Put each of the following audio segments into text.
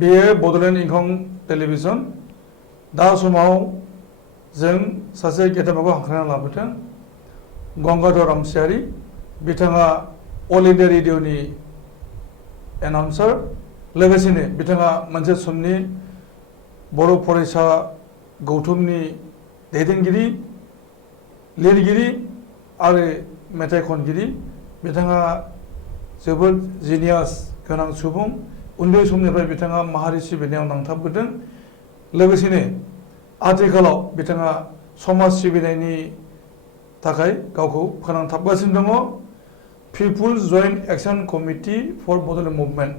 बेयो बड'लेण्ड इंखं टेलिभिजन दा समाव जों सासे गेदेमाखौ हांख्रायना लाबोदों गंगाधर रामसियारि बिथाङा अल इंडिया रेडिअ'नि एनाउन्सार लोगोसेनो बिथाङा मोनसे समनि बर' फरायसा गौथुमनि दैदेनगिरि लिरगिरि आरो मेथाइ खनगिरि बिथाङा जोबोद जिनियास गोनां सुबुं उन्दै समनिफ्राय बिथाङा माहारि सिबिनायाव नांथाबबोदों लोगोसेनो आथिखालाव बिथाङा समाज सिबिनायनि थाखाय गावखौ फोनांथाबगासिनो दङ peoples joint action committee for Bodoland movement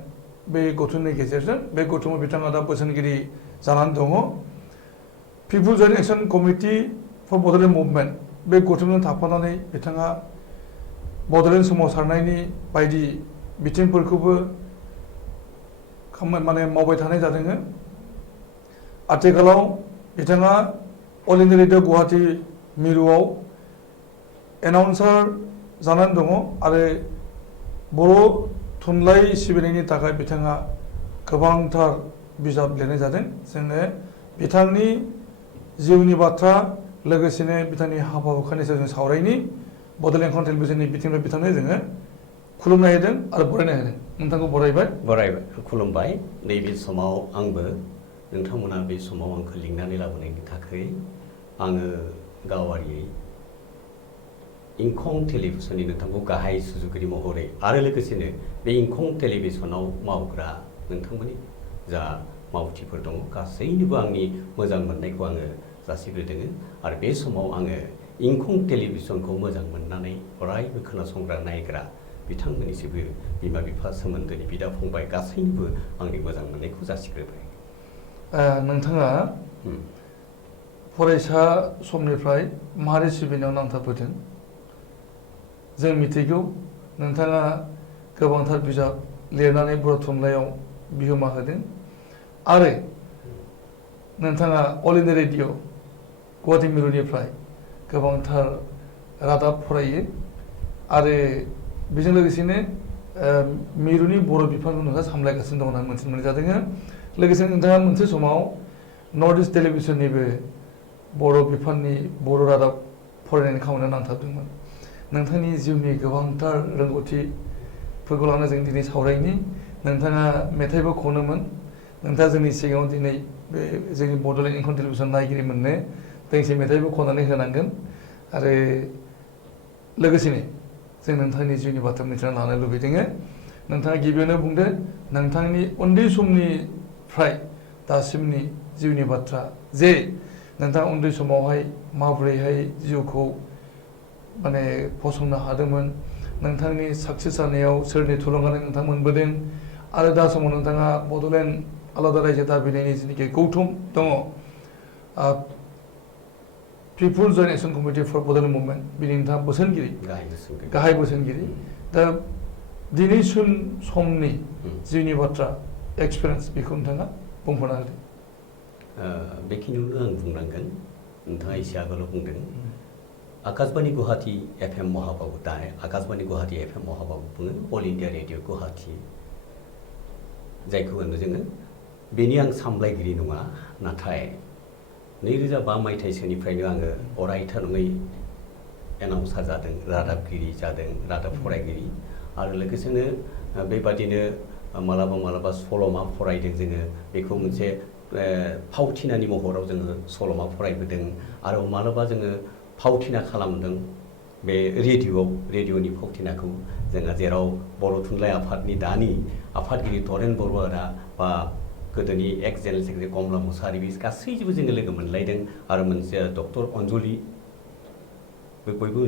बे गौथुमनि गेजेरजों बे गौथुमाव बिथाङा दा बोसोनगिरि जानानै दङ peoples joint action committee for Bodoland movement बे गौथुमजों थाफानानै बिथाङा बड'लेण्ड सोमावसारनायनि बायदि बिथिंफोरखौबो मावबाय थानाय जादों आथिखालाव बिथाङा अल इंडिया रेडिअ गुवाहाटी मिरुआव एनाउन्सार जानानै दङ आरो बर' थुनलाइ सिबिनायनि थाखाय बिथाङा गोबांथार बिजाब लिरनाय जादों जोङो बिथांनि जिउनि बाथ्रा लोगोसेनो बिथांनि हाबा हुखानि सायाव जों सावरायनि बड'लेण्ड इंखं टेलिभिजननि बिथिंनिफ्राय बिथांनो जोङो खुलुमनाय होदों आरो बरायनाय होदों नोंथांखौ बरायबाय खुलुमबाय नैबे समाव आंबो नोंथांमोना बे समाव आंखौ लिंनानै लाबोनायनि थाखाय आङो गावारियै इंखं टेलिभिजननि नोंथांखौ गाहाय सुजुगिरि महरै आरो लोगोसेनो बे इंखं टेलिभिजनाव मावग्रा नोंथांमोननि जा मावथिफोर दङ गासैनोबो आंनि मोजां मोननायखौ आङो जासिग्रोदों आरो बे समाव आङो इंखं टेलिभिजनखौ मोजां मोननानै अरायबो खोनासंग्रा नायग्रा बिथांमोननिसिबो बिमा बिफा सोमोन्दोनि बिदा फंबाय गासैनोबो आंनि मोजां मोननायखौ जासिग्रोबाय नोंथाङा फरायसा समनिफ्राय माहारि सिबिनायाव नांथाबबोदों जों मिथिगौ नोंथाङा गोबांथार बिजाब लिरनानै बर' थुनलाइयाव बिहोमा होदों आरो नोंथाङा अल इंडिया रेडिअ गुवाहाटी मिरुनिफ्राय गोबांथार रादाब फरायो आरो बेजों लोगोसेनो मिरुनि बर' बिफानखौ नोंथाङा सामलायगासिनो दं होननानै मोनथिनो मोननाय जादों लोगोसे नोंथाङा मोनसे समाव नर्थ इस्ट टेलिभिजननिबो बर' बिफाननि बर' रादाब फरायनायनि खामानियाव नांथाबदोंमोन नोंथांनि जिउनि गोबांथार रोंगौथिफोरखौ लानानै जों दिनै सावरायनि नोंथाङा मेथाइबो खनोमोन नोंथाङा जोंनि सिगाङाव दिनै बे जोंनि बड'लेण्ड इंखं टेलिभिजन नायगिरि मोननो दोंसे मेथाइबो खननानै होनांगोन आरो लोगोसेनो जों नोंथांनि जिउनि बाथ्रा मिथिना लानो लुबैदों नोंथाङा गिबियावनो बुंदो नोंथांनि उन्दै समनिफ्राय दासिमनि जिउनि बाथ्रा जे नोंथाङा उन्दै समावहाय माबोरैहाय जिउखौ फसंनो हादोंमोन नोंथांनि साक्सेस जानायाव सोरनि थुलुंगानाय नोंथां मोनबोदों आरो दा समाव नोंथाङा बड'लेण्ड आलादा रायजो दाबिनायनि जिनिखि गौथुम दङ peoples joint action committee for Bodoland movement बिनि नोंथाङा बोसोनगिरि गाहाय बोसोनगिरि दा दिनैसिम समनि जिउनि बाथ्रा एक्सपिरियेन्स बेखौ नोंथाङा बुंफोरना होदो बेखिनियावनो आं बुंनांगोन नोंथाङा एसे आगोलाव बुंदों आकाशबाणी गुवाहाटी FM महाबाबु दा आकाशबाणी गुवाहाटी FM महाबाबु बुङो अल इंडिया रेडिअ गुवाहाटी जायखौ होनो जोङो बेनि आं सामलायगिरि नङा नाथाय 2005 मायथाइसोनिफ्रायनो आङो अरायथा नङै एनाउन्सार जादों रादाबगिरि जादों रादाब फरायगिरि आरो लोगोसेनो बेबादिनो मालाबा सल'मा फरायदों जोङो बेखौ मोनसे फावथिनानि महराव जोङो सल'मा फरायबोदों आरो मालाबा जोङो फावथिना खालामदों बे रेडिअनि फावथिनाखौ जोंहा जेराव बर' थुनलाइ आफादनि दानि आफादगिरि तरेन बरुवा बा गोदोनि एक्स जेनेरेल सेक्रेटारि कमला मुसाहारि गासैजोंबो जोङो लोगो मोनलायदों आरो मोनसे डक्टर अनजलि बयबो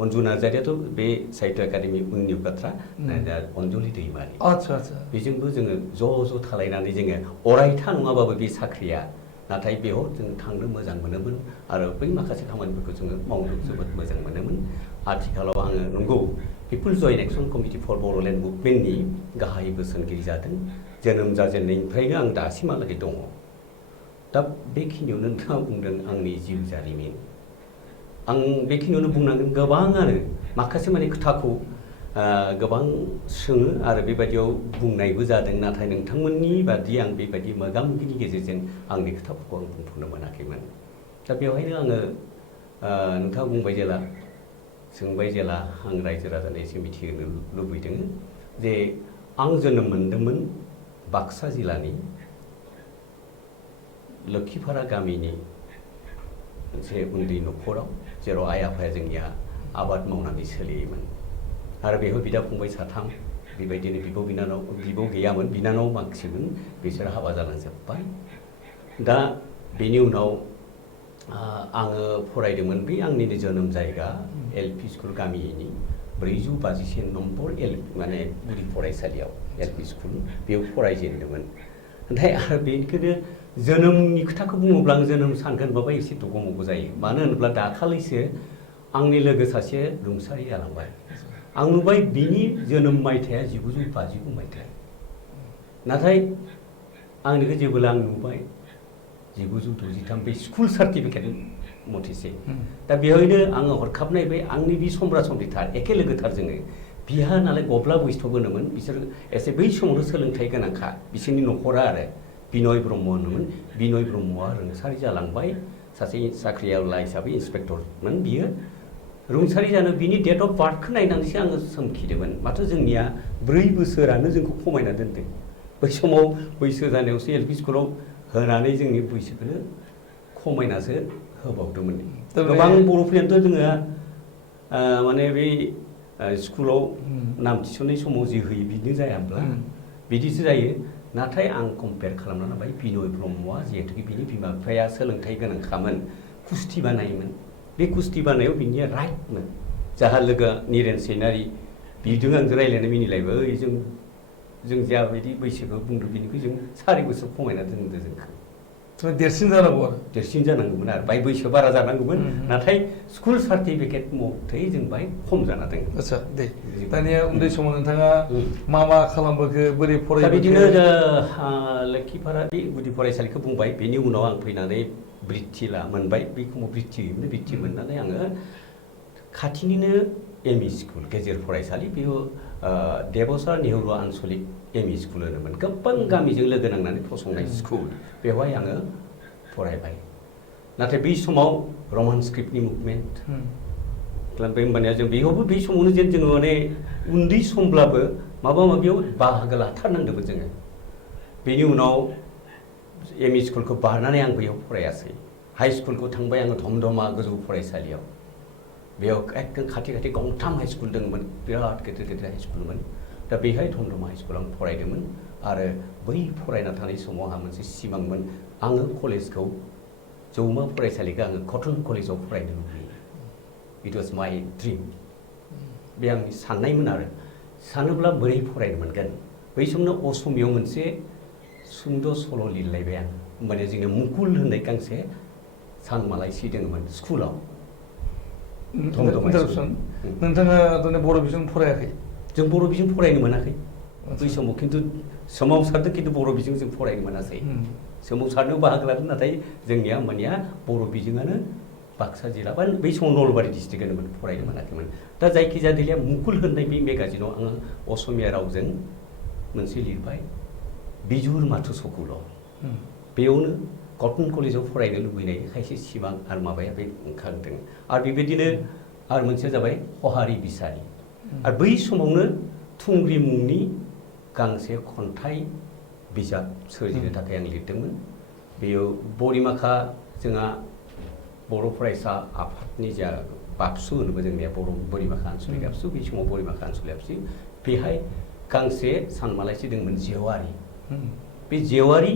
अन्जु नार्जारियाथ' बे साहित्य एकाडेमि उननि बाथ्रा अनजलि दैमारि बेजोंबो जोङो ज' थालायनानै जोङो अरायथा नङाबाबो बे साख्रिया नाथाय बेयाव जों थांनो मोजां मोनोमोन आरो बै माखासे खामानिफोरखौ जोङो मावनो जोबोद मोजां मोनोमोन आथिखालाव आङो नंगौ people's joint action committee for Bodoland मुभमेन्टनि गाहाय बोसोनगिरि जादों जोनोम जाजेननायनिफ्रायनो आं दासिमहालागै दङ दा बेखिनियावनो नोंथाङा बुंदों आंनि जिउ जारिमिन आं बेखिनियावनो बुंनांगोन गोबाङानो माखासे माने खोथाखौ गोबां सोङो आरो बेबायदियाव बुंनायबो जादों, नाथाय नोंथांमोननि बादि आं बेबायदि मोगा मोगिनि गेजेरजों आंनि खोथाफोरखौ आं बुंफुंनो मोनाखैमोन। दा बेवहायनो आङो नोंथाङा बुंबाय जेला, सोंबाय जेला, आं रायजो राजानो एसे मिथिहोनो लुबैदों जे आं जोनोम मोनदोंमोन बाक्सा जिल्लानि लोखिपारा गामिनि मोनसे उन्दै न'खराव, जेराव आइ आफाया जोंनिया आबाद मावनानै सोलियोमोन आरो बेयाव बिदा फंबाय साथाम, बेबायदिनो बिब' गैयामोन, बिनानाव माखासेमोन, बिसोर हाबा जालांजोब्बाय। दा बेनि उनाव आङो फरायदोंमोन बे आंनिनो जोनोम जायगा LP स्कुल गामिनि 451 नम्बर माने गुदि फरायसालियाव LP स्कुल, बेयाव फरायजेनदोंमोन। नाथाय आरो बेनिखायनो जोनोमनि खोथाखौ बुङोब्ला आं जोनोम सानगोनबाबो एसे दगमग जायो। मानो होनोब्ला दाखालिसो आंनि लोगो सासे रुंसारि जालांबाय। आं नुबाय बिनि जोनोम मायथाइया 1959 मायथाइ, नाथाय आंनिखौ जेबोला आं नुबाय 1963 बे स्कुल सार्टिफिकेट मथेसे। दा बेवहायनो आङो हरखाब नायबाय, आंनि बे समब्रा समब्रिथार एखे लोगोथार जोङो। बिहा नालाय गब्ला बैष्णब होनोमोन, बिसोर एसे बै समावनो सोलोंथाइ गोनांखा, बिसोरनि न'खरा आरो बिनय ब्रह्म होनोमोन। बिनय ब्रह्मआ रुंसारि जालांबाय, सासे साख्रिआवला हिसाबै इन्सपेक्टरमोन बियो। रुंसारि जानो बिनि डेट अफ बार्थखौ नायनानैसो आङो सोमखिदोंमोन, माथो जोंनिया 4 बोसोरानो जोंखौ खमायना दोनदों। बै समाव बैसो जानायावसो LP स्कुलाव होनानै जोंनि बैसोखौनो खमायनासो होबावदोंमोन। गोबां बर'फोरनियाथ' जोङो माने बै स्कुलाव नाम थिसननाय समाव जि होयो बिदिनो जाया होमब्ला, बिदिसो जायो। नाथाय आं कम्पेयार खालामना नायबाय, बिनय ब्रह्मआ जिहेतु बिनि बिमा बिफाया सोलोंथाइ गोनांखामोन, कुस्ति बानायोमोन, बे कुस्ति बानायाव बिनिया राइटमोन। जाहा लोगो निरेन सैनारि, बिजों आंजों रायज्लायनो मिनिलायबाय, जों जाबायदि बैसोखौ बुंदों बिनिख्रुइ जों 4 बोसोर खमायना दोनदों जोंखौ। देरसिन जानांगौ आरो देरसिन जानांगौमोन आरो बाय बैसो बारा जानांगौमोन, नाथाय स्कुल सार्टिफिकेट मथै जों बाय खम जाना दङ। आदसा दे, दानिया उन्दै समाव नोंथाङा मा खालामबोखो, बोरै दा फरायबोखो? बिदिनो लोखिपारा बे गुदि फरायसालिखौ बुंबाय, बेनि उनाव आं फैनानै बृत्ति मोनबाय। बे समाव बृत्ति मोननानै आङो खाथिनिनो ME स्कुल, गेजेर फरायसालि, बेयो देबसा नेहरू आन्सलिक ME स्कुल होनोमोन, गोबां गामिजों लोगो नांनानै फसंनाय स्कुल, बेवहाय आङो फरायबाय। नाथाय बै समाव रमान स्क्रिप्टनि मुभमेन्ट खालामबाय, होमबानिया जों बेयावबो बै समावनो जेन जोङो माने उन्दै समब्लाबो माबा माबियाव बाहागो लाथारनांदोंमोन जोङो। बेनि उनाव ME स्कुलखौ बारनानै आं बेयाव फरायासै, हाइ स्कुलखौ थांबाय आङो धमधमा गोजौ फरायसालियाव। बेयाव एकदम खाथि खाथि गंथाम हाइ स्कुल दंमोन, बिराद गेदेर गेदेर हाइ स्कुलमोन। दा बेहाय धमधमा हाइ स्कुलाव आं फरायदोंमोन आरो बै फरायना थानाय समाव आंहा मोनसे सिमांमोन, आङो कलेजखौ, जौमा फरायसालिखौ आङो कटन कलेजाव फरायनो लुबैयो। इट वाज माइ ड्रिम। बे आंनि साननायमोन आरो सानोब्ला बोरै फरायनो मोनगोन। बै समावनो असमियाव मोनसे सुंद' सल' लिरलायबाय आं, होमबानिया जोंनिया मुकुल होननाय गांसे सानमालायसि दङमोन स्कुलाव। नोंथाङा बर' बिजों फरायाखै? जों बर' बिजों फरायनो मोनाखै बै समाव, खिन्थु सोमावसारदों, खिन्थु बर' बिजों जों फरायनो मोनासै। सोमावसारनायाव बाहागो लादों, नाथाय जोंनिया होमबानिया बर' बिजोङानो बाक्सा जिल्ला बा बै समाव नलबारि डिस्ट्रिक्ट होनोमोन, फरायनो मोनाखैमोन। दा जायखिजाया दिले मुकुल होननाय बे मेगाजिनाव आङो असमिया रावजों मोनसे लिरबाय, बिजुर माथो सकुल। बेयावनो कटन कलेजाव फरायनो लुबैनाय खायसे सिमां आरो माबाया बे ओंखारदों। आरो बेबायदिनो आरो मोनसेया जाबाय हहारि बिसारि। आरो बै समावनो थुंग्रि मुंनि गांसे खन्थाइ बिजाब सोरजिनो थाखाय आं लिरदोंमोन। बेयो बरिमाखा, जोंहा बर' फरायसा आफादनि जा बाक्सु होनोबो जोंनिया बरिमाखा आनसलिक आबसु, बे समाव बरिमाखा आनसलिक आबसु, बेहाय गांसे सानमालायसि दंमोन जेवारि। बे जेवारि,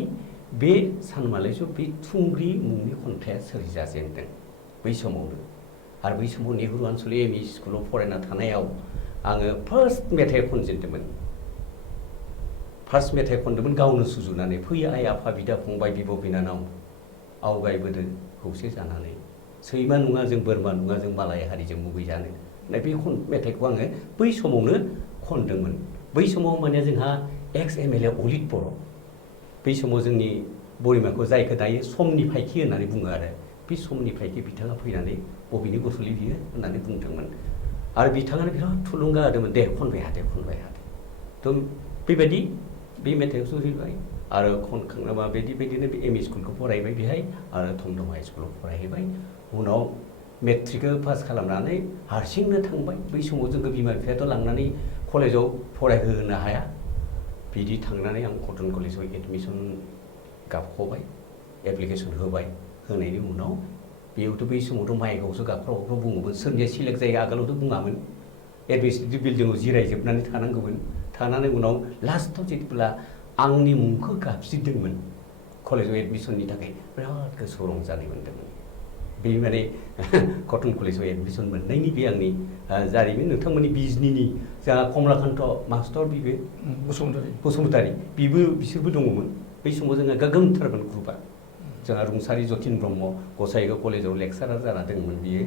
बे सानमालायसियाव बे थुंग्रि मुंनि खन्थाइया सोरजिजाजेनदों बै समावनो। आरो बै समाव नेहरू आनसलिक ME स्कुलाव फरायना थानायाव आङो फार्स्ट मेथाइ खनजेनदोंमोन। फार्स्ट मेथाइ खनदोंमोन गावनो सुजुनानै, फै आइ आफा बिदा फंबाय बिब' बिनानाव आवगायबोदों खौसे जानानै, सैमा नङा जों बोरमा नङा जों मालाय हारिजों मुगैजानो होननाय बे मेथाइखौ आङो बै समावनो खनदोंमोन। बै समाव माने जोंहा एक्स MLA अलित बर', बै समाव जोंनि बरिमाखौ जायखौ दायो समनि फायखि होननानै बुङो आरो, बे समनि फायखि बिथाङा फैनानै बबेनि गथ'लै बियो होननानै बुंदोंमोन। आरो बिथाङानो बिराद थुलुंगा होदोंमोन दे खनबाय हादे थ' बेबायदि बे मेथाइखौ सुजुबाय आरो खनखांनाबा बेबायदिनो एम इ स्कुलखौ फरायबाय बेहाय आरो थमथम हाइ स्कुलाव फरायहैबाय उनाव मेट्रिकखौ पास खालामनानै हारसिंनो थांबाय बै समाव जोंखौ बिमा बिफायाथ' लांनानै कलेजाव फरायहोनो हाया बिदि थांनानै आं कटन कलेजाव एडमिसन गाबख'बाय एप्लिकेसन होबाय होनायनि उनाव बेयावथ' बै समावथ' माइकआवसो गाबख्राव बुङोमोन सोरनिया सिलेक्ट जायो आगोलावथ' बुङामोन एडमिनिस्ट्रेटिभ बिल्डिङाव जिरायजोबनानै थानांगौमोन थानानै उनाव लास्टआव जेब्ला आंनि मुंखौ गाबज्रिदोंमोन कलेजाव एडमिसननि थाखाय बिराद गोसोआव रंजानाय मोन्दोंमोन बे माने कटन कलेजाव एडमिसन मोननायनि बे आंनि जारिमिन नोंथांमोननि बिजनिनि जोंहा कमलाकान्त मास्टर बिबो बसुमतारी बिसोरबो दङमोन बै समाव जोंहा गोगोमथारमोन ग्रुपआ जोंहा रुंसारि जतिन ब्रह्म गसाइगाव कलेजाव लेक्सारार जाना दंमोन बियो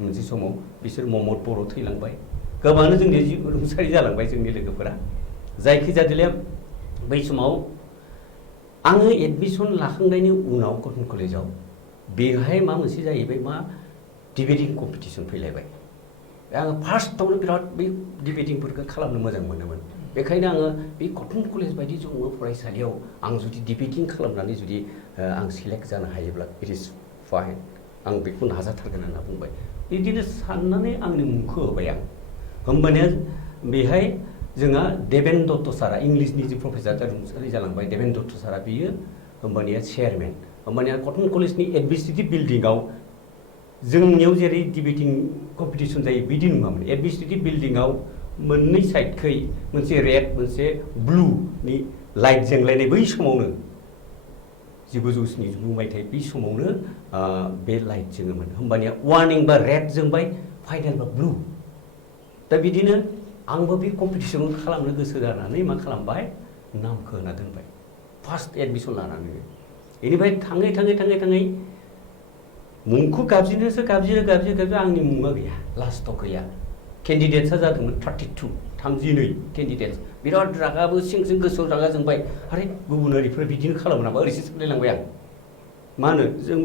मोनसे समाव बिसोर ममद बर' थैलांबाय गोबाङानो जोंनि रुंसारि जालांबाय जोंनि लोगोफोरा जायखिजाया बै समाव आङो एडमिसन लाखांनायनि उनाव कटन कलेजाव बेहाय मा मोनसे जाहैबाय मा डिबेटिं कम्पिटिसन फैलायबाय आङो फार्स्टआवनो बिराद बै डिबेटिंफोरखौ खालामनो मोजां मोनोमोन बेखायनो आङो बे कटन कलेज बायदि जौमा फरायसालियाव आं जुदि डिबेटिं खालामनानै जुदि आं सिलेक्ट जानो हायोब्ला इट इज फाइन आं बेखौ नाजाथारगोन होनना बुंबाय बिदिनो साननानै आंनि मुंखौ होबाय आं होमबानिया बेहाय जोंहा देबेन दत्त सारा इंलिसनि जे प्रफेसार रुंसारि जालांबाय देबेन दत्त सारा बियो होमबानिया चेयारमेन होमबानिया कटन कलेजनि एडमिनिस्ट्रेटिभ बिल्डिङाव जोंनियाव जेरै डिबेटिं कम्पिटिसन जायो बिदि नङामोन एडमिनिस्ट्रेटिभ बिल्डिङाव मोननै साइडखै मोनसे रेड मोनसे ब्लुनि लाइट जोंलायनाय बै समावनो 1979 मायथाइ बै समावनो बे लाइट जोङोमोन होमबानिया वार्निं बा रेड जोंबाय फाइनाल बा ब्लु दा बिदिनो आंबो बे कम्पिटिसनखौ खालामनो गोसो जानानै मा खालामबाय नामखौ होना दोनबाय फार्स्ट एडमिसन लानानै बेनिफ्राय थाङै मुंखौ गाबज्रिनो आंनि मुङा गैया लास्टआव गैया केन्डिडेट्सआ जादोंमोन 32 केन्डिडेट्स बिराद रागाबो सिं गोसोआव रागा जोंबाय आरे गुबुन ओरैफोर बिदिनो खालामो नामा ओरैसो सानलायलांबाय आं मा होनो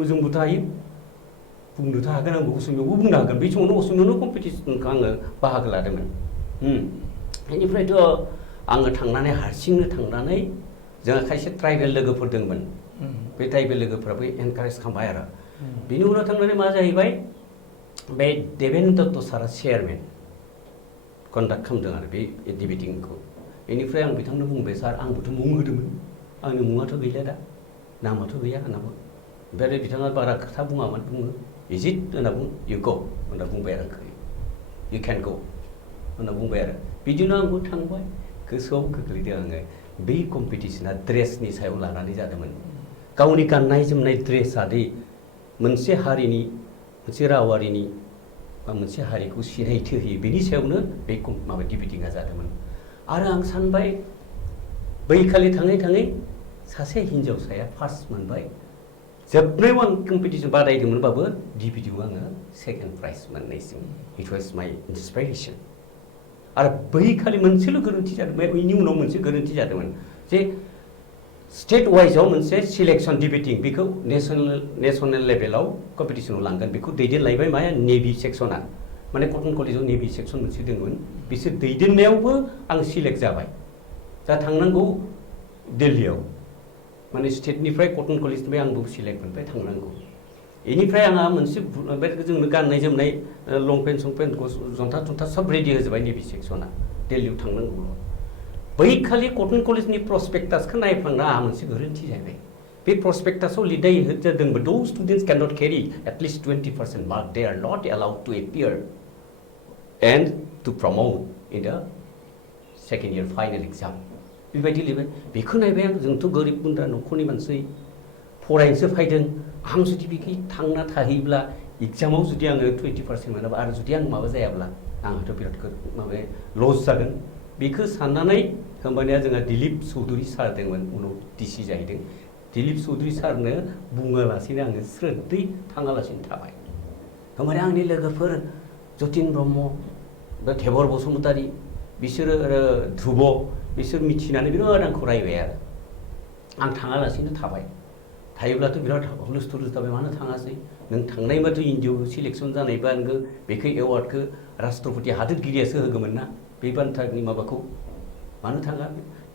जोंबोथ' हायो बुंनोथ' हागोन आंबो असमियावबो बुंनो हागोन बै समावनो असमियावनो कम्पिटिसनखौ आङो बाहागो लादोंमोन बेनिफ्रायथ' आङो थांनानै हारसिंनो थांनानै जोंहा खायसे ट्राइबेल लोगोफोर दंमोन बे ट्राइबेल लोगोफ्राबो एनकारेज खालामबाय आरो बिनि उनाव थांनानै मा जाहैबाय बे देबेन दत्त सारा चेयारमेन कन्डाक्ट खालामदों आरो बे डिबेटिंखौ बेनिफ्राय आं बिथांनो बुंबाय सार आंबोथ' मुं होदोंमोन आंनि मुङाथ' गैला दा नामाथ' गैया होनना बुङो ओमफ्राय बिथाङा बारा खोथा बुङामोन बुङो इज इट होनना बुङो इउ गो होनना बुंबाय आरो आंखौ इउ केन गो होनना बुंबाय आरो बिदिनो आंबो थांबाय गोसोआव गोग्लैदों आङो बै कम्पिटिसना ड्रेसनि सायाव लानानै जादोंमोन गावनि गाननाय जोमनाय ड्रेसआ दि मोनसे हारिनि मोनसे रावारिनि बा मोनसे हारिखौ सिनायथि होयो बेनि सायावनो बे माबा डिबेटिंआ जादोंमोन आरो आं सानबाय बैखालि थाङै सासे हिन्जावसाया फार्स्ट मोनबाय जोबनायाव आं कम्पिटिसन बादायदोंमोनबाबो डिबेटिंआव आङो सेकेन्ड प्राइज मोननायसिम इट वाज माइ इन्सपिरेसन आरो बैखालि मोनसेल' गोरोन्थि जादोंमोन बेनि उनाव मोनसे गोरोन्थि जादोंमोन जे स्टेट वाइजआव मोनसे सिलेक्सन डिबेटिं बेखौ नेसनेल लेभेलाव कम्पिटिसनाव लांगोन बेखौ दैदेनलायबाय माया नेभि सेक्सना माने कटन कलेजाव नेभि सेक्सन मोनसे दंमोन बिसोर दैदेननायावबो आं सिलेक्ट जाबाय जा थांनांगौ दिल्लीयाव माने स्टेटनिफ्राय कटन कलेजनिफ्राय आंबो सिलेक्ट मोनबाय थांनांगौ बेनिफ्राय आंहा मोनसे जोंनो गाननाय जोमनाय लंपेन्ट संपेन्ट जन्था सब रेडि होजोबबाय नेभि सेक्सना दिल्लीयाव थांनांगौ बैखालि कटन कलेजनि प्रसपेक्टासखौ नायफ्लांना आंहा मोनसे गोरोन्थि जाहैबाय बे प्रसपेक्टासाव लिरनाय जादोंबो दो students can not carry at least 20% mark they are not allowed to appear and to promote in the second year final exam बेबायदि लिरबाय बेखौ नायबाय आं जोंथ' गोरिब गुन्द्रा न'खरनि मानसि फरायनोसो फैदों आं जुदि बेखि थांना थाहैब्ला एग्जामाव जुदि आङो 20% मोनाबा आरो जुदि आं माबा जायाब्ला आंहाथ' बिराद माबा लस जागोन बेखौ साननानै होमबानिया जोंहा दिलीप चौधुरी सार दंमोन उनाव डिसि जाहैदों दिलीप चौधुरी सारनो बुङालासिनो आङो स्रोदै थाङालासिनो थाबाय होमबानिया आंनि लोगोफोर जतिन ब्रह्म बा धेबर बसुमतारी बिसोरो ध्रुब बिसोर मिथिनानै बिराद आंखौ रायबाय आरो आं थाङालासिनो थाबाय थायोब्लाथ' बिराद हुलुस थुलुस जाबाय मानो थाङासै नों थांनायबाथ' इन्डियाव सिलेक्सन जानायबा नोङो बेखौ एवार्डखौ राष्ट्रपति हादोरगिरियासो होगौमोन ना बे बान्थानि माबाखौ मानो थाङा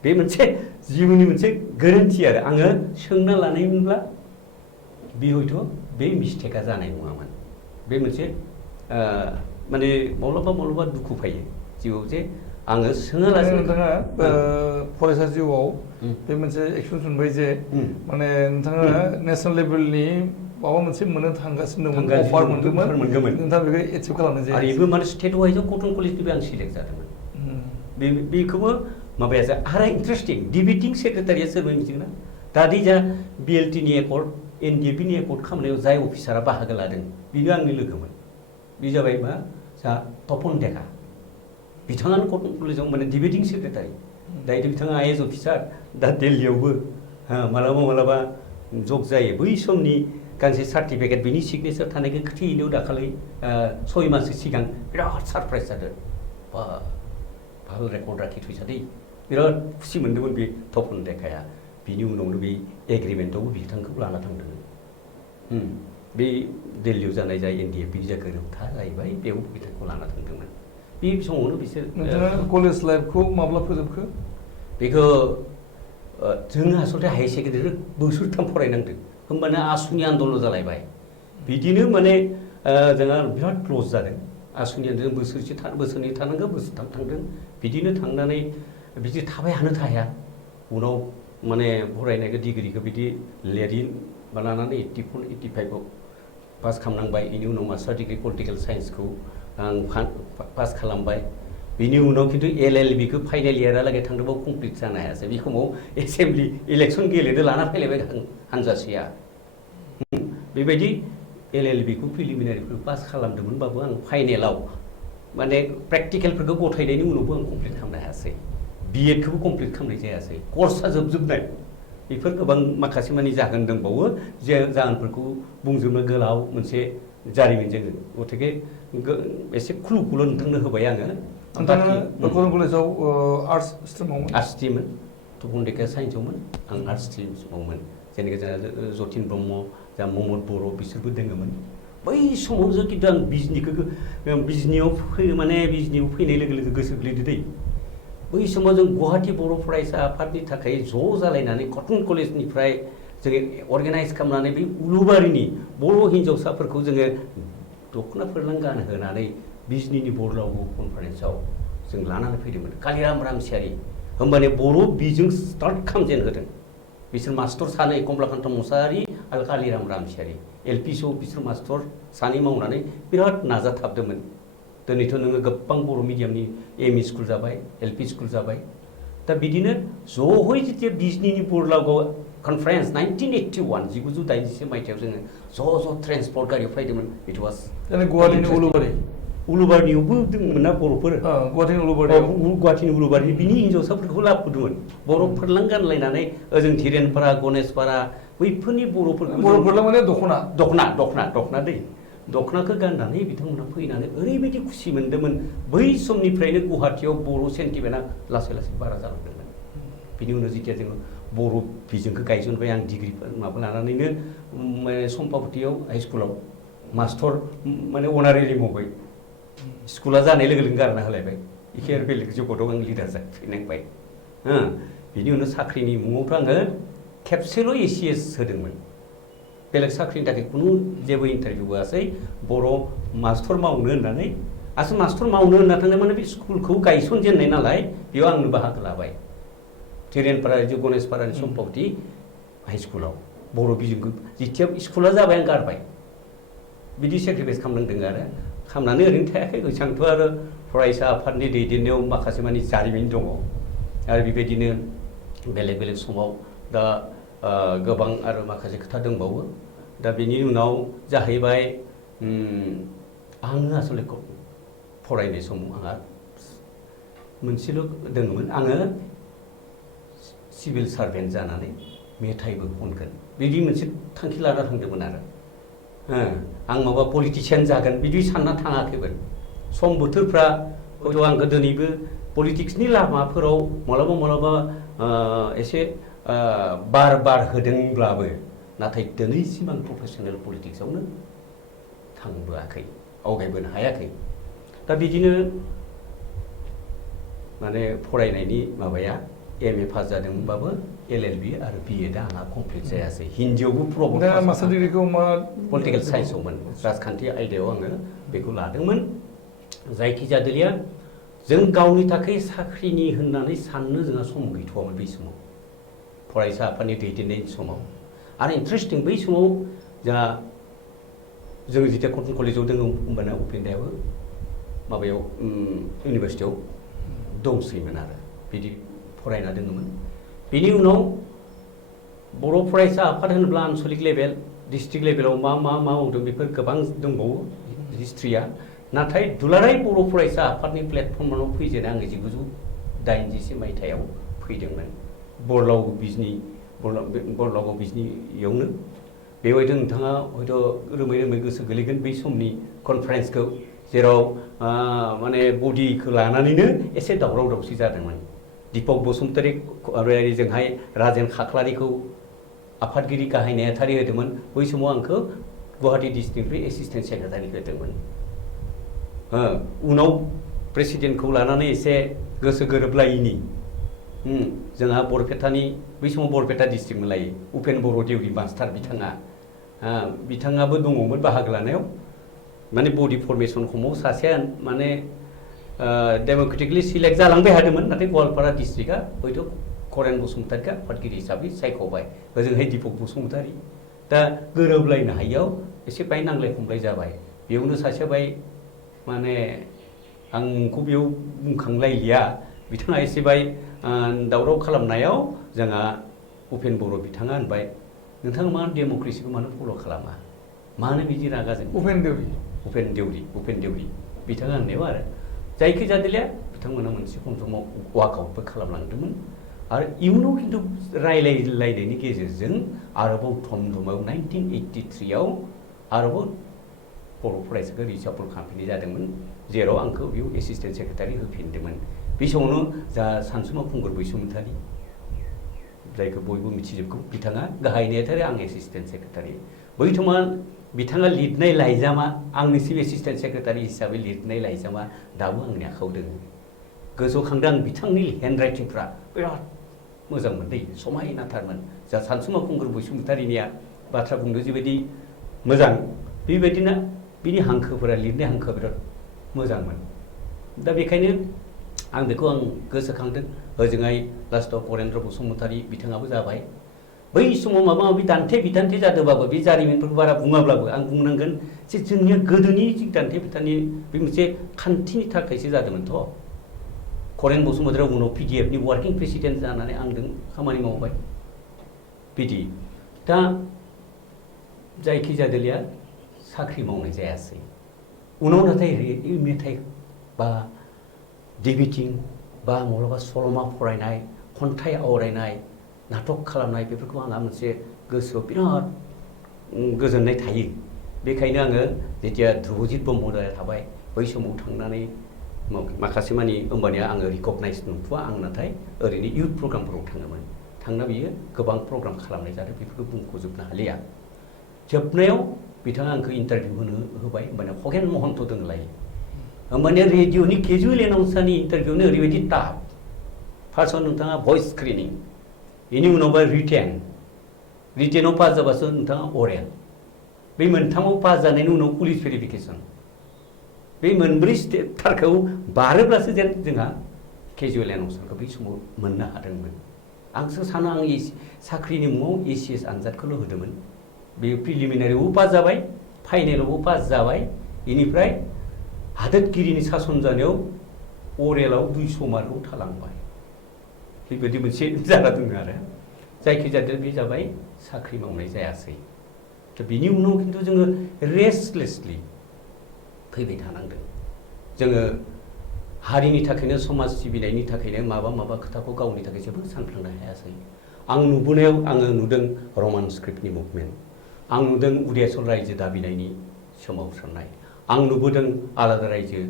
बे मोनसे जिउनि मोनसे गोरोन्थि आरो आङो सोंना लानायमोनब्ला बे हयथ' बे मिस्टेकआ जानाय नङामोन बे मोनसे माने माब्लाबा दुखु फैयो जिउआव जे आङो सोङालासिनो नोंथाङा फरायसा जिउआव बे मोनसे एक्सपिरियेन्स मोनबाय जे माने नोंथाङा नेसनेल लेभेलनि माबा मोनसे मोननो थांगासिनो दंमोन अफार मोनदोंमोन नोंथाङा बेखौ एचिभ खालामनाय जायो आरो बेबो माने स्टेट वाइजआव कटन कलेजनिबो आं सिलेक्ट जादोंमोन बेखौबो माबाया आरो इन्टारेस्टिं डिबेटिं सेक्रेटारिया सोरमोन मिथिगोना दादि जा BLT नि एकर्ड NDP नि एकर्ड खालामनायाव जाय अफिसारा बाहागो लादों बेनो आंनि लोगोमोन बे जाबाय मा जा तपन डेका बिथाङानो कटन कलेजाव माने डिबेटिं सेक्रेटारि दायो बिथाङा IAS अफिसार दा दिल्लीयावबो मालाबा जग जायो बै समनि गांसे सार्टिफिकेट बिनि सिगनेचार थानायखौ खोथैनोव दाखालि 6 माससो सिगां बिराद सारप्राइज जादों बा ভাল रेकर्ड राखि थैसा दै बिराद खुसि मोन्दोंमोन बे तपन डेकाया बिनि उनावनो बे एग्रिमेन्टआवबो बिथांखौ लाना थांदोंमोन बे दिल्लीयाव जानाय जाय NDF नि जा गोरोबथा जाहैबाय बेयाव बिथांखौ लाना थांदोंमोन बे समावनो बिसोर नोंथाङा कलेज लाइफखौ माब्ला फोजोबखो बेखौ जोङो आसलथे हायार सेकेन्डारि बोसोरथाम फरायनांदों होमबानो आसुनि आन्दलन जालायबाय बिदिनो माने जोंहा बिराद क्ल'ज जादों आसुनि आन्दलन बोसोरनै थानांगौ बोसोरथाम थांदों बिदिनो थांनानै बिदि थाबाय हानो थाया उनाव माने फरायनायखौ डिग्रिखौ बिदि लेरि बानायनानै 84 85आव पास खालामनांबाय बेनि उनाव मास्टार डिग्रि पलिटिकेल साइन्सखौ आं पास खालामबाय बिनि उनाव खिन्थु LLB खौ फाइनाल इयारहालागै थांदोंबाबो कमप्लिट जानो हायासै बे समाव एसेम्बलि इलेक्सन गेलेनो लाना फैलायबाय हानजासेया बेबायदि LLB खौ प्रिलिमिनारिखौ पास खालामदोंमोनबाबो आं फाइनेलाव माने प्रेक्टिकेलफोरखौ गथायनायनि उनावबो आं कमप्लिट खालामनो हायासै B.Ed खौबो कमप्लिट खालामनाय जायासै कर्सआ जोबजोबनाय बेफोर गोबां माखासे मानि जाहोन दंबावो जे जाहोनफोरखौ बुंजोबनो गोलाव मोनसे जारिमिन जोङो गथिखे एसे क्लुखौल' नोंथांनो होबाय आङो नोंथाङा कटन कलेजाव आर्ट्स स्ट्रिमावमोन आर्ट्स स्ट्रिममोन तपन डेकाया साइन्सआवमोन आं आर्ट्स स्ट्रिमावमोन जेनेबा जोंहा जतिन ब्रह्म जा ममद बर' बिसोरबो दङमोन बै समाव जो खिन्थु आं बिजनियाव फैनाय लोगो लोगो गोसो गोलैदो दै बै समाव जों गुवाहाटी बर' फरायसा आफादनि थाखाय ज' जालायनानै कटन कलेजनिफ्राय जोङो अर्गानाइज खालामनानै बै उलुबारिनि बर' हिन्जावसाफोरखौ जोङो दख'ना फोरलां गानहोनानै बिजनिनि बरलाव कनफारेन्सआव जों लानानै फैदोंमोन कालिराम रामसियारि होमबाने बर' बिजों स्टार्ट खालामजेनहोदों बिसोर मास्टर सानै कमलाकान्त मुसाहारि आरो कालिराम रामसियारि LP बिसोर मास्टर सानै मावनानै बिराद नाजाथाबदोंमोन दिनैथ' नोङो गोबां बर' मिडियामनि ME स्कुल जाबाय LP स्कुल जाबाय दा बिदिनो ज'है जेथिया बिजनिनि बरलागाव कनफारेन्स 1981 मायथाइयाव जोङो ज' ट्रेन्सपर्ट गारियाव फैदोंमोन इट वाज गुवाहाटीनि उलुबारियावबो दंमोन ना बर'फोर गुवाहाटीनि उलुबारि बिनि हिन्जावसाफोरखौ लाबोदोंमोन बर' फोरलां गानलायनानै ओजों धिरेनपारा गणेशपारा बैफोरनि बर'फोरखौ माने दख'ना दै दख'नाखौ गाननानै बिथांमोना फैनानै ओरैबायदि खुसि मोन्दोंमोन बै समनिफ्रायनो गुवाहाटीयाव बर' सेन्टिमेन्टआ लासै लासै बारा जालांदोंमोन बिनि उनाव जेथिया जोङो बर' बिजोंखौ गायसनबाय आं डिग्रि माबा लानानैनो सम्पाबतियाव हाइ स्कुलाव मास्टर माने अनारेरि मावबाय स्कुला जानाय लोगो लोगो गारना होलायबाय एखे आरो बेलेग जगतआव आं लिडार जाफैनांबाय बिनि उनाव साख्रिनि मुङावथ' आङो खेबसेल' ACS होदोंमोन बेलेग साख्रिनि थाखाय खुनु जेबो इन्टारभिउ होआसै बर' मास्टर मावनो होननानै आसल मास्टर मावनो होनना थांनाय माने बे स्कुलखौ गायसनजेननाय नालाय बेयाव आंनो बाहागो लाबाय धिरेनपारा गणेशपारानि सम्पाबति हाइ स्कुलाव बर' बिजोंखौ जेथिया स्कुला जाबाय आं गारबाय बिदि सेक्रिफाइस खालामनांदों आरो खालामनानै ओरैनो थायाखै गोसांथ' आरो फरायसा आफादनि दैदेननायाव माखासे मानि जारिमिन दङ आरो बेबायदिनो बेलेग बेलेग समाव दा गोबां आरो माखासे खोथा दंबावो दा बेनि उनाव जाहैबाय आङो आसले फरायनाय समाव आंहा मोनसेल' दङमोन आङो सिभिल सार्भेन्ट जानानै मेथाइबो खनगोन बिदि मोनसे थांखि लाना थांदोंमोन आरो आं माबा पलिटिशियान जागोन बिदि सानना थाङाखैमोन सम बोथोरफ्रा हयथ' आं गोदोनिबो पलिटिक्सनि लामाफोराव मालाबा एसे बार होदोंब्लाबो नाथाय दिनैसिम आं प्रफेसनेल पलिटिक्सआवनो थांबोआखै आवगायबोनो हायाखै दा बिदिनो माने फरायनायनि माबाया एम ए पास जादोंबाबो LLB आरो BA दा आंहा कमप्लिट जायासै हिन्दीयावबो प्रबल दा मास्टार डिग्रिखौ मा पलिटिकेल साइन्सआवमोन राजखान्थि आयदायाव आङो बेखौ लादोंमोन जायखिजाया जों गावनि थाखाय साख्रिनि होननानै साननो जोंहा सम गैथ'वामोन बै समाव फरायसा आफादनि दैदेननायनि समाव आरो इन्टारेस्टिं बै समाव जोंहा जों जिथिया कटन कलेजाव दङ होमबाना उपेन्द्रायाबो माबायाव इउनिभार्सिटियाव दंसैमोन आरो बिदि फरायना दङमोन बेनि उनाव बर' फरायसा आफाद होनोब्ला आनसलिक लेभेल डिस्ट्रिक्ट लेभेलाव मा मावदों बेफोर गोबां दंबावो हिस्ट्रिया नाथाय दुलाराय बर' फरायसा आफादनि प्लेटफर्माव फैजेनो आङो 1987 मायथाइयाव फैदोंमोन बरलाव बिजनियावनो बेबायदि नोंथाङा हयथ' रोमै गोसो गोलैगोन बै समनि कनफारेन्सखौ जेराव माने बडिखौ लानानैनो एसे दावराव दावसि जादोंमोन दीपक बसुमतारी जोंहाय राजेन खाख्लारिखौ आफादगिरि गाहाय नेहाथारि होदोंमोन बै समाव आंखौ गुवाहाटी डिस्ट्रिक्टनिफ्राय एसिस्टेन्ट सेक्रेटारि होदोंमोन उनाव प्रेसिडेन्टखौ लानानै एसे गोसो गोरोबलायिनि जोंहा बरपेटानि बै समाव बरपेटा डिस्ट्रिक्टमोन लायो उपेन बर' देउरि मास्टार बिथाङाबो दङमोन बाहागो लानायाव माने बडि फर्मेसन समाव सासे माने डेम'क्रेटिकलि सिलेक्ट जालांबाय हादोंमोन नाथाय गवालपारा डिस्ट्रिक्टआ हयथ' करेन बसुमतारीखौ आफादगिरि हिसाबै सायख'बाय ओजोंहाय दीपक बसुमतारी दा गोरोबलायनो हायियाव एसे बाय नांलाय खमलाय जाबाय बेयावनो सासे बाय माने आंखौ बेयाव बुंखांलायलिया बिथाङा एसे बाय दावराव खालामनायाव जोंहा उपेन बर' बिथाङा होनबाय नोंथाङा मा डेम'क्रेसिखौ मानो फल' खालामा मानो बिदि रागा जों उपेन देउरि बिथाङा होननायाव आरो जायखिजाया बिथांमोना मोनसे खम समाव वाकआउटबो खालामलांदोंमन आरो इयुनाव खिन्थु रायलायलायनायनि गेजेरजों आरोबाव धमधमाव 1983आव आरोबाव बर' फरायसाखौ रिसाफल खालामफिननाय जादोंमोन जेराव आंखौ बेयाव एसिस्टेन्ट सेक्रेटारि होफिनदोंमोन बे समावनो जा सानसुमा खुंगुर बैसुमतारी जायखौ बयबो मिथिजोबगौ बिथाङा गाहाय नेहाथारि आं एसिस्टेन्ट सेक्रेटारि बै समाव बिथाङा लिरनाय लाइजामा आंनिसिम एसिस्टेन्ट सेक्रेटारि हिसाबै लिरनाय लाइजामा दाबो आंनि आखायाव दङ गोसोखांदों आं बिथांनि हेन्ड राइटिंफ्रा बिराद मोजां मोनदों समायनाथारमोन जा सानसुमा खुंगुर बैसुमतारीनिया बाथ्रा बुंदों जिबायदि मोजां बेबायदिनो बिनि हांखोफोरा लिरनाय हांखोआ बिराद मोजांमोन दा बेखायनो आं बेखौ गोसोखांदों ओजोंहाय लास्टआव करेन्द्र बसुमतारी बिथाङाबो जाबाय बै समाव माबा माबि दान्थे बिदान्थे जादोंबाबो बे जारिमिनफोरखौ बारा बुङाब्लाबो आं बुंनांगोन जे जोंनिया गोदोनि दान्थे बिदान्थे बे मोनसे खान्थिनि थाखायसो जादोंमोनथ' करेन बसुमतारीया उनाव PDFनि वार्किं प्रेसिडेन्ट जानानै आंजों खामानि मावबाय बिदि दा जायखिजाया साख्रि मावनाय जायासै उनाव नाथाय मेथाइ बा डिबेटिं बा माब्लाबा सल'मा फरायनाय खन्थाइ आवरायनाय नाटक खालामनाय बेफोरखौ आंहा मोनसे गोसोआव बिराद गोजोननाय थायो बेखायनो आङो जेथिया ध्रुबजित ब्रह्मदया थाबाय बै समाव थांनानै माखासे मानि होमबानिया आङो रिकगनाइज नंथ'वा आं नाथाय ओरैनो इयुथ प्रग्रामफोराव थाङोमोन थांना बियो गोबां प्रग्राम खालामनाय जादों बेफोरखौ बुंख'जोबनो हालिया जोबनायाव बिथाङा आंखौ इन्टारभिउ होबाय होमबानिया खगेन महन्त दंलायो होमबानिया रेडिअनि केजुवेल एनाउन्सारनि इन्टारभिउनो ओरैबायदि टाफ फार्स्टआव नोंथाङा भइस स्क्रिनिं बेनि उनावबा रिटेनाव पास जाबासो नोंथाङा अरेल बे मोनथामाव पास जानायनि उनाव पुलिस भेरिफिकेसन बे मोनब्रै स्टेपथारखौ बारोब्लासो जेन जोंहा केजुवेल एनाउन्सारखौ बै समाव मोननो हादोंमोन आंसो सानो आं साख्रिनि मुङाव ACS आनजादखौल' होदोंमोन बे प्रिलिमिनारियावबो पास जाबाय फाइनेलावबो पास जाबाय बेनिफ्राय हादोरगिरिनि सासन जानायाव अरेलाव 200 मार्कआव थालांबाय बेबायदि मोनसे जाना दङ आरो जायखिजाया बे जाबाय साख्रि मावनाय जायासै दा बिनि उनाव खिन्थु जोङो रेस्टलेसलि फैबाय थानांदों जोङो हारिनि थाखायनो समाज सिबिनायनि थाखायनो माबा खोथाखौ गावनि थाखाय जेबो सानफ्लांनो हायासै आं नुबोनायाव आङो नुदों रमान स्क्रिप्टनि मुभमेन्ट आं नुदों उदेसल रायजो दाबिनायनि सोमावसारनाय आं नुबोदों आलादा रायजो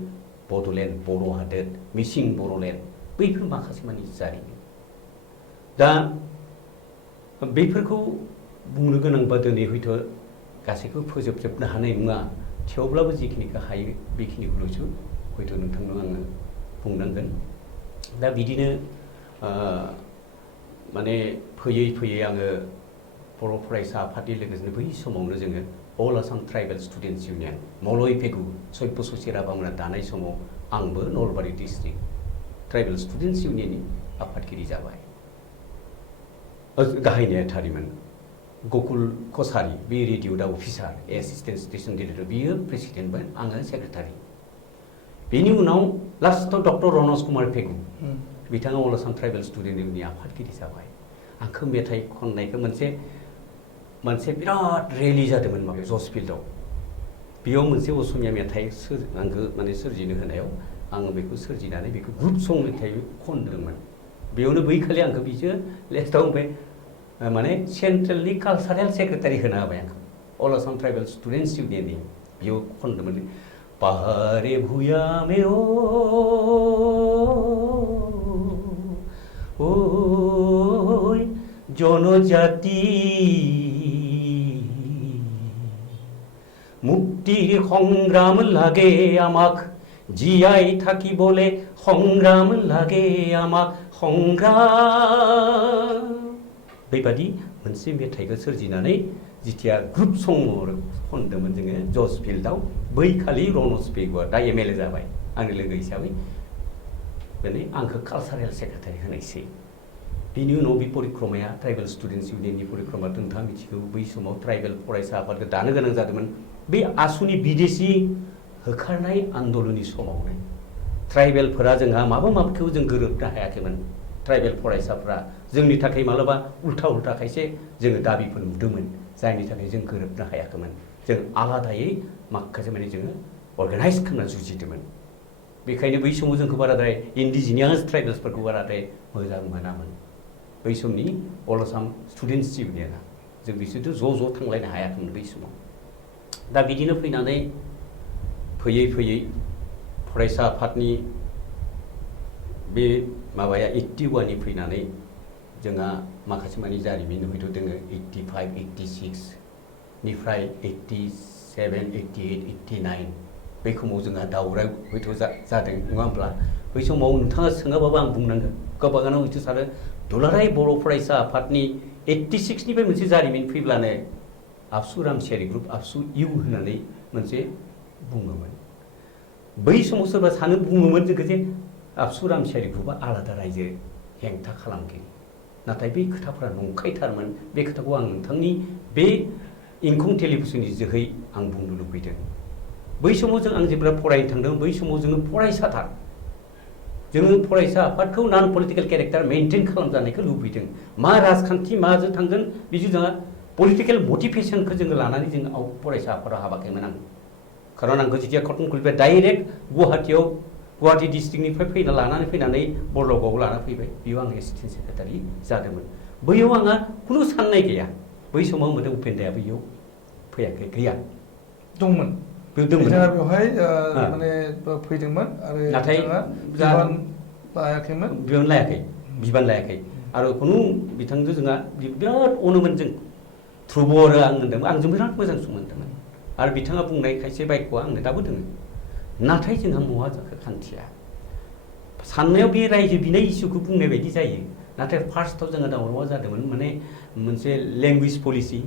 बड'लेण्ड बर' हादोर मिसिं बर'लेण्ड बैफोर माखासे मानि जारिमिन दा बेफोरखौ बुंनो गोनांबा दिनै हयथ' गासैखौबो फोजोबजोबनो हानाय नङा थेवब्लाबो जिखिनिखौ हायो बेखिनिखौल'सो हयथ' नोंथांनो आङो बुंनांगोन। दा बिदिनो माने फैयै फैयै आङो बर' फरायसा आफादनि लोगोसेनो बै समावनो जोङो all Assam tribal students union Malay Pegu सय्य सचि राभामोना दानाय समाव आंबो नलबारि डिस्ट्रिक्ट ट्राइबेल स्टुडेन्टस इउनियननि आफादगिरि जाबाय। गाहाय नेहाथारिमोन गकुल कसारि, बे रेडिअ दा अफिसार एसिस्टेन्ट स्टेसन डिरेक्टर, बियो प्रेसिडेन्टमोन, आङो सेक्रेटारि। बेनि उनाव लास्टआव डक्टर रनज कुमार पेगु, बिथाङा अल आसाम ट्राइबेल स्टुडेन्ट इउनियननि आफादगिरि जाबाय। आंखौ मेथाइ खननायखौ मोनसे बिराद रेलि जादोंमोन माबायाव जज फिल्डआव। बेयाव मोनसे असमिया मेथाइ आंखौ माने सोरजिनो होनायाव आङो बेखौ सोरजिनानै बेखौ ग्रुप सं मेथाइ खनदोंमोन। बेयावनो बैखालि आंखौ बिसोर लेस्टआव ओमफ्राय माने सेन्ट्रेलनि कालसारेल सेक्रेटारि होना होबाय आंखौ अल आसाम ट्राइबेल स्टुडेन्टस इउनियननि। बेयाव खनदोंमोन पाहारे भुयामे ओय जनजाति মুক্তির সংগ্রাম লাগে আমাক জিয়াই থাকি বলে সংগ্রাম লাগে আমাক সংগ্राम बेबादि मोनसे मेथाइखौ सोरजिनानै जिथिया ग्रुप सं खनदोंमोन जोङो जज फिल्डआव, बैखालि रनज पेगुआ दा एमएलए जाबाय आंनि लोगो हिसाबै, माने आंखौ कालसारेल सेक्रेटारि होनायसै। बिनि उनाव बे परिक्रमाया ट्राइबेल स्टुडेन्टस इउनियननि परिक्रमा नोंथाङा मिथिगौ, बै समाव ट्राइबेल फरायसा आफादखौ दानो गोनां जादोंमोन। बे आसुनि बिदेशी होखारनाय आन्दलननि समावनो ट्राइबेलफोरा जोंहा माबाखौ जों गोरोबनो हायाखैमोन। ट्राइबेल फरायसाफ्रा जोंनि थाखाय मालाबा उल्था खायसे जोङो दाबिफोर नुदोंमोन, जायनि थाखाय जों गोरोबनो हायाखैमोन। जों आलादायै माखासे माने जोङो अर्गानाइज खालामना जुजिदोंमोन। बेखायनो बै समाव जोंखौ बाराद्राय इन्डिजिनियास ट्राइबेल्सफोरखौ बाराद्राय मोजां मोनामोन बै समनि अल आसाम स्टुडेन्टस इउनियना। जों बिसोरजों ज' थांलायनो हायाखैमोन बै समाव। दा बिदिनो फैनानै फैयै फरायसा आफादनि बे माबाया 81 नि फैनानै जोंहा माखासे मानि जारिमिन हयथ' दोङो 85, 86 निफ्राय 87, 88, 89 बै समाव जोंहा दावराव हयथ' जादों नङा होमब्ला? बै समाव नोंथाङा सोङाबाबो आं बुंनांगोन, गोबाङानो हयथ' सानो दुलाराय बर' फरायसा आफादनि 86 निफ्राय मोनसे जारिमिन फैब्लानो आबसु रामसियारि ग्रुप आबसु इउ होननानै मोनसे बुङोमोन। बै समाव सोरबा सानो बुङोमोन जोंखौ जे आबसु रामसियारि ग्रुपआ आलादा रायजो हेंथा खालामगिरि, नाथाय बे खोथाफोरा नंखायथारमोन। बे खोथाखौ आं नोंथांनि बे इंखं टेलिभिजननि जोहै आं बुंनो लुबैदों। बै समाव आं जेब्ला फरायनो थांदों, बै समाव जोङो फरायसाथार, जोङो फरायसा आफादखौ नन पलिटिकेल केरेक्टार मेनटेन खालामजानायखौ लुबैदों। मा राजखान्थि माजों थांगोन बिदि जोंहा पलिटिकेल मटिभेसनखौ जोङो लानानै जों फरायसा आफादाव हाबाखैमोन आं। खारन आंखौ जेथिया कटन कलेजनिफ्राय डाइरेक्ट गुवाहाटि डिस्ट्रिक्टनिफ्राय लानानै फैनानै बरलगावआव लाना फैबाय, बेयाव आं एसिस्टेन्ट सेक्रेटारि जादोंमोन। बैयाव आंहा खुनु साननाय गैया। बै समाव मोदे उपेन्दाया बैयाव फैयाखै, गैया, दंमोन। दंमोन बिथाङा बेवहाय माने फैदोंमोन आरो नाथाय बिबान लायाखै आरो खुनु बिथांजों जोंहा बिराद अनोमोन जों। ध्रुब आरो आं होनदोंमोन, आंजों बिराद मोजां सोमोन्दोमोन आरो बिथाङा बुंनाय खायसे बायख'आ आंनो दाबो दङ। नाथाय जोंहा महा जाखो खान्थिया साननायाव बे रायजो बिनाय इसुखौ बुंनाय बायदि जायो, नाथाय फार्स्टआव जोंहा दावरावा जादोंमोन माने मोनसे लेंगुवेज पलिसि।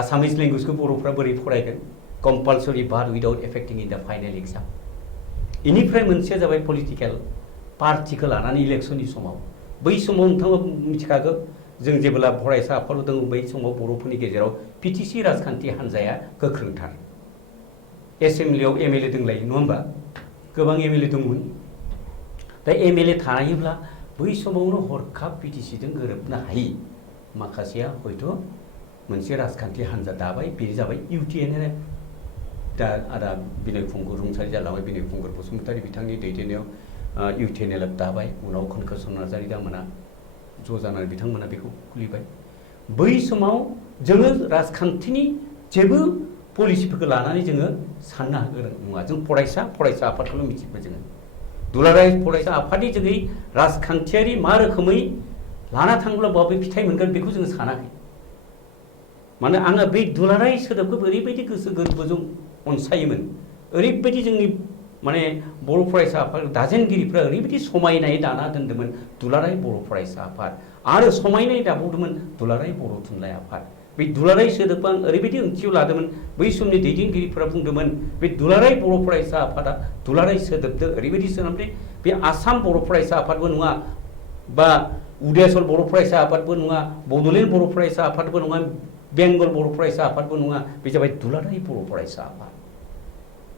आसामिस लेंगुवेजखौ बर'फ्रा बोरै फरायगोन, कम्पालसरि बार without एफेक्टिं in the final exam. इनिफ्राय मोनसेया जाबाय पलिटिकेल पार्टिखौ लानानै इलेक्सननि समाव। बै समाव नोंथाङा मिथिखागौ, जों जेब्ला फरायसा आफादाव दङ बै समाव बर'फोरनि गेजेराव पिटिसि राजखान्थि हान्जाया गोख्रोंथार। एसेम्ब्लियाव एमएलए दंलायो नङा होमबा? गोबां एमएलए दंमोन। दा एमएलए थायोब्ला बै समावनो हरखाब पिटिसिजों गोरोबनो हायि माखासेया हयथ' मोनसे राजखान्थि हान्जा दाबाय, बेनो जाबाय इउटिएनएल। दा आदा बिनय खुंगुर रुंसारि जालांबाय, बिनय खुंगुर बसुमतारी बिथांनि दैदेननायाव इउटिएनएल दाबाय। उनाव खनखोसर नार्जारि दामोना ज' जानानै बिथांमोना बेखौ खुलिबाय। बै समाव जोङो राजखान्थिनि जेबो पलिसिफोरखौ लानानै जोङो साननो गोरों नङा। जों फरायसा आफादखौल' मिथिबाय। जोङो दुलाराय फरायसा आफादनि जोहै राजखान्थियारि मा रोखोमै लाना थांब्ला बबे फिथाइ मोनगोन बेखौ जोङो सानाखै। माने आङो बै दुलाराय सोदोबखौ ओरैबायदि गोसो गोरबोजों अनसायोमोन, ओरैबायदि जोंनि माने बर' फरायसा आफाद दाजेनगिरिफ्रा ओरैबायदि समायनायै दाना दोन्दोंमोन दुलाराय बर' फरायसा आफाद आरो समायनायै दाबावदोंमोन दुलाराय बर' थुनलाइ आफाद। बे दुलाराय सोदोबखौ आं ओरैबायदि ओंथियाव लादोंमोन बै समनि दैदेनगिरिफोरा बुंदोंमोन बे दुलाराय बर' फरायसा आफादा दुलाराय सोदोबजों ओरैबायदि सोनानै बे आसाम बर' फरायसा आफादबो नङा बा उदयाचल बर' फरायसा आफादबो नङा बड'लेण्ड बर' फरायसा आफादबो नङा बेंगल बर' फरायसा आफादबो नङा बे जाबाय दुलाराय बर' फरायसा आफाद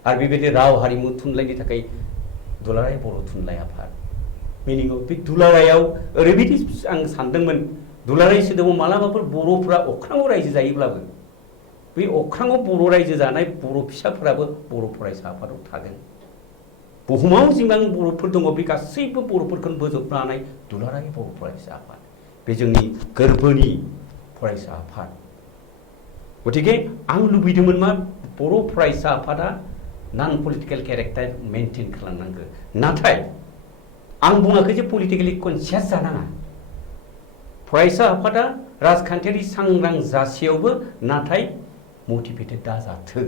आरो बेबायदि राव हारिमु थुनलाइनि थाखाय दुलाराय बर' थुनलाइ आफाद मिनिङाव बे दुलारायाव ओरैबायदि आं सानदोंमोन दुलाराय सोदोबाव मालाबाफोर बर'फ्रा अख्राङाव रायजो जायोब्लाबो बै अख्राङाव बर' रायजो जानाय बर' फिसाफोराबो बर' फरायसा आफादाव थागोन बुहुमाव जेसेबां बर'फोर दङ बे गासैबो बर'फोरखौनो बोजबनो हानाय दुलाराय बर' फरायसा आफाद बे जोंनि गोरबोनि फरायसा आफाद गतिके आं लुबैदोंमोन मा बर' फरायसा आफादा नन पलिटिकेल केरेक्टार मेनटेन खालामनांगौ नाथाय आं बुङाखै जे पलिटिकेलि कनसियास जानाङा फरायसा आफादा राजखान्थियारि सांग्रां जासेयावबो नाथाय मटिभेटेड दाजाथों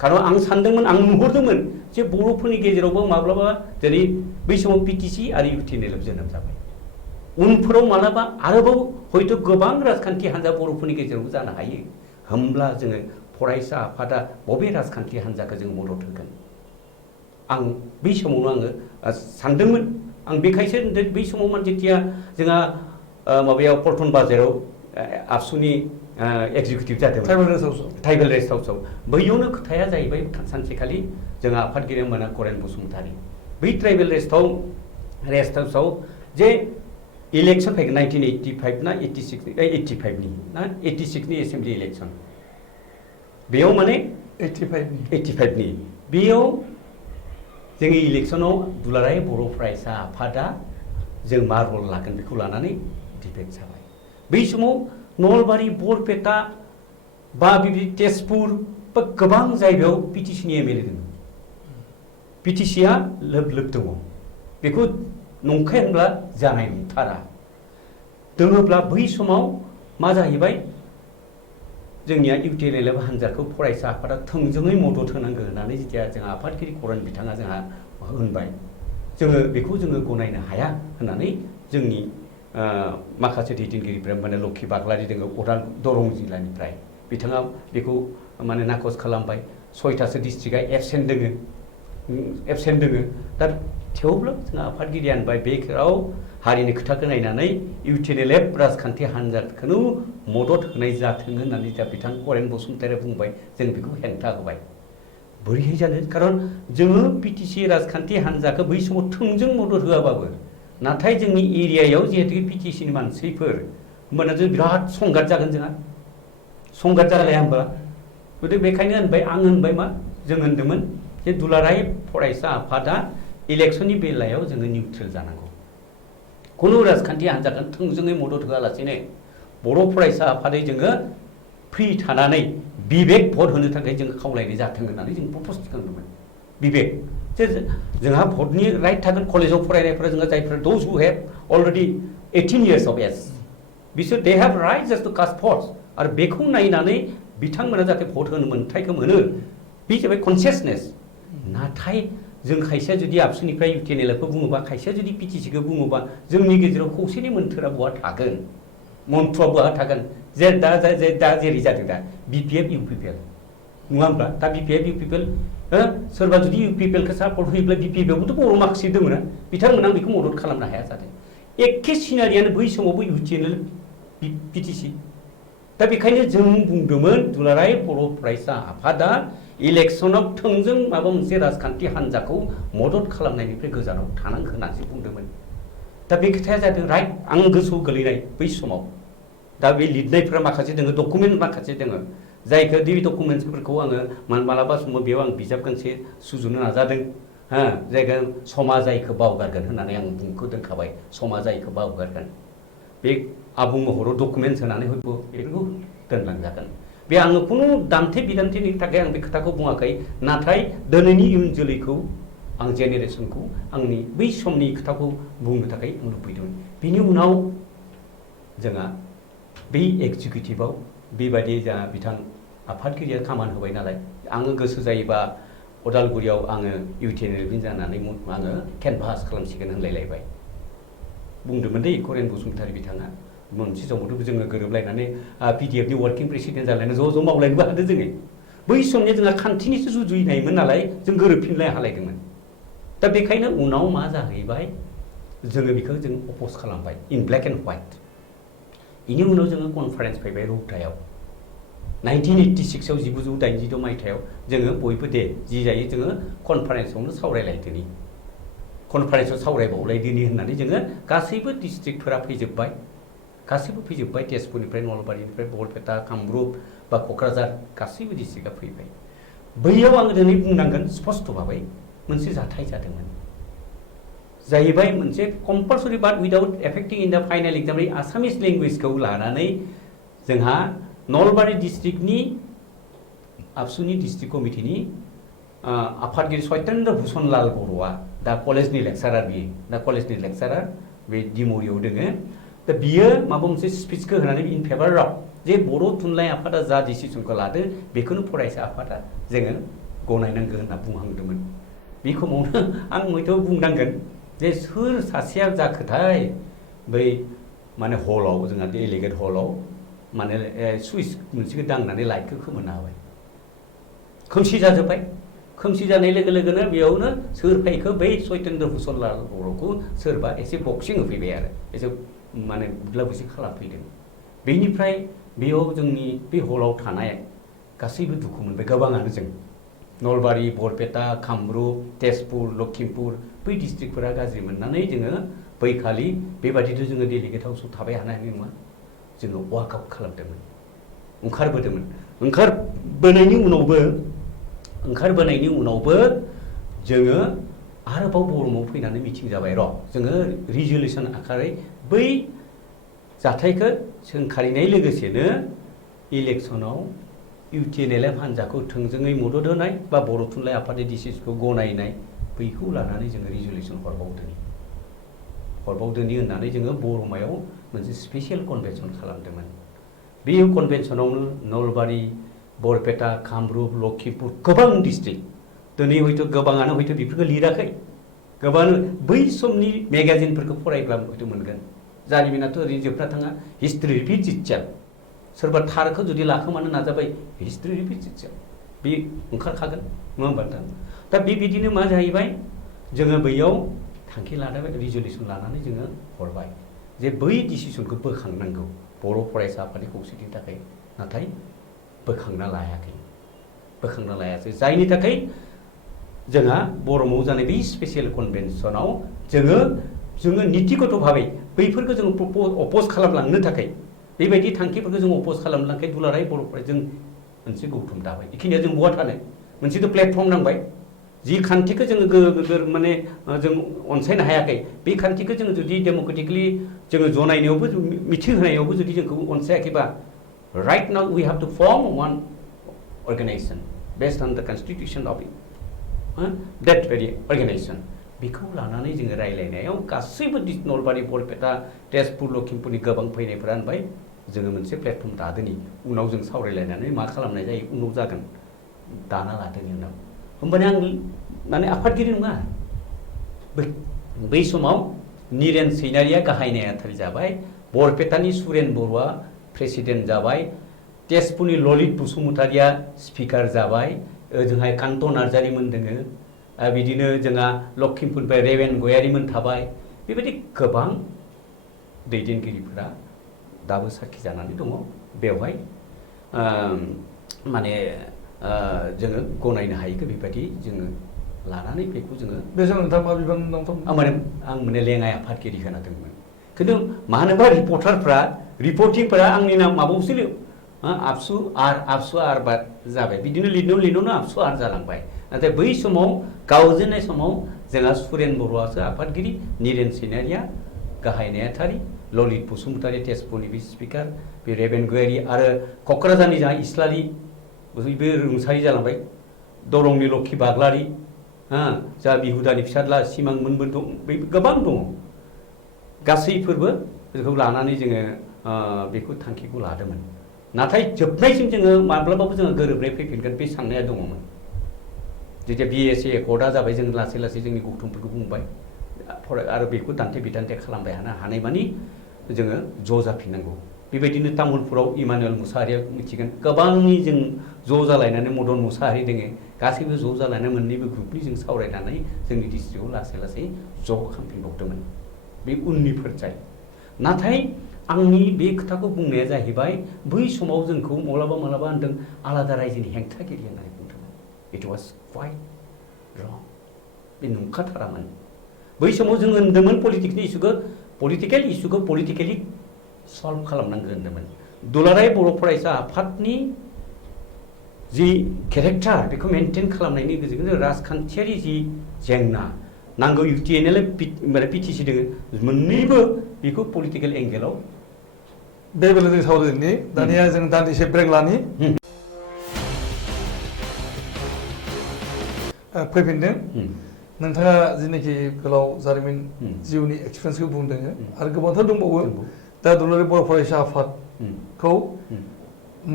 खारन आं सानदोंमोन आं नुहरदोंमोन जे बर'फोरनि गेजेरावबो माब्लाबा जेरै बै समाव पिटिसि आरो इउटिएनएलएफ जोनोम जाबाय उनफोराव मालाबा आरोबाव हयथ' गोबां राजखान्थि हान्जा बर'फोरनि गेजेरावबो जानो हायो होमब्ला जोङो फरायसा आफादा बबे राजखान्थि हान्जाखौ जों मदद होगोन आं बै समावनो आङो सानदोंमोन आं बेखायसो बै समाव जेथिया जोंहा माबायाव पल्टन बाजाराव आबसुनि एग्जिकिउटिभ जादोंमोन ट्राइबेल रेस्ट हाउसआव बैयावनो खोथाया जाहैबाय सानसेखालि जोंहा आफादगिरि मोना करेन बसुमतारी बै ट्राइबेल रेस्ट हाउसआव जे इलेक्सन फैगोन 1985 ना 85नि ना 86नि एसेम्बलि इलेक्सन बेयाव माने 85नि बेयाव जोंनि इलेक्सनाव दुलाराय बर' फरायसा आफादा जों मा रल लागोन बेखौ लानानै डिबेट जाबाय बै समाव नलबारि बरपेटा बा बिदि तेजपुर बा गोबां जायगायाव पिटिसिनि एमएलए दङ पिटिसिया लोब लोब दङ बेखौ नंखाय होनब्ला जानाय नंथारा दङब्ला बै समाव मा जाहैबाय जोंनिया इउटिएनएलएफ हान्जाखौ फरायसा आफादा थोंजोङै मदद होनांगौ होननानै जेथिया जोंहा आफादगिरि करेन बिथाङा जोंहा होनबाय जोङो बेखौ जोङो गनायनो हाया होननानै जोंनि माखासे दैदेनगिरिफ्रा माने लक्षी बाग्लारि दङ दरं जिल्लानिफ्राय बिथाङा बेखौ माने नाकच खालामबाय 6थासो डिस्ट्रिक्टआ एबसेन्ट दङ दा थेवब्लाबो जोंहा आफादगिरिया होनबाय बेयाव हारिनि खोथाखौ नायनानै इउटिएनएलएफ राजखान्थि हान्जाखौनो मदद होनाय जाथों होननानै दा बिथां करेन बसुमतारीया बुंबाय जों बेखौ हेंथा होबाय बोरैहाय जानो खारन जोङो पिटिसि राजखान्थि हान्जाखौ बै समाव थोंजों मदद होआबाबो नाथाय जोंनि एरियायाव जिहेतु पिटिसिनि मानसिफोर होमबाना जों बिराद संघात जागोन जोंहा संघात जालाया होमबा गथिखे बेखायनो होनबाय आं होनबाय मा जों होनदोंमोन जे दुलाराय फरायसा आफादा इलेक्सननि बेलायाव जोङो निउट्रेल जानांगौ खुनु राजखान्थि हान्जाखौ थोंजोङै मदद होआलासेनो बर' फरायसा आफादै जोङो फ्रि थानानै बिबेक भट होनो थाखाय जों खावलायनाय जाथों होननानै जों प्रप'ज खालामदोंमोन बिबेक जे जोंहा भटनि राइट थागोन कलेजाव फरायनायफोरा जोंहा जायफोरा those who have already 18 years of age बिसोर they have right just to cast votes आरो बेखौ नायनानै बिथांमोना जाहाथे भट होनो मोन्थायखौ मोनो बे जाबाय कनसियासनेस नाथाय जों खायसेया जुदि आबसुनिफ्राय इउटिएनएलएफखौ बुङोबा खायसेया जुदि पिटिसिखौ बुङोबा जोंनि गेजेराव खौसेनि मोन्थोरा बहा थागोन मन्थ्रआ बहा थागोन जे दा जेरै जादों दा बिपिएफ इउपिपिएल नङा होमब्ला दा बिपिएफ इउपिपिएल सोरबा जुदि इउपिपिएलखौ सापर्ट होयोब्ला बिपिएफआवबोथ' बर' माखासे दङ ना बिथांमोना बेखौ मदद खालामनो हाया जादों एखे सिनारियानो बै समावबो इउटिएनएल पिटिसि दा बेखायनो जों बुंदोंमोन दुलाराय बर' फरायसा आफादा इलेक्सनाव थोंजों माबा मोनसे राजखान्थि हान्जाखौ मदद खालामनायनिफ्राय गोजानाव थानांगौ होननानैसो बुंदोंमोन दा बे खोथाया जादों राइट आं गोसोआव गोलैनाय बै समाव दा बे लिरनायफोरा माखासे दङ डकुमेन्ट माखासे दङ जायखौ बे डकुमेन्ट्सफोरखौ आङो मालाबा समाव बेयाव आं बिजाब गांसे सुजुनो नाजादों जायगा समा जायखौ बावगारगोन होननानै आं बुंखौ दोनखाबाय समा जायखौ बावगारगोन बे आबुं महराव डकुमेन्ट्स होनानै हयथ' बेखौ दोनलांजागोन बे आङो खुनु दान्थे बिदान्थेनि थाखाय आं बे खोथाखौ बुङाखै नाथाय दिनैनि इयुन जोलैखौ आं जेनेरेसनखौ आंनि बै समनि खोथाखौ बुंनो थाखाय आं लुबैदोंमोन बिनि उनाव जोंहा बै एक्जिकिउटिभआव बेबायदि जोंहा बिथां आफादगिरिया खामानि होबाय नालाय आङो गोसो जायोबा अदालगुरियाव आङो इउटिएनएलनि जानानै आङो केनभास खालामसिगोन होनलायलायबाय बुंदोंमोन दै करेन बसुमतारी बिथाङा मोनसे समावथ' जोङो गोरोबलायनानै पिडिएफनि वार्किं प्रेसिडेन्ट जालायना ज' मावलायनोबो हादों जोङो बै समनि जोंहा खान्थिनिसो जुजिनायमोन नालाय जों गोरोबफिनलाय हालायदोंमोन दा बेखायनो उनाव मा जाहैबाय जोङो बेखौ जों अपोज खालामबाय इन ब्लेक एन्ड व्हाइट बेनि उनाव जोङो कनफारेन्स फैबाय रौतायाव 1986आव 1986 मायथाइयाव जोङो बयबो दे जि जायो जोङो कनफारेन्सआवनो सावरायलायदोनि कनफारेन्सआव सावरायबावलायदोनि होननानै जोङो गासैबो डिस्ट्रिक्टफोरा फैजोब्बाय गासैबो फैजोब्बाय तेजपुरनिफ्राय नलबारिनिफ्राय बरपेटा कामरुप बा क'क्राझार गासैबो डिस्ट्रिक्टआ फैबाय बैयाव आङो दिनै बुंनांगोन स्पष्ट भाबै मोनसे जाथाय जादोंमोन जाहैबाय मोनसे compulsory but without एफेक्टिं in the final exam Assamese लेंगुवेजखौ लानानै जोंहा नलबारि डिस्ट्रिक्टनि आबसुनि डिस्ट्रिक्ट कमिटिनि आफादगिरि सत्येन्द्र भूषण लाल बर'आ दा कलेजनि लेक्सारार बियो दा कलेजनि लेक्सारार बे डिम'रियाव दोङो दा बियो माबा मोनसे स्पिचखौ होनानै इन फेभार अफ जे बर' थुनलाइ आफादा जा डिसिसनखौ लादो बेखौनो फरायसा आफादा जोङो गनायनांगौ होनना बुंहांदोंमोन बे समावनो आं हयथ' बुंनांगोन जे सोर सासेया जाखोथाय बै माने हलाव जोंहा डेलिगेट हलाव माने सुइच मोनसेखौ दांनानै लाइटखौ खोमोरना होबाय खोमसि जाजोब्बाय खोमसि जानाय लोगो लोगोनो बेयावनो सोर फैखो बै सत्येन्द्र भूषण लाल बर'खौ सोरबा एसे बक्सिं होफैबाय आरो एसे माने बुदला बुसि खालामफैदों बेनिफ्राय बेयाव जोंनि बे हलाव थानाय गासैबो दुखु मोनबाय गोबाङानो जों नलबारि बरपेटा कामरुप तेजपुर लखिमपुर बै डिस्ट्रिक्टफोरा गाज्रि मोननानै जोङो बैखालि बेबादिथ' जोङो डेलिगेट हाउसआव थाबाय हानाय नङा जोङो वाकआउट खालामदोंमोन ओंखारबोदोंमोन ओंखारबोनायनि उनावबो जोङो आरोबाव बर'माव फैनानै मिथिं जाबाय र' जोङो रिजलिउसन आखारै बै जाथायखौ सोंखारिनाय लोगोसेनो इलेक्सनाव इउटिएनएलएफ हान्जाखौ थोंजोङै मदद होनाय बा बर' थुनलाइ आफादनि डिसिसनखौ गनायनाय बैखौ लानानै जोङो रिजलिउसन हरबावदोनि होननानै जोङो बर'मायाव मोनसे स्पेसियेल कनभेनसन खालामदोंमोन बे कनभेनसनावनो नलबारि बरपेटा कामरुप लखिमपुर गोबां डिस्ट्रिक्ट दिनै हयथ' गोबाङानो हयथ' बेफोरखौ लिराखै गोबाङानो बै समनि मेगाजिनफोरखौ फरायब्ला हयथ' मोनगोन जारिमिनाथ' ओरैनो जोबना थाङा हिस्ट्रि रिपिट्स इटसेल्फ सोरबा थारखौ जुदि लाखोमानो नाजाबाय हिस्ट्रि रिपिट्स इटसेल्फ बे ओंखारखागोन नङा होमबा नोंथां दा बेबायदिनो मा जाहैबाय जोङो बैयाव थांखि लानाय रिजलिउसन लानानै जोङो हरबाय जे बै डिसिसनखौ बोखांनांगौ बर' फरायसा आफादनि खौसेथिनि थाखाय नाथाय बोखांना लायासै जायनि थाखाय जोंहा बर'माव जानाय बै स्पेसियेल कनभेनसनाव जोङो नितिगत भाबै बैफोरखौ जोङो अपोज खालामलांनो थाखाय बेबायदि थांखिफोरखौ जों अपोज खालामनो थाखाय दुलाराय बर'फोरा जों मोनसे गौथुम दाबाय बेखिनिया जों बहा थानो मोनसेथ' प्लेटफर्म नांबाय जि खान्थिखौ जोङो माने जों अनसायनो हायाखै बे खान्थिखौ जोङो जुदि डेम'क्रेटिकलि जोङो जनायनायावबो मिथिं होनायावबो जुदि जोंखौ अनसायाखैबा right now we have to form one organization based on the constitution of that very organization बेखौ लानानै जोङो रायलायनायाव गासैबो नलबारि बरपेटा तेजपुर लखिमपुरनि गोबां फैनायफोरा होनबाय जोङो मोनसे प्लेटफर्म दादोनि उनाव जों सावरायलायनानै मा खालामनाय जायो उनाव जागोन दाना लादोनि उनाव होमबाने आं माने आफादगिरि नङा बै समाव निरेन सैनारिया गाहाय नेहाथारि जाबाय बरपेटानि सुरेन बर'आ प्रेसिडेन्ट जाबाय तेजपुरनि ललित बसुमतारिया स्पिकार जाबाय ओजोंहाय कान्त नार्जारिमोन दोङो बिदिनो जोंहा लखिमपुरनिफ्राय रेवेन गयारिमोन थाबाय बेबायदि गोबां दैदेनगिरिफोरा दाबो साखि जानानै दङ बेवहाय माने जोङो गनायनो हायैखौ बेबायदि जोङो लानानै बेखौ जोङो बे समाव नोंथाङा मा बिबान दं आं माने लेङाइ आफादगिरि खोनादोंमोन खिन्थु मानोबा रिपर्टिंफोरा आंनि नाम माबायावसो आबसु आर बा जाबाय बिदिनो लिरनायावनो आबसु आर जालांबाय नाथाय बै समाव गावजेननाय समाव जोंहा सुरेन बर'आसो आफादगिरि निरेन सैनारिया गाहाय नेहाथारि ललित बसुमतारी तेजपुरनि बे स्पिकार बे रेवेन गयारि आरो क'क्राझारनि जोंहा इस्लारि बे रुंसारि जालांबाय दरंनि लक्षी बाग्लारि जा बिहुदानि फिसाज्ला सिमांमोनबो दं गोबां दङ गासैफोरबो बेखौ लानानै जोङो बेखौ थांखिखौ लादोंमोन नाथाय जोबनायसिम जोङो माब्लाबाबो जोङो गोरोबनाय फैफिनगोन बे साननाया दङमोन जेथिया BSA एकर्डआ जाबाय जों लासै लासै जोंनि गौथुमफोरखौ बुंबाय आरो बेखौ दान्थे बिदान्थे खालामबाय हानाय मानि जोङो ज' जाफिननांगौ बेबायदिनो तामुलपुराव इमानुएल मुसाहारिया मिथिगोन गोबांनि जों ज' जालायनानै मदन मुसाहारि दोङो गासैबो ज' जालायनानै मोननैबो ग्रुपनि जों सावरायनानै जोंनि डिस्ट्रिक्टआव लासै लासै ज' खालामफिनबावदोंमोन बे उननि फोरजाय नाथाय आंनि बे खोथाखौ बुंनाया जाहैबाय बै समाव जोंखौ माब्लाबा होनदों आलादा रायजोनि हेंथागिरि होननानै बुंदोंमोन इट वाज क्वाइट रं बे नंखाथारामोन बै समाव जों होनदोंमोन पलिटिकेल इस्युखौ पलिटिकेलि सल्भ खालामनांगोन होनदोंमोन दुलाराय बर' फरायसा आफादनि जि केरेक्टार बेखौ मेनटेन खालामनायनि गेजेरजों राजखान्थियारि जि जेंना नांगौ UTNL PTC दोङो मोननैबो बेखौ पलिटिकेल एंगेलाव बे बेलायाव जों सावरायनि दानिया जों दान्दिसे ब्रेक लानि फैफिनदों नोंथाङा जिनोखि गोलाव जारिमिन जिउनि एक्सपिरियेन्सखौ बुंदों आरो गोबांथार दंबावो दा दुलाराय बर' फरायसा आफादखौ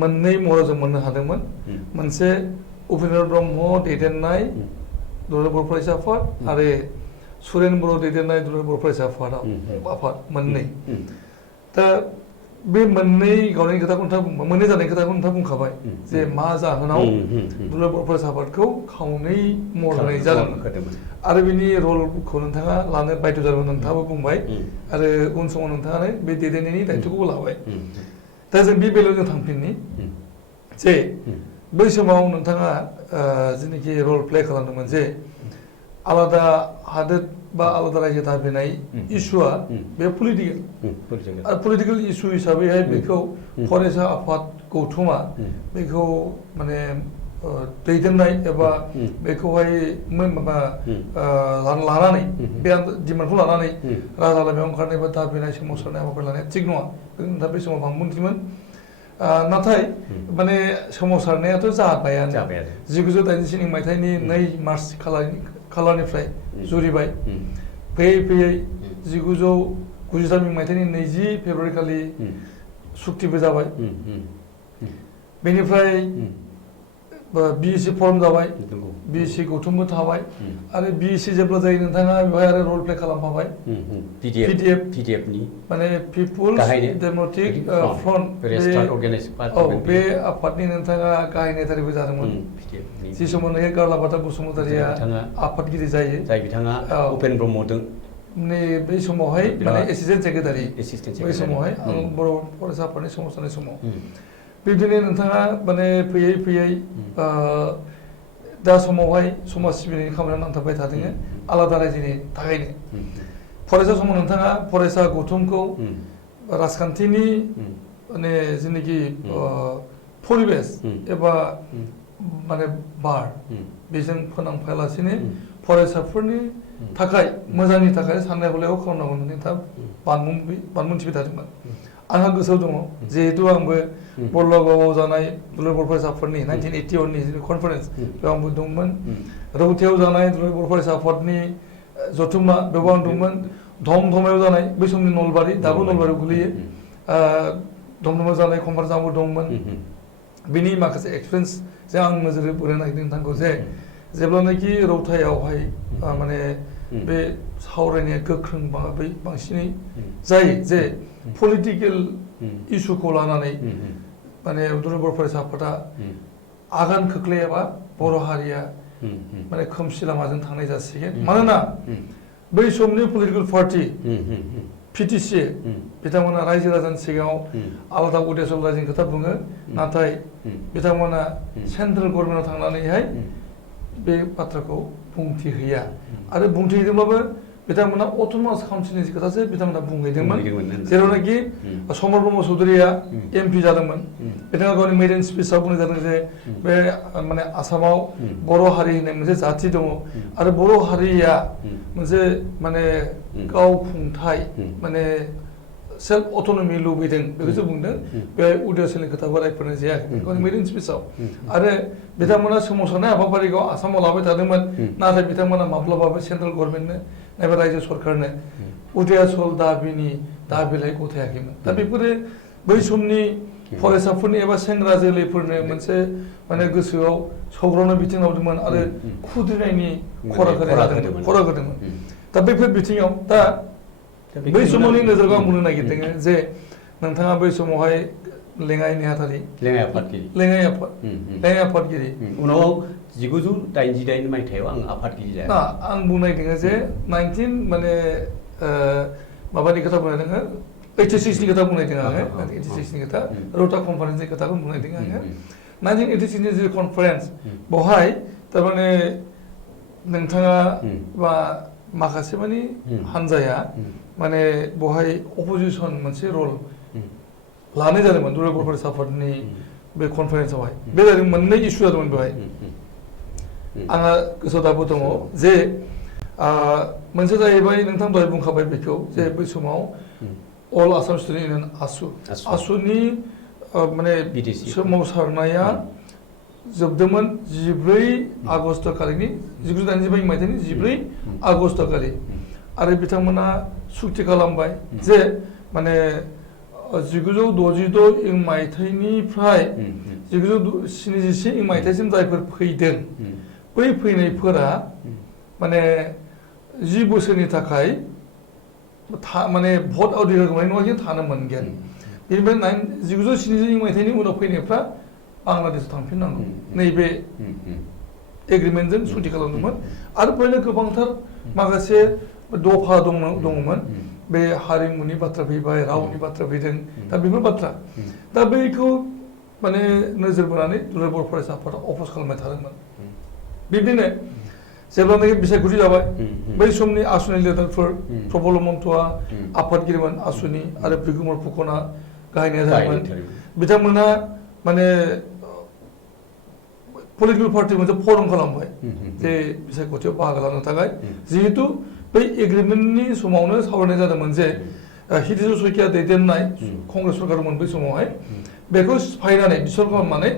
मोननै महराव जों मोननो हादोंमोन मोनसे उपेन्द्र ब्रह्म दैदेननाय दुलाराय बर' फरायसा आफाद आरो सुरेन बर' दैदेननाय दुलाराय बर' फरायसा आफाद मोननै दा बे मोननै गावनि खोथाखौ नोंथाङा बुंबाय मोननै जानाय खोथाखौ नोंथाङा बुंखाबाय जे मा जाहोनाव दुलाराय बर' फरायसा आफादखौ खावनै महर होनाय जादोंमोन आरो बिनि रलखौ नोंथाङा लानो बायद' जादोंमोन नोंथाङाबो बुंबाय आरो उन समाव नोंथाङानो बे दैदेननायनि दायित्वखौबो लाबाय दा जों बे बेलायाव जों थांफिननि जे बै समाव नोंथाङा जिनोखि रल प्ले खालामदोंमोन जे आलादा हादोर बा आलादा रायजो दाबिनाय इस्युआ बे पलिटिकेल आरो पलिटिकेल इस्यु हिसाबैहाय बेखौ फरायसा आफाद गौथुमा बेखौ माने दैदेननाय एबा बेखौहाय माबा लानानै बे डिमान्डखौ लानानै राजा लामायाव ओंखारनाय बा दाबिनाय सोमावसारनाय हाबाफारि लानाया थिग नङा नोंथाङा बे समाव बांबुंथिमोन नाथाय माने सोमावसारनायाथ' जाबायानो 1987 मायथाइनि 2 मार्च खालारनिफ्राय जुरिबाय फैयै 1993 मायथाइनि 20 फेब्रुवारि खालि सुक्तिबो जाबाय बेनिफ्राय BEC फर्म जाबाय BEC गौथुमबो थाबाय आरो BEC जेब्ला जायो नोंथाङा बेवहाय आरो रल प्ले खालामफाबाय PDF नि माने पिपुल्स डेम'क्रेटिक फ्रन्ट बे आफादनि नोंथाङा गाहाय नेताबो जादोंमोन जि समाव नोङो गारलाबाथा बसुमतारिया आफादगिरि जायो जाय बिथाङा उपेन ब्रह्मजों माने बै समावहाय माने एसिस्टेन्ट सेक्रेटारि बै समावहाय आं बर' फरायसा आफादनि सोमावसारनाय समाव बिदिनो नोंथाङा माने फैयै दा समावहाय समाज सिबिनायनि खामानियाव नांथाबबाय थादों आलादा रायजोनि थाखायनो फरायसा समाव नोंथाङा फरायसा गौथुमखौ राजखान्थिनि माने जिनोखि परिबेस एबा माने बार बेजों फोनांफायालासिनो फरायसाफोरनि थाखाय मोजांनि थाखाय साननाय हलायाव खालामनांगौ होननानै नोंथाङा बानबुंथिबाय थादोंमोन आंहा गोसोआव दङ जिहेतु आंबो बरलागावआव जानाय दुलाराय बर' फरायसा आफादनि 1981 नि कनफारेन्स बेयाव आंबो दंमोन रौतायाव जानाय दुलाराय बर' फरायसा आफादनि जथुम्मा बेयाव आं दंमोन धमधमायाव जानाय बै समनि नलबारि दाबो नलबारियाव गोलैयो धमधमायाव जानाय कनफारेन्स आंबो दंमोन बिनि माखासे एक्सपिरियेन्स जों आं नोजोर बोनो नागिरदों नोंथांखौ जे जेब्लानाखि रौतायावहाय माने बे सावरायनाया गोख्रों बांसिनै जायो जे पलिटिकेल इस्युखौ लानानै माने दुलाराय बर' फरायसा आफादा आगान खोख्लैयाबा बर' हारिया माने खोमसि लामाजों थांनाय जासिगोन मानोना बै समनि पलिटिकेल पार्टि PTC बिथांमोना रायजो राजानि सिगाङाव आलादा उदेसल रायजोनि खोथा बुङो नाथाय बिथांमोना सेन्ट्रेल गभर्नमेन्टआव थांनानैहाय बे बाथ्राखौ बुंथि हैया आरो बुंथि हैदोंब्लाबो बिथांमोना अट'नमास काउन्सिलनि खोथासो बिथांमोना बुंहैदोंमोन जेरावनाखि समर ब्रह्म चौधुरिया MP जादोंमोन बिथाङा गावनि मेरिन स्पिचआव बुंनाय जादों जे बे माने आसामाव बर' हारि होननाय मोनसे जाथि दङ आरो बर' हारिया मोनसे माने गावखुंथाय माने सेल्फ अट'नमि लुबैदों बेखौसो बुंदों बे उदयसलनि खोथाखौ रायफोरनाय जायाखै गावनि मेरिन स्पिचआव आरो बिथांमोना सोमावसारनाय हाबाफारिखौ आसामाव लाबाय थादोंमोन नाथाय बिथांमोना माब्लाबाबो सेन्ट्रेल गभर्नमेन्टनो एबा रायजो सरकारनो उदयासल दाबिनि दाबिलाइ गथायाखैमोन दा बेफोरो बै समनि फरायसाफोरनि एबा सेंग्रा जोलैफोरनो मोनसे माने गोसोआव सौग्रावनाय बिथिं लाबोदोंमोन आरो खुद्रिनायनि खरा होदोंमोन दा बैफोर बिथिङाव दा बै समावनि नोजोरखौ आं बुंनो नागिरदों जे नोंथाङा बै समावहाय लेङाइ नेहाथारि लेङाइ आफादगिरि उनाव 1988 मायथाइयाव आं आफादगिरि जाया आं बुंनो नागिरदों जे 19 माने माबानि खोथा बुंनाय दोङो 86 नि खोथा बुंनाय दोङो आङो 86 नि खोथा रौता कनफारेन्सनि खोथाखौ बुंनाय दोङो आङो 1986 नि जि कनफारेन्स बेवहाय थारमाने नोंथाङा बा माखासे मानि हानजाया माने बेवहाय अपोजिशन मोनसे रल लानाय जादोंमोन दुलाराय बर' फरायसा आफादनि बे कनफारेन्सआवहाय बे जादों मोननै इस्यु जादोंमोन बेवहाय आंहा गोसोआव दाबो दङ जे मोनसे जाहैबाय नोंथां दहाय बुंखाबाय बेखौ जे बै समाव अल आसाम स्टुडेन्ट इउनियन आसुनि माने सोमावसारनाया जोबदोंमोन 14 आगस्ट खालिनि 1985 मायथाइनि 14 आगस्ट खालि आरो बिथांमोना सुक्ति खालामबाय जे माने 1966 मायथाइनिफ्राय 1971 मायथाइसिम जायफोर फैदों बै फैनायफोरा माने 10 बोसोरनि थाखाय माने भट अधिकार होनाय नङा कि थानो मोनगोन बेनिफ्राय 1971 मायथाइनि उनाव फैनायफ्रा बांलादेशआव थांफिननांगौ नैबे एग्रिमेन्टजों सुक्ति खालामदोंमोन आरो बेवहायनो गोबांथार माखासे दफा दङमोन बे हारिमुनि बाथ्रा फैबाय रावनि बाथ्रा फैदों दा बेफोर बाथ्रा दा बैखौ माने नोजोर बोनानै दुलाराय बर' फरायसा आफादा अपज खालामबाय थादोंमोन बिब्दिनो जेब्लानाखि बिसायख'थि जाबाय बै समनि आसुनि लिडारफोर प्रफुल्ल मन्थ'आ आफादगिरिमोन आसुनि आरो बिगुमार फुकना गाहाय नेतामोन बिथांमोना माने पलिटिकेल पार्टि मोनसे फरम खालामबाय जे बिसायख'थियाव बाहागो लानो थाखाय जिहेतु बै एग्रिमेन्टनि समावनो सावरायनाय जादोंमोन जे हितेश शइकिया दैदेननाय कंग्रेस सरकारमोन बै समावहाय बेखौ सिफायनानै डिसल्भ खालामनानै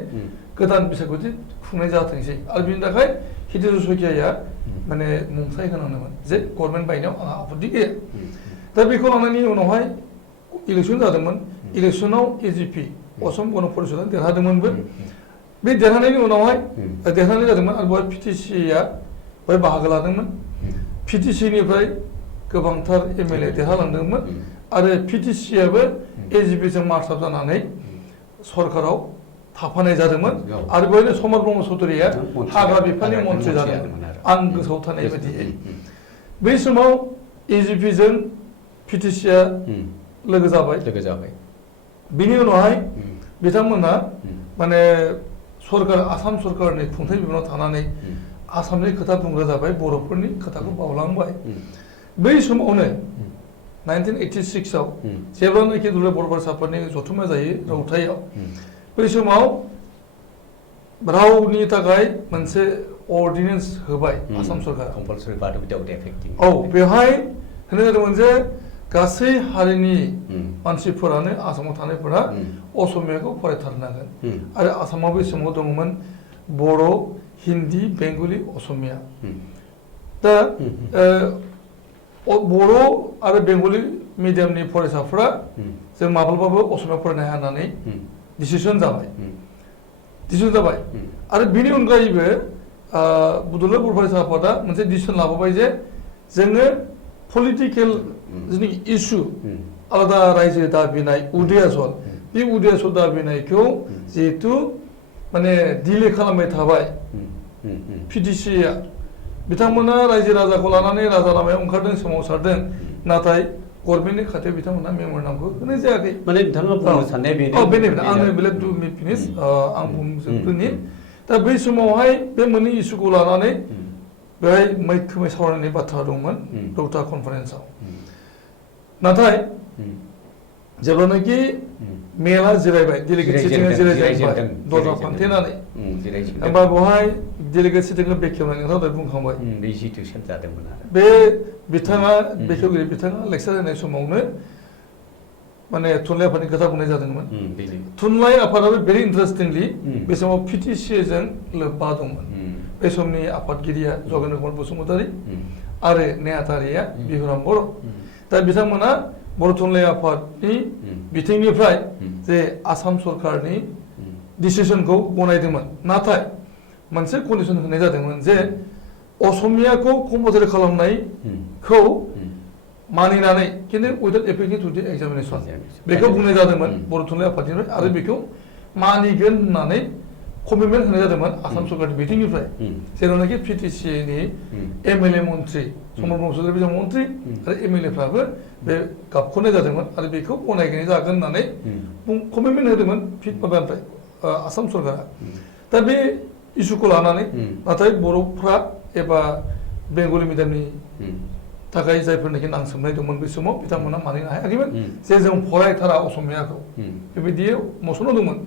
गोदान बिसायख'थि खुंनाय जाथोंसै आरो बिनि थाखाय हितेश शइकियाया माने मुंसाइ होनांदोंमोन जे गभर्नमेन्ट बायनायाव आंहा आपत्ति गैया दा बेखौ लानायनि उनावहाय इलेक्सन जादोंमोन इलेक्सनाव एजिपि असम गण परिषदआ देरहादोंमोनबो बे देरहानायनि उनावहाय देरहानाय जादोंमोन आरो बेवहाय पिटिसिआ बेवहाय बाहागो लादोंमोन पिटिसिनिफ्राय गोबांथार एमएलए देरहालांदोंमोन आरो पिटिसिआबो एजिपिजों मार्चाप जानानै सरकाराव थाफानाय जादोंमोन आरो बेवहायनो समर ब्रह्म चौधुरिया हाग्रा बिफाननि मन्थ्रि जादोंमोन आं गोसोआव थानाय बायदियै बै समाव एजिपिजों पिटिसिआ लोगो जाबाय बिनि उनावहाय बिथांमोना माने सरकार आसाम सरकारनि खुंथाय बिबानाव थानानै आसामनि खोथा बुंग्रा जाबाय बर'फोरनि खोथाखौ बावलांबाय बै समावनो 1986 आव जेब्लानाखि दुलाराय बर' फरायसा आफादनि जथुम्मा जायो रौतायाव बै समाव रावनि थाखाय मोनसे अर्डिनेन्स होबाय आसाम सरकारा कम्पालसरि बाथ उइदाउट एफेक्टिं औ बेवहाय होनाय जादोंमोन जे गासै हारिनि मानसिफोरानो आसामाव थानायफोरा असमियाखौ फरायथारनांगोन आरो आसामाव बै समाव दङमोन बर' हिन्दी बेंगलि असमिया दा बर' आरो बेंगलि मिडियामनि फरायसाफोरा जों माब्लाबाबो असमिया फरायनो हाया होननानै डिसिसन जाबाय आरो बिनि अनगायैबो दुलाराय बर' फरायसा आफादा मोनसे डिसिसन लाबोबाय जे जोङो पलिटिकेल जिनिखि इसु आलादा रायजो दाबिनाय उदयासल बे उदयासल दाबिनायखौ जिहेतु माने डिले खालामबाय थाबाय पिटिसिआ बिथांमोना रायजो राजाखौ लानानै राजा लामायाव ओंखारदों सोमावसारदों नाथाय गभर्नमेन्टनि खाथियाव बिथांमोना मेम'रेन्डामखौ होनाय जायाखै माने नोंथाङा बुंनो साननाया बेनो आङो बेलेग टु फिनिश आं बुंजोबग्रोनि दा बै समावहाय बे मोननै इस्युखौ लानानै बेहाय मैखोमै सावरायनायनि बाथ्रा दंमोन रौता कनफारेन्सआव नाथाय जेब्लानाखि मेला जिरायबाय डेलिगेट सिटिंआ जिरायबाय दरजा फांथेनानै होमबा बेवहाय डेलिगेट सिटिंखौ बेखेवनाय नोंथाङा दहाय बुंखांबाय बे बिथाङा बेखेवगिरि बिथाङा लेक्सार होनाय समावनो माने थुनलाइ आफादनि खोथा बुंनाय जादोंमोन थुनलाइ आफादाबो भेरि इन्टारेस्टिंलि बे समाव पिटिसिजों लोब्बा दंमोन बे समनि आफादगिरिया जगेन्द्र कुमार बसुमतारी आरो नेहाथारिया बिहुराम बर' दा बिथांमोना बर' थुनलाइ आफादनि बिथिंनिफ्राय जे आसाम सरकारनि डिसिसनखौ गनायदोंमोन नाथाय मोनसे कन्डिसन होनाय जादोंमोन जे असमियाखौ कम्पालसरि खालामनायखौ मानिनानै खिन्थु उइदाउट एफेक्टिं टु दि एग्जामिनेसन बेखौ बुंनाय जादोंमोन बर' थुनलाइ आफादनिफ्राय आरो बेखौ मानिगोन होननानै कमिटमेन्ट होनाय जादोंमोन आसाम सरकारनि बिथिंनिफ्राय जेरावनाखि पिटिसिनि एमएलए मन्त्रि समर ब्रह्मचन्द्र बिथां मन्त्रि आरो एमएलएफ्राबो बे गाबख'नाय जादोंमोन आरो बेखौ गनायनाय जागोन होननानै कमिटमेन्ट होदोंमोन माबानिफ्राय आसाम सरकारा दा बे इस्युखौ लानानै नाथाय बर'फ्रा एबा बेंगलि मिडियामनि थाखाय जायफोरनाखि नांसोमनाय दंमोन बे समाव बिथांमोना मानिनो हायाखैमोन जे जों फरायथारा असमियाखौ बेबायदि मोसनाव दंमोन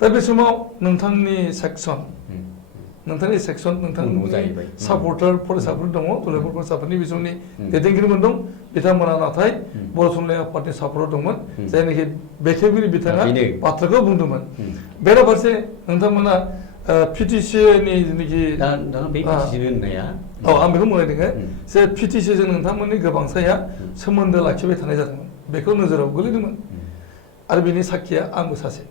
दा बे समाव नोंथांनि सेक्सन नोंथांनि सापर्टार फरायसाफोर दङ थुनलाइ फरायसाफोरनि बे समनि दैदेनगिरिमोन दं बिथांमोना नाथाय बर' थुनलाइ आफादनि सापर्टार दंमोन जायनाखि बेखेवगिरि बिथाङा बाथ्राखौ बुंदोंमोन बेराफारसे नोंथांमोना पिटिसिनि जेनाखि आं बेखौ बुंनायदों जे पिटिसिजों नोंथांमोननि गोबांसाया सोमोन्दो लाखिबाय थानाय जादोंमोन बेखौ नोजोराव गोलैदोंमोन आरो बेनि साखिया आंबो सासे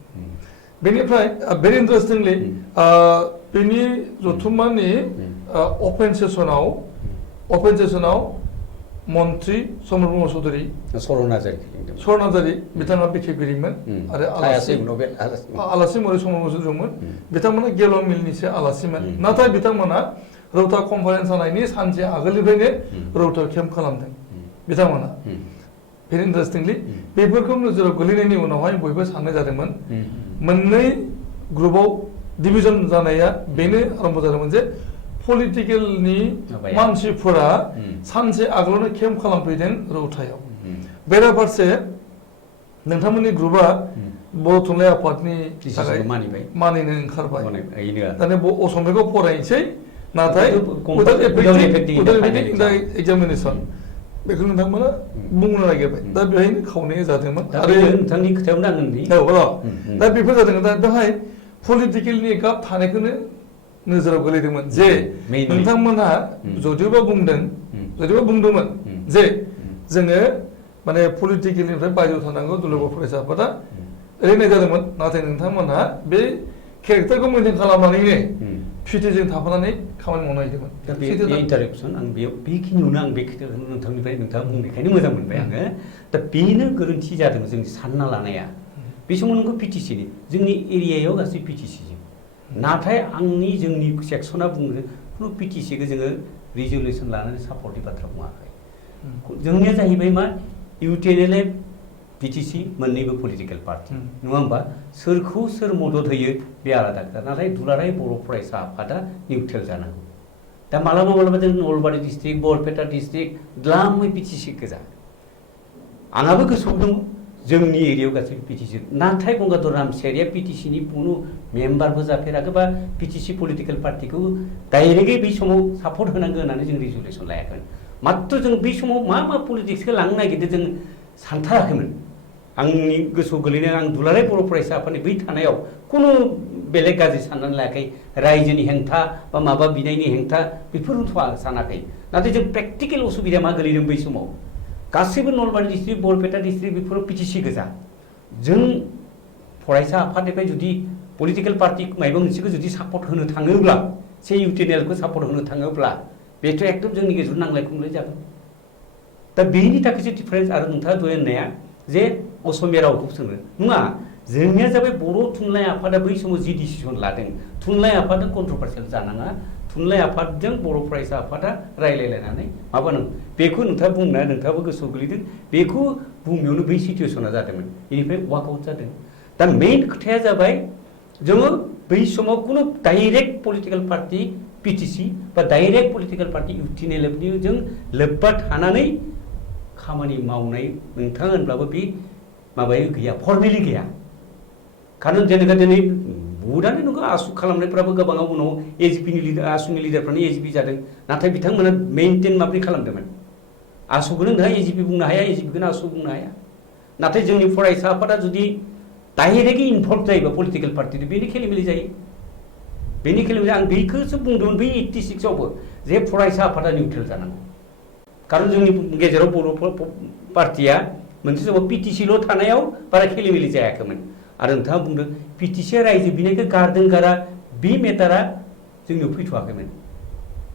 बेनिफ्राय भेरि इन्टारेस्टिंलि बेनि जथुम्मानि अपेन सेसनाव मन्त्रि समर ब्रह्म चौधुरी सरनार्जारि बिथाङा बेखेवगिरिमोन आरो आलासि महरै समर ब्रह्म चौधुरी दंमोन बिथांमोना गेल' मिलनिसो आलासिमोन नाथाय बिथांमोना रौता कनफारेन्स जानायनि सानसे आगोलनिफ्रायनो रौतायाव केम्प खालामदों बिथांमोना भेरि इन्टारेस्टिंलि बेफोरखौ नोजोराव गोलैनायनि उनावहाय बयबो साननाय जादोंमोन मोननै ग्रुपआव डिभिजन जानाया बेनो आरम्भ जादोंमोन जे पलिटिकेलनि मानसिफोरा सानसे आगोलावनो केम्प खालामफैदों रौतायाव बेराफारसे नोंथांमोननि ग्रुपआ बर' थुनलाइ आफादनि थाखाय मानिनो ओंखारबाय दाने असमियाखौ फरायनोसै नाथाय एग्जामिनेसन बेखौ नोंथांमोना बुंनो नागिरबाय दा बेहायनो खावनाया जादोंमोन आरो नोंथांनि खोथायावनो आंनि दा बेफोर जादों दा बेहाय पलिटिकेलनि गाब थानायखौनो नोजोराव गोलैदोंमोन जे नोंथांमोनहा जदिबा बुंदोंमोन जे जोङो माने पलिटिकेलनिफ्राय बायजोआव थानांगौ दुलाराय फरायसा आफादा ओरैनो जादोंमोन नाथाय नोंथांमोनहा बे केरेक्टारखौ मेनटेन खालामनानैनो पिटिजों थाफानानै खामानि मावनो नागिरदोंमोन इन्टारेक्सन आं बेयाव बेखिनियावनो आं बे खोथाखौ नोंथांनिफ्राय नोंथाङा बुंनायखायनो मोजां मोनबाय आङो दा बेनो गोरोन्थि जादों जों सानना लानाया बे समाव नोंखौ पिटिसिनि जोंनि एरियायाव गासै पिटिसिजों नाथाय जोंनि सेक्सना बुङो खुनु पिटिसिखौ जोङो रिजलिउसन लानानै सापर्टनि बाथ्रा बुङाखै जोंनिया जाहैबाय मा इउटिएनएलए पिटिसि मोननैबो पलिटिकेल पार्टि नङा होमबा सोरखौ सोर मदद होयो बे आलादा खोथा नाथाय दुलाराय बर' फरायसा आफादा निउट्रेल जानांगौ दा मालाबा जों नलबारि डिस्ट्रिक्ट बरपेटा डिस्ट्रिक्ट द्लामै पिटिसि गोजा आंहाबो गोसोआव दङ जोंनि एरियायाव गासैबो पिटिसि नाथाय गंगाधर रामसियारिया पिटिसिनि कुनु मेम्बारबो जाफेराखै बा पिटिसि पलिटिकेल पार्टिखौ डाइरेक्टयै बै समाव सापर्ट होनांगौ होननानै जों रिजलिउसन लायाखैमोन मात्र जों बै समाव मा पलिटिक्सखौ लांनो नागिरदों जों सानथाराखैमोन आंनि गोसोआव गोलैनाय आं दुलाराय बर' फरायसा आफादनि बै थानायाव खुनु बेलेग गाज्रि साननानै लायाखै रायजोनि हेंथा बा माबा बिनायनि हेंथा बेफोरथ' सानाखै नाथाय जों प्रेक्टिकेल असुबिदा मा गोलैदों बै समाव गासैबो नलबारि डिस्ट्रिक्ट बरपेटा डिस्ट्रिक्ट बेफोराव पिटिसि गोजा जों फरायसा आफादनिफ्राय जुदि पलिटिकेल पार्टि माबा मोनसेखौ जुदि सापर्ट होनो थाङोब्ला से इउटिएनएलखौ सापर्ट होनो थाङोब्ला बेथ' एकदम जोंनि गेजेराव नांलाय खमलाय जागोन दा बेनि थाखायसो डिफारेन्स आरो नोंथाङा दहाय होननाया जे असमिया रावखौ सोङो नङा जोंनिया जाबाय बर' थुनलाइ आफादा बै समाव जि डिसिसन लादों थुनलाइ आफादजों कन्ट्रभार्सियेल जानाङा थुनलाइ आफादजों बर' फरायसा आफादा रायलायलायनानै माबानांगौ बेखौ नोंथाङा बुंनाया नोंथाङाबो गोसोआव गोलैदों बेखौ बुंनायावनो बै सिटुवेसना जादोंमोन बेनिफ्राय वाकआउट जादों दा मेइन खोथाया जाबाय जोङो बै समाव कुनु डाइरेक्ट पलिटिकेल पार्टि पिटिसि बा डाइरेक्ट पलिटिकेल पार्टि इउटिएनएलएफजों लोब्बा थानानै खामानि मावनाय नोंथाङा होनब्लाबो बे माबाया गैया फर्मेलि गैया खारन जेनेबा दिनै बहुदानो नोंखौ आसु खालामनायफ्राबो गोबाङाव उनाव एजिपिनि लिडार आसुनि लिडारफ्रानो एजिपि जादों नाथाय बिथांमोना मेइनटेन माब्रै खालामदोंमोन आसुखौनो नोंहा एजिपि बुंनो हाया एजिपिखौनो आसु बुंनो हाया नाथाय जोंनि फरायसा आफादा जुदि डाइरेक्टलि इनभल्भ जायोबा पलिटिकेल पार्टिनि बेनि खेलिमेलि जायो बेनि खेलिमेलि आं बेखौसो बुंदोंमोन बै 86आवबो जे फरायसा आफादा निउट्रेल जानांगौ खारन जोंनि गेजेराव बर' पार्टिया मोनसे समाव पिटिसिल' थानायाव बारा खेलिमेलि जायाखैमोन आरो नोंथाङा बुंदों पिटिसिया रायजो बिनायखौ गारदों गारा बे मेटारा जोंनियाव फैथ'वाखैमोन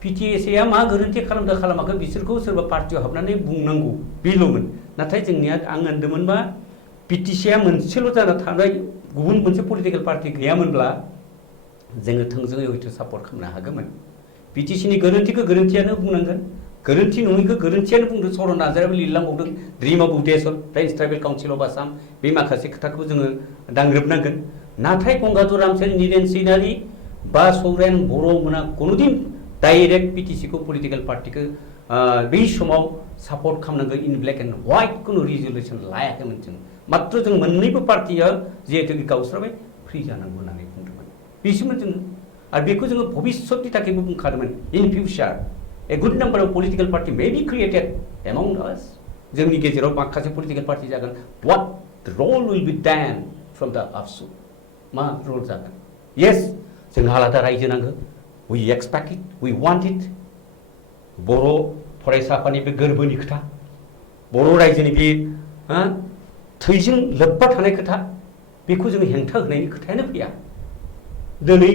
पिटिएसएआ मा गोरोन्थि खालामदों खालामाखै बिसोरखौ सोरबा पार्टियाव हाबनानै बुंनांगौ बेल'मोन नाथाय जोंनिया आं होनदोंमोन मा पिटिसिया मोनसेल' जाना थानाय गुबुन मोनसे पलिटिकेल पार्टि गैयामोनब्ला जोङो थोंजोङै हयथ' सापर्ट खालामनो हागौमोन पिटिसिनि गोरोन्थिखौ गोरोन्थियानो बुंनांगोन गोरोन्थि नङैखौ गोरोन्थियानो बुंदों चरन नार्जारियाबो लिरलांबावदों dream of Udayachal plains tribal council of Assam बे माखासे खोथाखौ जोङो दांग्रोबनांगोन नाथाय गंगाधर रामचारि निरेन सैनारि बा सौरेन बर' मोना कुनुदिन डाइरेक्ट पिटिसिखौ पलिटिकेल पार्टिखौ बै समाव सापर्ट खालामनांगौ इन ब्लेक एन्ड व्हाइट कुनु रिजलिउसन लायाखैमोन जों मात्र जों मोननैबो पार्टिया जिहेतु गावस्राबाय फ्रि जानांगौ होननानै बुंदोंमोन बेसिमबो जोङो आरो बेखौ जोङो भबिष्यतनि थाखायबो बुंखादोंमोन in future a good number of political party may be created among us जोंनि गेजेराव माखासे पलिटिकल पार्टि जागोन what role will be done from the ABSU मा रल जागोन येस जोंहा आलादा रायजो नांगौ we expect it we want it Bodo' फरायसा आफादनि बे गोरबोनि खोथा बर' रायजोनि बे थैजों लोब्बा थानाय खोथा बेखौ जोङो हेंथा होनायनि खोथायानो फैया दिनै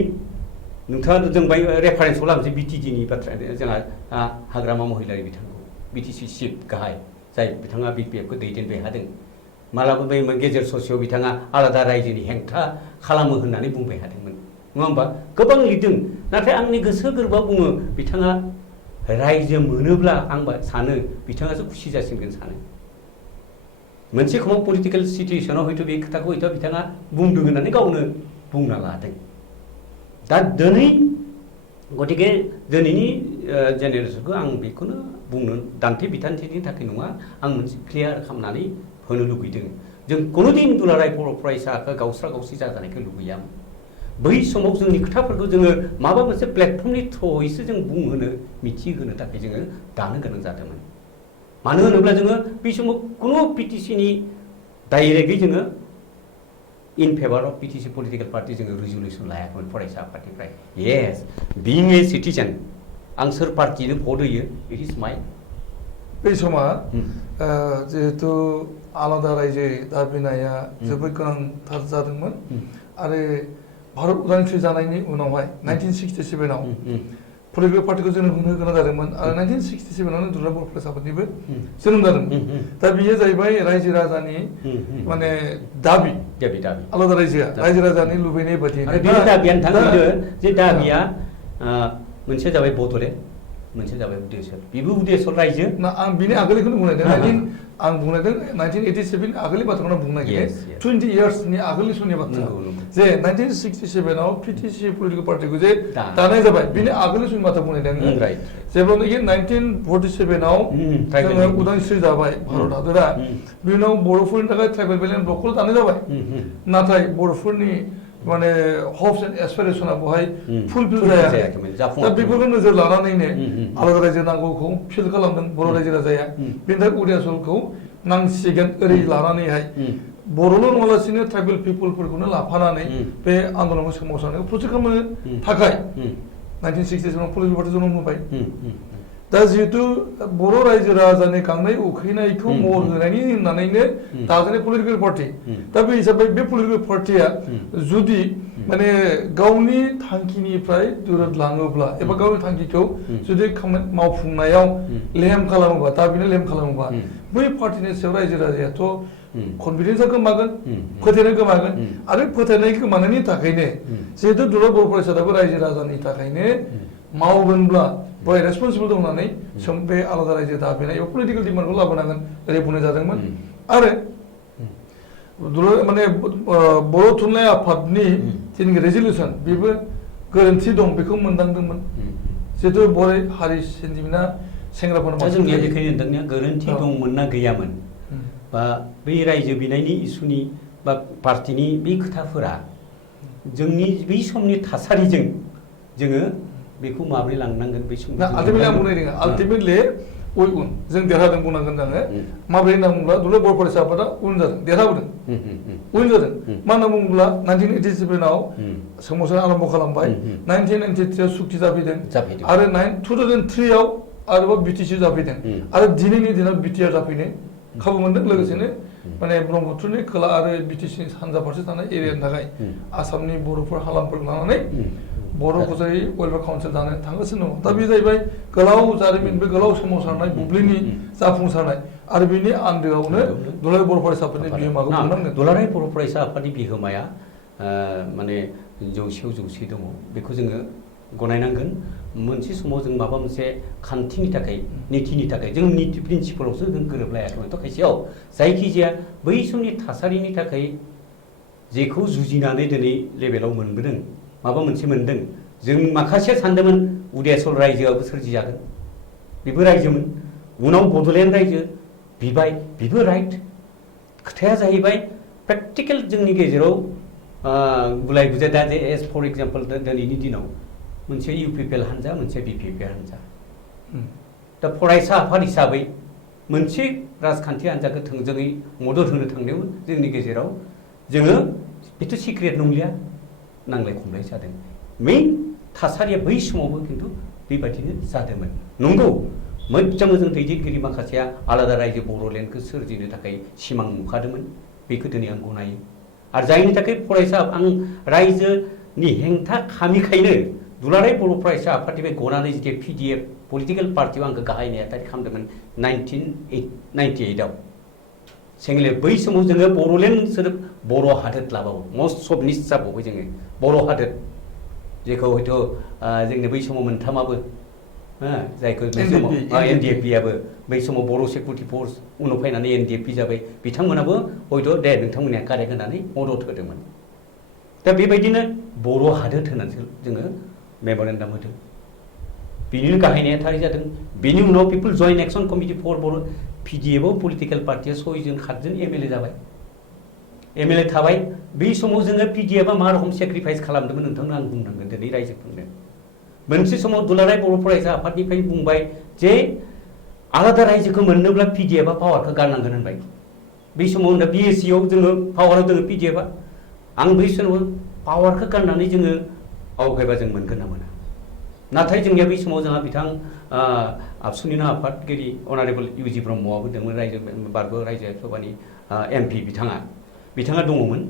नोंथाङा जों बाय रेफारेन्सआव लाबोनोसै बिटिजिनि बाथ्रा जोंहा हाग्रामा महिलारि बिथांखौ बिटिसि चिफ गाहाय जाय बिथाङा बिपिएफखौ दैदेनबाय हादों मालाबा बै गेजेर ससेयाव बिथाङा आलादा रायजोनि हेंथा खालामो होननानै बुंबाय हादोंमोन नङा होमबा गोबां लिरदों नाथाय आंनि गोसो गोरबोआव बुङो बिथाङा रायजो मोनोब्ला आंबा सानो बिथाङासो खुसि जासिगोन सानो मोनसे समाव पलिटिकेल सिटुएसनाव हयथ' बे खोथाखौ हयथ' बिथाङा बुंदों होननानै गावनो बुंना लादों दा दिनै गतिके दिनैनि जेनेरेसनखौ आं बेखौनो बुंनो दान्थे बिथान्थेनि थाखाय नङा आं मोनसे क्लियार खालामनानै होनो लुगैदों जों कुनुदिन दुलाराय बर' फरायसाखौ गावस्रा गावस्रि जाजानायखौ लुगैयामोन बै समाव जोंनि खोथाफोरखौ जोङो माबा मोनसे प्लेटफर्मनि थ्रुयैसो जों बुंहोनो मिथिहोनो थाखाय जोङो दानो गोनां जादोंमोन मानो होनोब्ला जोङो बै समाव कुनु पिटिसिनि डाइरेक्टयै जोङो इन फेभार अफ पिटिसि पलिटिकेल पार्टि जोङो रिजलिउसन लायाखैमोन फरायसा आफादनिफ्राय येस बिं ए सिटिजेन आं सोर पार्टिनो भट होयो इट इज माइ बै समा जिहेतु आलादा रायजो दाबिनाया जोबोद गोनांथार जादोंमोन आरो भारत उदांस्रि जानायनि उनावहाय 1967आव पलिटिकेल पार्टिखौ जोनोम होनो गोनां जादोंमोन आरो 1967आवनो दुलाराय बर' फरायसा आफादनिबो जोनोम जादोंमोन दा बेयो जाहैबाय रायजो राजानि माने दाबि आलादा रायजोआ रायजो राजानि लुबैनाय बायदि आरो बे दाबियानो थांदों जे दाबिया मोनसे जाबाय बड'लेण्ड मोनसे जाबाय उदयसल बेबो उदयसल रायजो ना आं बिनि आगोलनिखौनो बुंनायदों आं बुंनायदों 1987 आगोलनि बाथ्राखौनो बुंनो नागिरदों 20 इयार्सनि आगोलनि समनि बाथ्रा जे 1967आव पिटिसि पलिटिकेल पार्टिखौ जे दानाय जाबाय बिनि आगोलनि समनि बाथ्रा बुंनायदों जेब्लानाखि 1947आव जोङो उदांस्रि जाबाय भारत हादरा बिनि उनाव बर'फोरनि थाखाय ट्राइबेल बेलेन्स ब्लकखौ दानाय जाबाय नाथाय बर'फोरनि माने हप्स एन्ड एसपिरेसना बेवहाय फुलफिल जायाखै दा बेफोरखौ नोजोर लानानैनो आलादा रायजो नांगौखौ फिल खालामदों बर' रायजो राजाया बेनि थाखाय उदयसलखौ नांसिगोन ओरै लानानैहाय बर'ल' नङालासिनो ट्राइबेल पिपलफोरखौनो लाफानानै बे आन्दलनखौ सोमावसारनायखौ प्रसेस खालामनो थाखाय 1967आव पलिटिकेल पार्टि जोनोम होबाय दा जिहेतु बर' रायजो राजानि गांनाय उखैनायखौ महर होनायनि होननानैनो दाजानाय पलिटिकेल पार्टि दा बे हिसाबै बे पलिटिकेल पार्टिया जुदि माने गावनि थांखिनिफ्राय दोरोदलाङोब्ला एबा गावनि थांखिखौ जुदि मावफुंनायाव लेहेम खालामोबा दाबिनो लेहेम खालामोबा बै पार्टिनि सायाव रायजो राजायाथ' कनफिडेन्सआ गोमागोन फोथायनाय गोमागोन आरो फोथायनाय गोमानायनि थाखायनो जिहेतु दुलाराय बर' फरायसालियाबो रायजो राजानि थाखायनो मावगोनब्ला बय रेसपन्सिबल दं होननानै बे आलादा रायजो दाबिनाय एबा पलिटिकेल डिमान्डखौ लाबोनांगोन ओरै बुंनाय जादोंमोन आरो माने बर' थुनलाइ आफादनि जेनाखि रेजलिउसन बेबो गोरोन्थि दं बेखौ मोनदांदोंमोन जिहेतु बर' हारि सेन्टिमेन्टआ सेंग्राफोरनाव जोंनिया बेखायनो होनदों गोरोन्थि दंमोन ना गैयामोन बा बै रायजो बिनायनि इसुनि बा पार्टिनि बे खोथाफोरा जोंनि बै समनि थासारिजों जोङो बेखौ माबोरै लांनांगोन बै समाव आल्टिमेटलि आं बुंनाय नङा आल्टिमेटलि उन जों देरहादों बुंनांगोन जोङो माबोरै होनना बुङोब्ला दुलाराय बर' फरायसा आफादा उन जादों देरहाबोदों उन जादों मा होनना बुङोब्ला 1987आव सोमावसार आरम्भ खालामबाय 1993आव सुक्ति जाफैदों आरो 2003आव आरोबाव बिटिसि जाफैदों आरो दिनैनि दिनाव बिटिआर जाफैनो खाबु मोनदों लोगोसेनो माने ब्रह्मपुत्रनि खोला आरो बिटिसिनि सानजा फारसे थानाय एरियानि थाखाय आसामनि बर'फोर हालामफोर लानानै बर' कसारि वेलफेयार काउन्सिल दानो थांगासिनो दङ दा बे जाहैबाय गोलाव जारिमिन बे गोलाव सोमावसारनाय बुब्लिनि जाफुंसारनाय आरो बिनि आन्दोआवनो दुलाराय बर' फरायसा आफादनि बिहोमाखौ बुंनांगोन दुलाराय बर' फरायसा आफादनि बिहोमाया माने जौसेयाव जौसे दङ बेखौ जोङो गनायनांगोन मोनसे समाव जों माबा मोनसे खान्थिनि थाखाय नितिनि थाखाय जों निति प्रिन्सिपालावसो जों गोरोबलायाखैमोन खायसेयाव जायखिजाया बै समनि थासारिनि थाखाय जेखौ जुजिनानै दिनै लेभेलाव मोनबोदों माबा मोनसे मोनदों जों माखासेया सानदोंमोन उदियासल रायजोआबो सोरजिजागोन बेबो रायजोमोन उनाव बड'लेण्ड रायजो बिबाय बेबो राइट खोथाया जाहैबाय प्रेक्टिकेल जोंनि गेजेराव गुलाय गुजाय दा जे एज फर एग्जाम्पल दिनैनि दिनाव मोनसे इउपिपिएल हान्जा मोनसे बिपिपि हान्जा दा फरायसा आफाद हिसाबै मोनसे राजखान्थि हान्जाखौ थोंजोङै मदद होनो थांनायाव जोंनि गेजेराव जोङो बेथ' सिक्रेट नंलिया नांलाय खमलाय जादों मेइन थासारिया बै समावबो खिन्थु बेबायदिनो जादोंमोन नंगौ मोजां मोजां दैदेनगिरि माखासेया आलादा रायजो बर'लेण्डखौ सोरजिनो थाखाय सिमां नुखादोंमोन बेखौ दिनै आं गनायो आरो जायनि थाखाय फरायसा आं रायजोनि हेंथा खामिखायनो दुलाराय बर' फरायसा आफादनिफ्राय गनानै जिथे पिडिएफ पलिटिकेल पार्टियाव आंखौ गाहाय नेहाथारि खालामदोंमोन 1998आव सेंग्राया बै समाव जोङो बर'लेण्ड सोदोब बर' हादोर लाबावो मस्ट सबनिस्ट जाबावबाय जोङो बर' हादोर जेखौ हयथ' जोंनो बै समाव मोनथामाबो जायखौ एनडिएफबिआबो बै समाव बर' सिकिउरिटि फर्स उनाव फैनानै एनडिएफबि जाबाय बिथांमोनाबो हयथ' दे नोंथांमोनहा कारेक्ट होनानै मदद होदोंमोन दा बेबायदिनो बर' हादोर होनानैसो जोङो मेम'रेन्डाम होदों बेनिनो गाहाय नेहाथारि जादों बेनि उनाव पिपल जयेन्ट एक्सन कमिटि फर बर' पिडिएफआव पलिटिकेल पार्टिया 6 जन 7 जन एमएलए जाबाय एमएलए थाबाय बै समाव जोङो पिडिएफआ मा रखम सेक्रिफाइस खालामदोंमोन नोंथांनो आं बुंनांगोन दिनै रायजोफोरनो मोनसे समाव दुलाराय बर' फरायसा आफादनिफ्राय बुंबाय जे आलादा रायजोखौ मोननोब्ला पिडिएफआ पावारखौ गारनांगोन होनबाय बै समाव बिएससिआव जोङो पावाराव दोङो पिडिएफआ आं बै समाव पावारखौ गारनानै जोङो आवगायबा जों मोनगोन ना मोना नाथाय जोंनिया बै समाव जोंहा बिथां आबसुनिनो आफादगिरि अनारेबल इउजि ब्रह्मआबो दंमोन रायजो बारगो रायजो सभानि एमपि बिथाङा दङमोन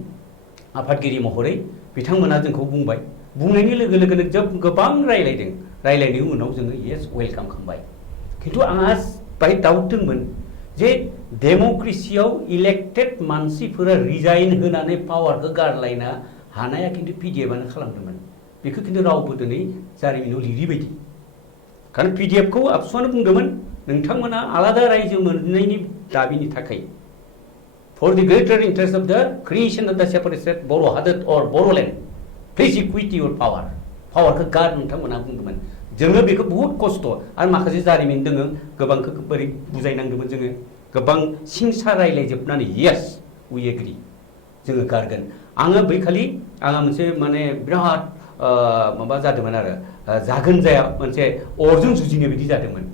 आफादगिरि महरै बिथांमोना जोंखौ बुंबाय बुंनायनि लोगो लोगोनो गोबां रायलायनायनि उनाव जोङो येस वेलकाम खालामबाय खिन्थु आंहा बाहाय दाउट दंमोन जे डेम'क्रेसियाव इलेक्टेड मानसिफोरा रिजाइन होनानै पावारखौ गारलायना हानाया खिन्थु पिडिएफआनो खालामदोंमोन बेखौ खिन्थु रावबो दिनै जारिमिनाव लिरि बायदि कारण पिडिएफखौ आबसुआनो बुंदोंमोन नोंथांमोना आलादा रायजो मोननायनि दाबिनि थाखाय for the greater interest of the creation of the separate state Bodo' हादोर अर बर'लेण्ड प्लिज इकुइट इउर पावारखौ गार नोंथांमोना बुंदोंमोन जोङो बेखौ बुहुत खस्थ' आरो माखासे जारिमिन दोङो गोबांखौ बोरै बुजायनांदोंमोन जोङो गोबां सिंसा रायलायजोबनानै येस वी एग्री जोङो गारगोन आङो बै खालि आंहा मोनसे माने बिराद माबा जादोंमोन आरो जागोन जाया मोनसे अरजों जुजिनाय बायदि जादोंमोन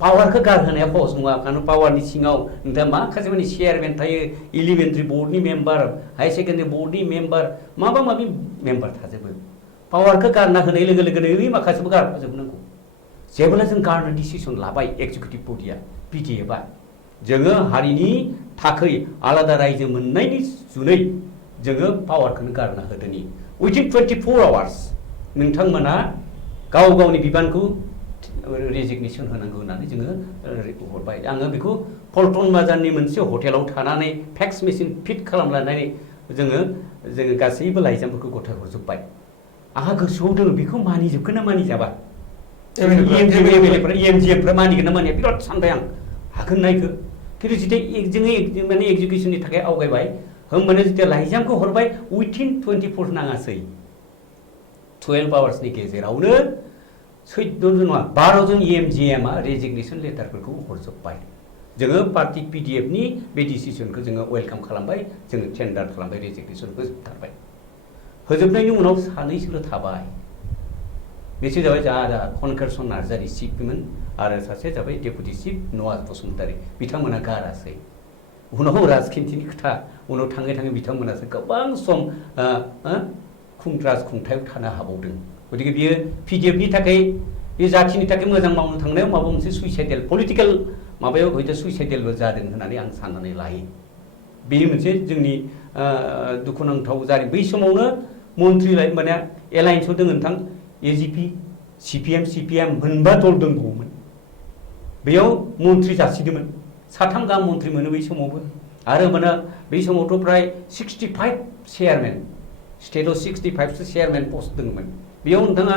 पावारखौ गारहोनाया सहस नङा कारण पावारनि सिङाव नोंथाङा माखासे माने चेयारमेन थायो इलिमेन्टारि बर्डनि मेम्बार हायार सेकेन्डारि बर्डनि मेम्बार माबा माबि मेम्बार थाजोबो पावारखौ गारना होनाय लोगो लोगोनो ओइ माखासेबो गारफाजोबनांगौ जेब्ला जों गारनो डिसिसन लाबाय एक्जिकिउटिभ बडिया पिडिएफआ जोङो हारिनि थाखै आलादा रायजो मोननायनि जुनै जोङो पावारखौनो गारना होदोनि उइथिन 24 आवार्स नोंथांमोना गाव गावनि बिबानखौ रेजिगनेसन होनांगौ होननानै जोङो हरबाय आङो बेखौ पल्टन बाजारनि मोनसे हटेलाव थानानै फेक्स मेसिन फिट खालामलायनानै जोङो गासैबो लाइजामफोरखौ गथाय हरजोब्बाय आंहा गोसोआव दङ बेखौ मानिजोबगोन ना मानिजाबा एमजिएमफ्रा मानिगोन ना मानिया बिराद सानबाय आं हागोन नायखो खिन्थु जिथे जोङो माने एजुकेसननि थाखाय आवगायबाय होमबानो जिथे लाइजामखौ हरबाय उइथिन 24 नाङासै 12 आवार्सनि गेजेरावनो 14 जन नङा 12 जन एमजिएमआ रेजिगनेसन लेटारफोरखौ हरजोब्बाय जोङो पार्टि पिडिएफनि बे डिसिसनखौ जोङो वेलकाम खालामबाय जोङो टेन्डार खालामबाय रेजिगनेसनखौ जोबथारबाय होजोबनायनि उनाव सानैसोल' थाबाय बिसोर जाबाय जोंहा कनकार्सन नार्जारि चिफमोन आरो सासे जाबाय डेपुटि चिफ नवाज बसुमतारी बिथांमोना गारासै उनाव राजखान्थिनि खोथा उनाव थाङै थाङै बिथांमोनासो गोबां सम राजखुंथायाव थानो हाबावदों गतिके बियो पिडिएफनि थाखाय बे जाथिनि थाखाय मोजां मावनो थांनायाव माबा मोनसे सुइसाइडेल पलिटिकेल माबायाव हयथ' सुइसाइडेलबो जादों होननानै आं साननानै लायो। बेयो मोनसे जोंनि दुखुनांथाव जादों। बै समावनो मन्थ्रि माने एलायन्सआव दङ नोंथां एजिपि, CPM मोनबा दल दंबावोमोन। बेयाव मन्थ्रि जासिदोंमोन, 3 गाहाम मन्थ्रि मोनो बै समावबो। आरो माने बै समावथ' प्राय 65 चेयारमेन, स्टेटआव 65 चेयारमेन पस्ट दङमोन। बेयाव नोंथाङा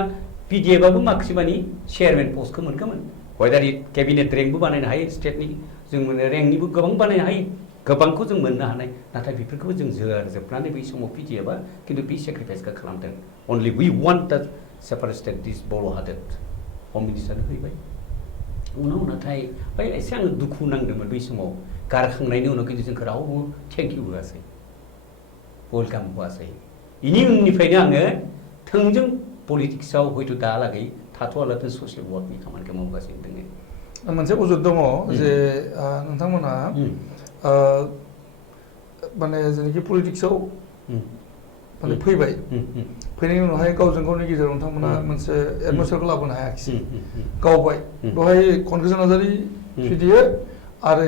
PDFआबो माखासेमानि चेयारमेन पस्टखौ मोनगौमोन। हयदारि केबिनेट रेंकबो बानायनो हायो स्टेटनि, जों माने रेंकनिबो गोबां बानायनो हायो, गोबांखौ जों मोननो हानाय। नाथाय बेफोरखौबो जों जोबनानै बै समाव PDFआ खिन्थु बे सेक्रिफाइसखौ खालामदों। अनलि वी वान्ट दा सेपारेट स्टेट दिस बर' हादोर हम मिनिस्टारनो हैबाय। उनाव नाथाय बै एसे आं दुखु नांदोंमोन बै समाव गारखांनायनि उनाव खिन्थु जोंखौ रावबो थेंक इउ होआसै, वेलकाम होआसै। बेनि उननिफ्रायनो आङो थोंजों पलिटिक्सआव हयथ' दाहालागै थाथ'वालासिनो ससियेल वार्कनि खामानिखौ मावगासिनो दङ। मोनसे अजद दङ जे नोंथांमोना माने जेनाखि पलिटिक्सआव माने फैबाय, फैनायनि उनावहाय गावजों गावनि गेजेराव नोंथांमोना मोनसे एटमसफियारखौ लाबोनो हायाखिसै, गावबाय। बेवहाय खनकृष्ण नार्जारि PDF आरो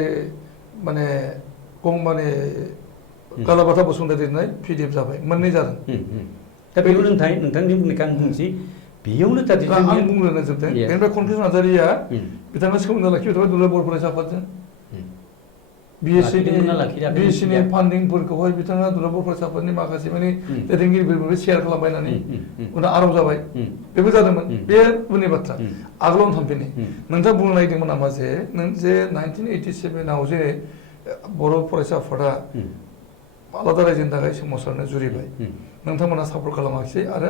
माने गालाबाथा बसुमतारी लिरनाय PDF जाबाय, मोननै जादों। दा बेयाव नोंथांनि बुंनायखौ आं बुंसै, बेयावनो जाहाथे आं बुंनो जोबदों। बेनिफ्राय खनकृष्ण नार्जारिया बिथाङा सोमोन्दो लाखिबाय थाबाय दुलाराय बर' फरायसा आफादजों। BSc नि फान्डिंफोरखौहाय बिथाङा दुलाराय बर' फरायसा आफादनि माखासे माने दैदेनगिरिफोरखौ शेयार खालामबाय होननानै उनाव आराम जाबाय, बेबो जादोंमोन। बे उननि बाथ्रा। आगोलावनो थांफिनो, नोंथाङा बुंनो नागिरदोंमोन नामा जे 1987आव जे बर' फरायसा आफादा आलादा रायजोनि थाखाय सोमावसारनो जुरिबाय, नोंथांमोना सापर्ट खालामाखिसै आरो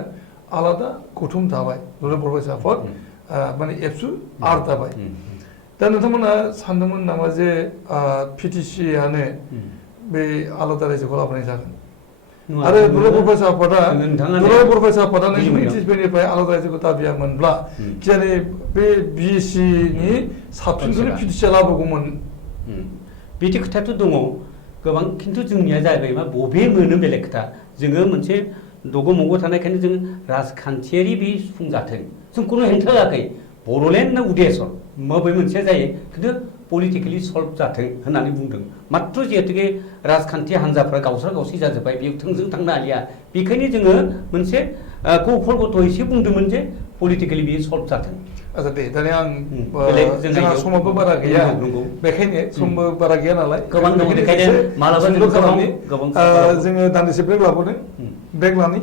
आलादा गौथुम दाबाय, दुलाराय बर' फरायसा आफाद माने एबसु आर दाबाय। दा नोंथांमोना सानदोंमोन नामा जे PTCआनो बे आलादा रायजोखौ लाबोनाय जागोन? आरो दुलाराय बर' फरायसा आफादा 1987निफ्राय आलादा रायजोखौ दाबियामोनब्ला खिजानि बे BSc नि साबसिनखौनो PTCआ लाबोगौमोन। बिदि खोथाथ' दङ गोबां, खिन्थु जोंनिया जाहैबाय मा बबे मोनो बेलेग खोथा। जोङो मोनसे दग' मग' थानायखायनो जों राजखान्थियारि बे सुफुंजाथों, जों खुनु हेंथा होआखै। बर'लेण्ड ना उदेश्वर बबे मोनसेया जायो, खिन्थु पलिटिकेलि सल्भ जाथों होननानै बुंदों। मात्र जिहेतुके राजखान्थि हान्जाफ्रा गावस्रा गावस्रि जाजोब्बाय, बेयाव थोंजों थांनो हालिया। बेखायनो जोङो मोनसे कौफलगत एसे बुंदोंमोन जे पलिटिकेलि बेयो सल्भ जाथों। आচ্ছা दे, दानिया आं जोंहा समाबो बारा गैया, बेखायनो समबो बारा गैया नालाय गोबां दङ, बेखायनो मालाबा जोङो दान्दिसे ब्रेक लाबोदों, ब्रेक लानि।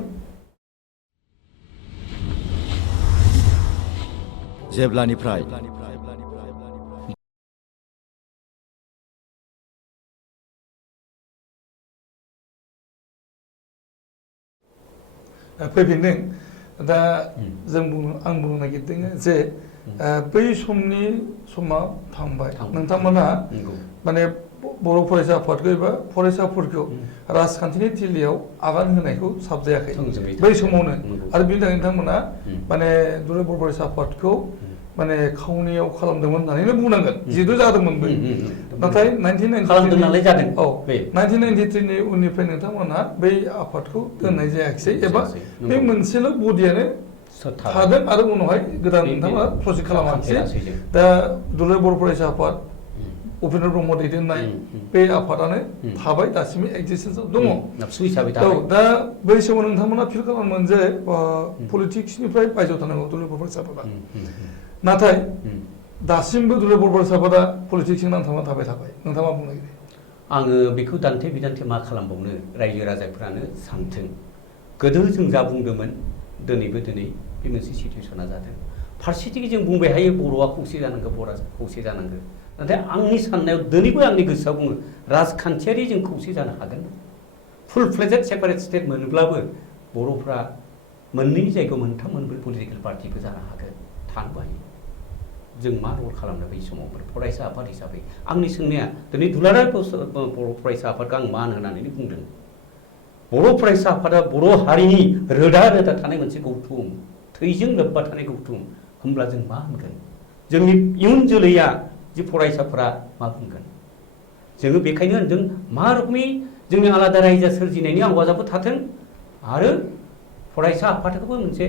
जेब्लानिफ्राय फैफिनदों, दा आं बुंनो नागिरदों जे बै समनि समा थांबाय, नोंथांमोना माने बर' फरायसा आफादखौ एबा फरायसाफोरखौ राजखान्थिनि थिलियाव आगान होनायखौ साबजायाखै बै समावनो। आरो बिनि थाखाय नोंथांमोना माने दुलाराय बर' फरायसा आफादखौ माने खावनियाव खालामदोंमोन होननानैनो बुंनांगोन, जिहेतु जादोंमोनबो। नाथाय 1993 नि उननिफ्राय नोंथांमोनहा बै आफादखौ दोननाय जायाखिसै, एबा बे मोनसेल' बडियानो थादों आरो उनावहाय गोदान नोंथांमोना प्रजेक्ट खालामाखिसै। दा दुलाराय बर' फरायसा आफाद, उपेन्द्र ब्रह्म दैदेननाय बे आफादानो थाबाय, दासिमबो एक्जिस्टेन्सआव दङ। दा बै समाव नोंथांमोना फिल खालामोमोन जे पलिटिक्सनिफ्राय बायजोआव थानांगौ दुलाराय बर' फरायसा आफादा, नाथाय दासिमबो दुलाराय बर' फरायसा आफादा पलिटिक्सजों नांथाबना थाबाय। नोंथाङा मा बुंनो नागिरो? आङो बेखौ दान्थे बिदान्थे मा खालामबावनो, रायजो राजाफ्रानो सानथों। गोदो जों जा बुंदोंमोन, दिनै बे मोनसे सिटुवेसना जादों। फारसेथिं जों बुंबाय हायो बर'आ खौसे जानांगौ, बर'आ खौसे जानांगौ। नाथाय आंनि साननायाव दिनैबो आंनि गोसोआव बुङो, राजखान्थियारि जों खौसे जानो हागोन। फुल फ्लेजेड सेपारेट स्टेट मोनोब्लाबो बर'फ्रा मोननै जायगायाव मोनथाम मोनब्रै पलिटिकेल पार्टिबो जानो हागोन, थानोबो हायो। जों मा रल खालामनो बै समाव फरायसा आफाद हिसाबै? आंनि सोंनाया दिनै दुलाराय बर' फरायसा आफादखौ आं मान होनानै बुंदों। बर' फरायसा आफादा बर' हारिनि रोदा थानाय मोनसे गौथुम, थैजों लोब्बा थानाय गौथुम। होमब्ला जों मा होनगोन? जोंनि इयुन जोलैया जे फरायसाफोरा मा बुंगोन? जोङो बेखायनो होनदों मा रोखोमै जोंनि आलादा रायजो सोरजिनायनि आवाजाबो थाथों, आरो फरायसा आफादखौबो मोनसे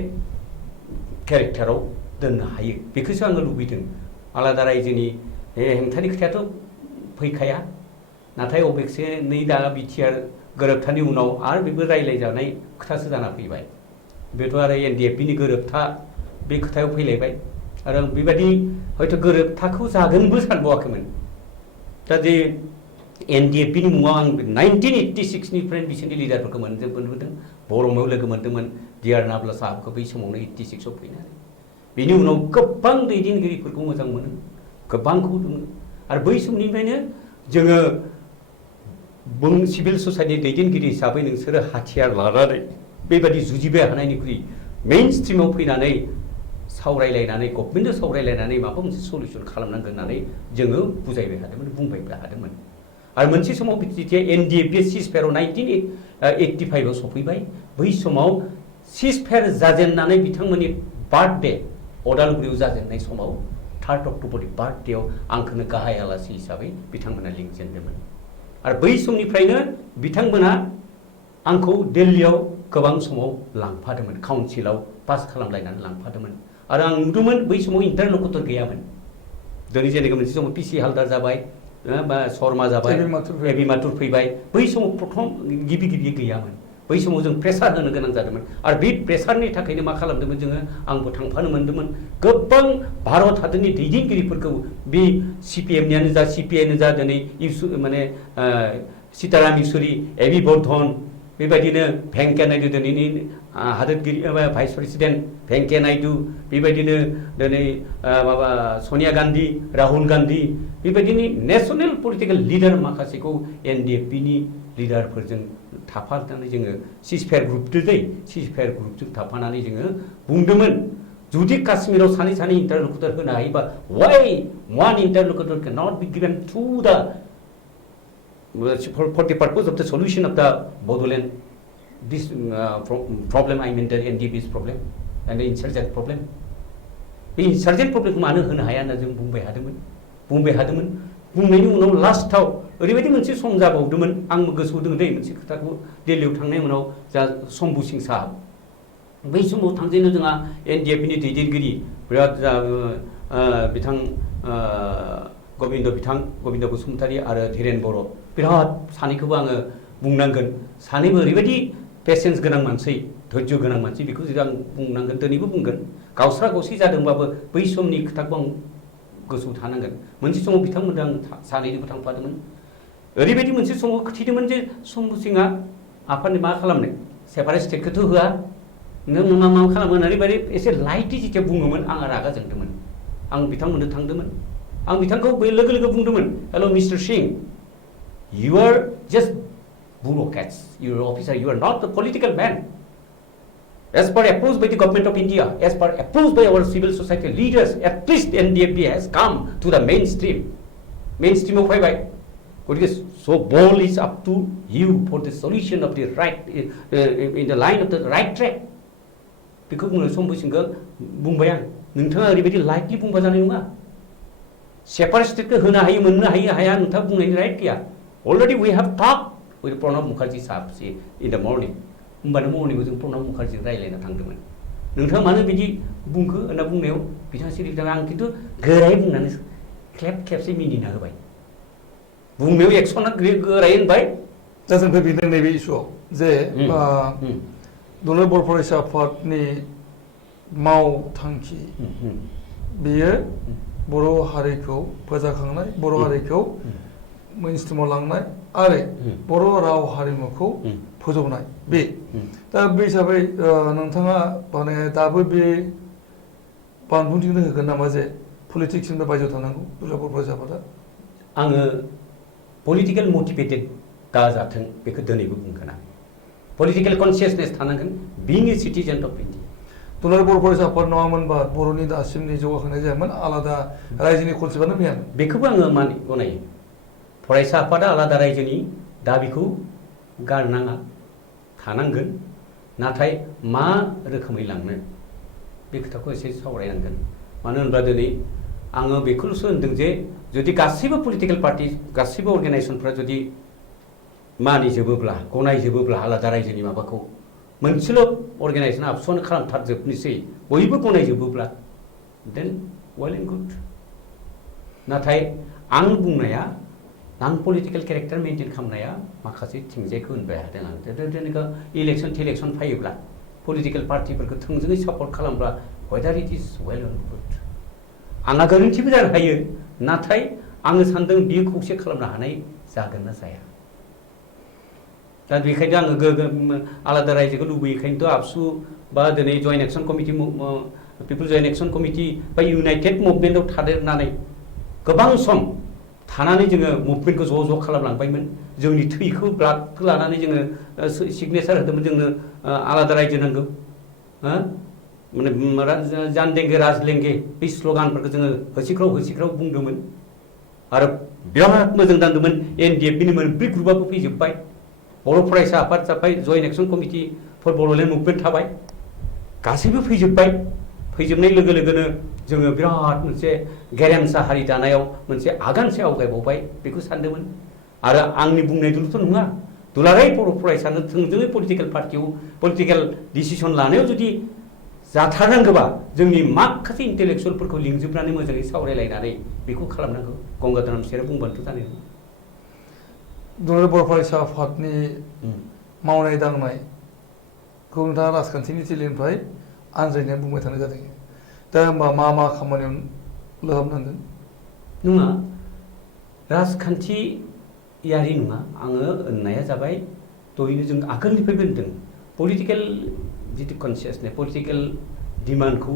केरेक्टाराव दोननो हायो, बेखौसो आङो लुबैदों। आलादा रायजोनि हेंथानि खोथायाथ' फैखाया नाथाय अबयसे नै दा बिटिआर गोरोबथानि उनाव आरो बेबो रायज्लायजानाय खोथासो जाना फैबाय बेथ' आरो एनडिएफबिनि गोरोबथा बे खोथायाव फैलायबाय आरो बेबायदि हयथ' गोरोबथाखौ जागोनबो सानबावाखैमोन दा जे एनडिएफबिनि मुङाव आं 1986निफ्राय बिसोरनि लिडारफोरखौ मोनबोदों बरमाव लोगो मोन्दोंमोन डिआर नाब्ला साहाबखौ बै समावनो 86आव फैनानै बेनि उनाव गोबां दैदेनगिरिफोरखौ मोजां मोनो गोबांखौ दङ आरो बै समनिफ्रायनो जोङो सिभिल ससाइटिनि दैदेनगिरि हिसाबै नोंसोरो हाथियार लानानै बेबायदि जुजिबाय हानायनिख्रुइ मेइन स्ट्रिमाव फैनानै सावरायलायनानै गभर्नमेन्टजों सावरायलायनानै माबा मोनसे सलिउसन खालामनांगोन होननानै जोङो बुजायबाय हादोंमोन बुंबायबो हादोंमोन आरो मोनसे समाव जेथिया एनडिएफबि सिजफायाराव 1985आव सफैबाय बै समाव सिजफायार जाजेननानै बिथांमोननि बार्थडे अदालगुरियाव जाजेननाय समाव 3 अक्ट'बरनि बार्थडेआव आंखौनो गाहाय आलासि हिसाबै बिथांमोना लिंजेनदोंमोन आरो बै समनिफ्रायनो बिथांमोना आंखौ दिल्लीयाव गोबां समाव लांफादोंमोन काउन्सिलाव पास खालामलायनानै लांफादोंमन आरो आं नुदोंमोन बै समाव इन्टारलकुटर गैयामोन दिनै जेनेबा मोनसे समाव पिसि हालदार जाबाय बा शर्मा जाबाय एबि माथुर फैबाय बै समाव प्रथम गिबि गैयामोन बै समाव जों प्रेसार होनो गोनां जादोंमोन आरो बे प्रेसारनि थाखायनो मा खालामदोंमोन जोङो आंबो थांफानो मोन्दोंमन गोबां भारत हादरनि दैदेनगिरिफोरखौ बे सिपिएमनियानो जा सिपिआइनो जा दिनै माने सीताराम येचुरी एबि बर्धन बेबायदिनो भेंकैया नायडू दिनैनि हादोरगिरि भाइस प्रेसिडेन्ट भेंकैया नायडू बेबायदिनो दिनै माबा सनिया गान्धी राहुल गान्धी बेबायदिनो नेसनेल पलिटिकेल लिडार माखासेखौ एनडिएफबिनि लिडारफोरजों थाफानानै जोङो सिजफायार ग्रुपजों थाफानानै जोङो बुंदोंमोन जुदि काश्मीराव सानै इन्टारलकुटर होनो हायोबा वाइ वान interlocutor can not be given to the for the purpose of the solution of the Bodoland this problem I mean the NDP's problem and the insurgent problem बे insurgent problem खौ मानो होनो हाया होनना जों बुंबाय हादोंमोन बुंनायनि उनाव लास्टआव ओरैबायदि मोनसे सम जाबावदोंमोन आं गोसोआव दङ दै मोनसे खोथाखौ दिल्लीयाव थांनाय उनाव जा शम्भु सिं साहाब बै समाव थांजेनो जोंहा एनडिएफबिनि दैदेनगिरि बिराद बिथां गबिन्द बसुमतारी आरो धीरेन बर' बिराद सानैखौबो आङो बुंनांगोन सानैबो ओरैबायदि पेसेन्स गोनां मानसि धैर्य गोनां मानसि बेखौ जुदि आं बुंनांगोन दिनैबो बुंगोन गावस्रा गावसि जादोंबाबो बै समनि खोथाखौ आं गोसोआव थानांगोन मोनसे समाव बिथांमोनजों आं सानैजोंबो थांफादोंमोन ओरैबायदि मोनसे समाव खोथिदोंमोन जे शम्भु सिंआ आफादनि मा खालामनो सेपारेट स्टेटखौथ' होआ नों मा खालामो ओरैबायदि एसे लाइटलि जेथिया बुङोमोन आंहा रागा जोंदोंमोन आं बिथांमोननो थांदोंमोन आं बिथांखौ बे लोगो बुंदोंमोन हेल' मिस्टार सिं you are just bureaucrats you are officer you are not the political man as per approved by the government of India as per approved by our civil society leaders at least NDFB has come to the mainstream of why because so ball is up to you for the solution of the right in the line of the right track बेखौ बुंनो शम्भु सिंखौ बुंबाय आं नोंथाङा ओरैबायदि lightly बुंबा जानाय नङा separate स्टेटखौ होनो हायो मोननो हायो हाया नोंथाङा बुंनायनि राइट गैया already we have talked with Pranab Mukherjee साहब in the morning होमबानो मर्निंआव जों प्रणब मुखार्जीजों रायज्लायना थांदोंमोन नोंथाङा मानो बिदि बुंखो होनना बुंनायाव बिथाङा सिरि आं खिन्थु गोरायै बुंनानै खेबसे मिनिना होबाय बुंनायाव एक्सना गोरायै होनबाय दा जों फैफिनदों नैबे इस्युआव जे दुलाराय बर' फरायसा आफादनि मावथांखि बेयो बर' हारिखौ फोजाखांनाय बर' हारिखौ मेनस्ट्रिमाव लांनाय आरो बर' राव हारिमुखौ फोजौनाय बे दा बे हिसाबै नोंथाङा माने दाबो बे बानबुंथिखौनो होगोन नामा जे पलिटिक्सनिफ्राय बायजोआव थानांगौ दुलाराय बर' फरायसा आफादा आङो पलिटिकेल मटिभेटेड दाजाथों बेखौ दिनैबो बुंगोन आं पलिटिकेल कनसियासनेस थानांगोन बिं ए सिटिजेन अफ इन्डिया दुलाराय बर' फरायसा आफाद नङामोनबा बर'नि दासिमनि जौगाखांनाय जायामोन आलादा रायजोनि कनसेप्टआनो फैयामोन बेखौबो आङो गनायो फरायसा आफादा आलादा रायजोनि दाबिखौ गारनाङा थानांगोन नाथाय मा रोखोमै लांनो बे खोथाखौ एसे सावरायनांगोन मानो होनब्ला दिनै आङो बेखौल'सो होनदों जे जुदि गासैबो पलिटिकेल पार्टि गासैबो अर्गानाइजेसनफ्रा जुदि मानिजोबोब्ला गनायजोबोब्ला आलादा रायजोनि माबाखौ मोनसेल' अर्गानाइजेसन आबसुवानो खालामथारजोबनोसै बयबो गनायजोबोब्ला देन वेल एन्ड गुड नाथाय आं बुंनाया नान पलिटिकेल केरेक्टार मेनटेन खालामनाया माखासे थिंजायखौ होनबाय हादों आं जेनेबा इलेक्सन टेलेक्सन फैयोब्ला पलिटिकेल पार्टिफोरखौ थोंजोङै सापर्ट खालामब्ला weather it is well and good आंहा गोरोन्थिबो जानो हायो नाथाय आङो सानदों बियो खौसे खालामनो हानाय जागोन ना जाया दा बेखायनो आङो आलादा रायजोखौ लुबैयोखायनोथ' आबसु बा दिनै जयेन्ट एक्सन कमिटि पिपल जयेन्ट एक्सन कमिटि बा इउनाइटेड मुभमेन्टआव थादेरनानै गोबां सम थानानै जोङो मुभमेन्टखौ ज' खालामलांबायमोन जोंनि थैखौ ब्लाडखौ लानानै जोङो सिगनेचार होदोंमोन जोंनो आलादा रायजो नांगौ माने जानदेंगे राजलेंगे बे स्ल'गानफोरखौ जोङो होसिख्राव बुंदोंमोन आरो बिराद मोजां नांदोंमोन एनडिएफबिनि मोनब्रै ग्रुपआबो फैजोब्बाय बर' फरायसा आफाद जाबाय joint action committee for Bodoland movement थाबाय गासैबो फैजोब्बाय फैजोबनाय लोगो लोगोनो जोङो बिराद मोनसे गेरेमसा हारि दानायाव मोनसे आगानसे आवगायबावबाय बेखौ सानदोंमोन आरो आंनि बुंनायजोंथ' नङा दुलाराय बर' फरायसानो थोंजोङै पलिटिकेल पार्टियाव पलिटिकेल डिसिसन लानायाव जुदि जाथारनांगौबा जोंनि माखासे इन्टेलेक्सुयेलफोरखौ लिंजोबनानै मोजाङै सावरायलायनानै बेखौ खालामनांगौ गंगाधर नामसेरा बुंबानोथ' जानाय नङा दुलाराय बर' फरायसा आफादनि मावनाय दांनायखौ नोंथाङा राजखान्थिनि थिलिनिफ्राय आनज्रायनाय बुंबाय थानाय जादों दा होमबा मा खामानियाव लोहाबनांगोन नङा राजखान्थियारि नङा आङो होननाया जाबाय दहायनो जों आगोलनिफ्रायबो होनदों पलिटिकेल जितु कनसियासनेस पलिटिकेल डिमान्डखौ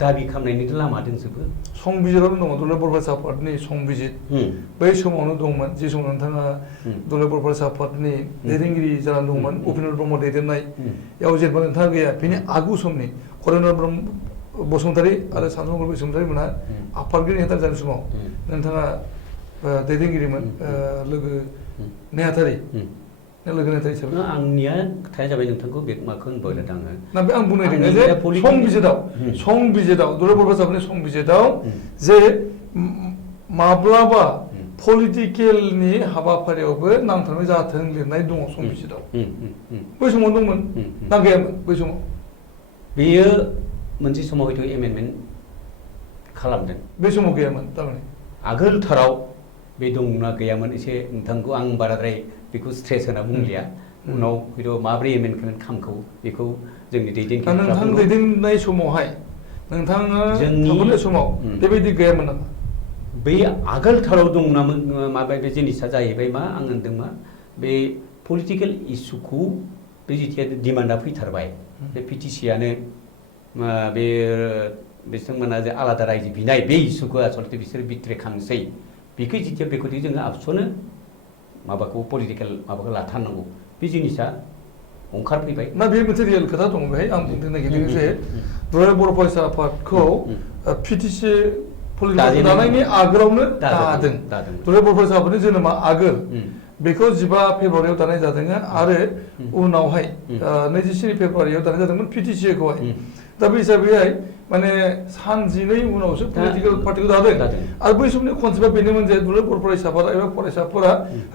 दाबि खालामनायनि लामा दंजोबो संबिजिरावनो दङ दुलाराय बर' फरायसा आफादनि संबिजित बै समावनो दंमोन जे समाव नोंथाङा दुलाराय बर' फरायसा आफादनि दैदेनगिरि जानानै दंमोन उपेन्द्र ब्रह्म दैदेननायाव जेनेबा नोंथाङा गैया बेनि आगु समनि करेन्द्र ब्रह्म बसुमतारी आरो सानफ्रोमबो बसुमतारी मोनहा आफादगिरि नेहाथारि जानाय समाव नोंथाङा दैदेनगिरिमोन लोगो नेहाथारि लोगो नेहाथारि हिसाबै आंनिया खोथाया जाबाय नोंथांखौ बे माखौ होनबाय आङो ना बे आं बुंनाय दङ जे संबिजिताव दुलाराय बर' फरायसा आफादनि संबिजिताव जे माब्लाबा पलिटिकेलनि हाबाफारियावबो नांथारनाय जाथों लिरनाय दङ संबिजिताव बै समाव दंमोन ना गैयामोन बै समाव बेयो मोनसे समाव हयथ' एमेन्डमेन्ट खालामदों बे समाव गैयामोन थारमाने आगोलथाराव बे दंना गैयामोन एसे नोंथांखौ आं बाराद्राय बेखौ स्ट्रेस होना बुंलिया उनाव हयथ' माब्रै एमेन्डमेन्ट खालामखौ बेखौ जोंनि दैदेनगिरि नोंथां दैदेननाय समावहाय नोंथाङा थांनाय समाव बेबायदि गैयामोन नामा बै आगोलथाराव दंनामोन माबा बे जिनिसा जाहैबाय मा आं होनदों मा बे पलिटिकेल इस्युखौ बे जिथिया डिमान्डआ फैथारबाय बे पिटिसियानो बे बिथांमोना जे आलादा रायजो बिनाय बे इस्युखौ आसलथे बिसोर बिथ्रेखांसै बेखौ जिथिया बेखौदि जोङो आबसुनो माबाखौ पलिटिकेल माबाखौ लाथारनांगौ बे जिनिसा ओंखारफैबाय ना बे मोनसे रियेल खोथा दङ बेहाय आं बुंनो नागिरदों जे दुलाराय बर' फरायसा आफादखौ पिटिसि पलिटिकेल दानायनि आगोलावनो दादों दुलाराय बर' फरायसा आफादनि जोनोमा आगोल बेखौ 15 फेब्रुवारियाव दानाय जादों आरो उनावहाय 27 फेब्रुवारियाव दानाय जादोंमोन पिटिसिखौहाय दा बे हिसाबैहाय माने सान 12 उनावसो पलिटिकेल पार्टिखौ दादों आरो बै समनि कनसेप्टआ बेनोमोन जे दुलाराय बर' फरायसाफोरा एबा फरायसाफोरा